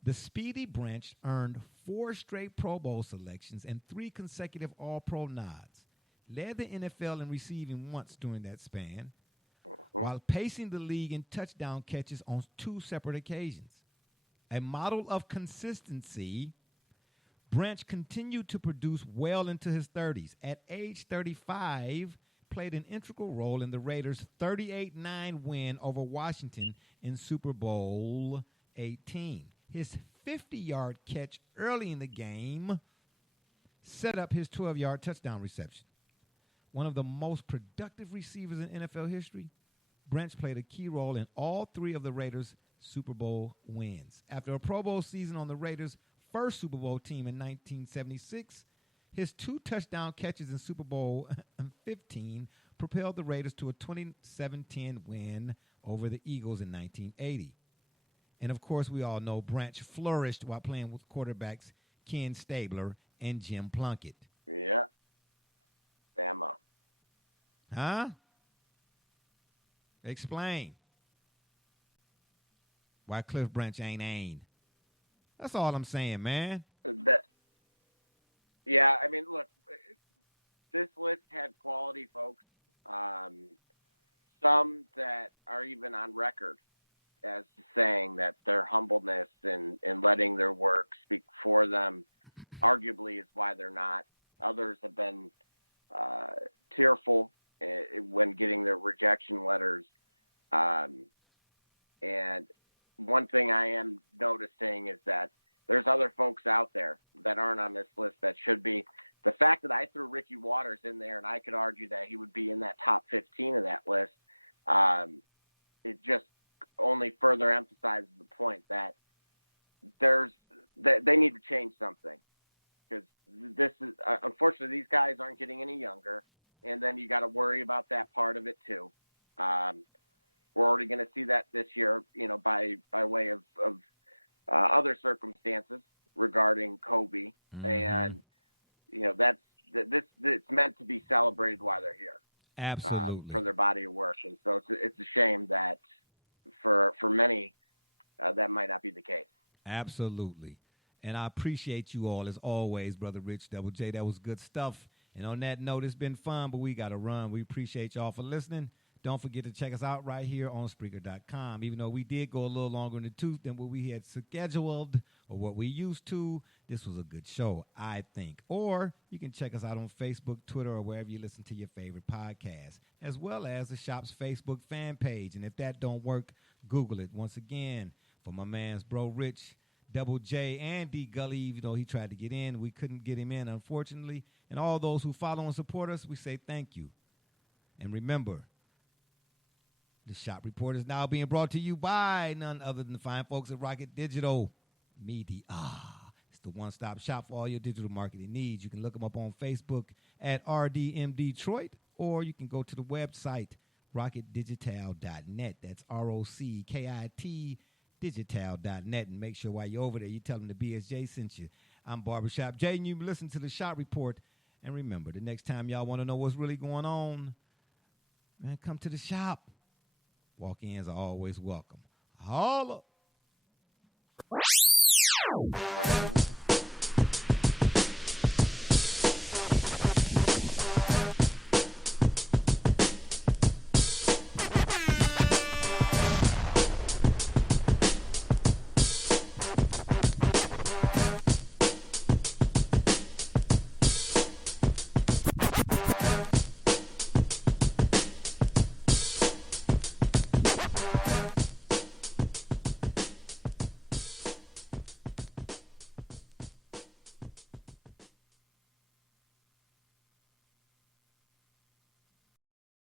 The speedy Branch earned 4 straight Pro Bowl selections and 3 consecutive All-Pro nods. Led the NFL in receiving once during that span, while pacing the league in touchdown catches on 2 separate occasions. A model of consistency, Branch continued to produce well into his 30s. At age 35, played an integral role in the Raiders' 38-9 win over Washington in Super Bowl 18. His 50-yard catch early in the game set up his 12-yard touchdown reception. One of the most productive receivers in NFL history, Branch played a key role in all 3 of the Raiders' Super Bowl wins. After a Pro Bowl season on the Raiders' first Super Bowl team in 1976, his 2 touchdown catches in Super Bowl 15 propelled the Raiders to a 27-10 win over the Eagles in 1980. And, of course, we all know Branch flourished while playing with quarterbacks Ken Stabler and Jim Plunkett. Yeah. Bama. Huh? Explain. Why Cliff Branch ain't. That's all I'm saying, man. Yeah, I mean, look, this list had quality folks. Some that are even on record as saying that their humbleness and letting their work speak for them arguably is why they're not. Others have been tearful when getting their rejection letters. And one thing I am noticing is that there's other folks out there that aren't on this list that should be. The fact that I threw Ricky Waters in there, and I could argue that he would be in that top 15 of that list, it just only further emphasizes the point that they need to change something. Because this is unfortunately, these guys aren't getting any younger. and then you got to worry about that part of it too. We're already going to see that this year, by way of other circumstances regarding Kobe, and it's meant to be celebrated while they're here. Absolutely. For their body of work, and so it's a shame that for many that might not be the case. Absolutely. And I appreciate you all as always, Brother Rich Double J. That was good stuff. And on that note, it's been fun, but we got to run. We appreciate y'all for listening. Don't forget to check us out right here on Spreaker.com. Even though we did go a little longer in the tooth than what we had scheduled or what we used to, this was a good show, I think. Or you can check us out on Facebook, Twitter, or wherever you listen to your favorite podcast, as well as the shop's Facebook fan page. And if that don't work, Google it. Once again, for my man's bro Rich, Double J, and D Gully, even though he tried to get in, we couldn't get him in, unfortunately. And all those who follow and support us, we say thank you. And remember, the Shop Report is now being brought to you by none other than the fine folks at Rocket Digital Media. It's the one-stop shop for all your digital marketing needs. You can look them up on Facebook at RDM Detroit, or you can go to the website, rocketdigital.net. That's ROCKIT digital.net. And make sure while you're over there, you tell them the BSJ sent you. I'm Barbershop Jay, and you listen to the Shop Report. And remember, the next time y'all want to know what's really going on, man, come to the shop. Walk-ins are always welcome. Holla!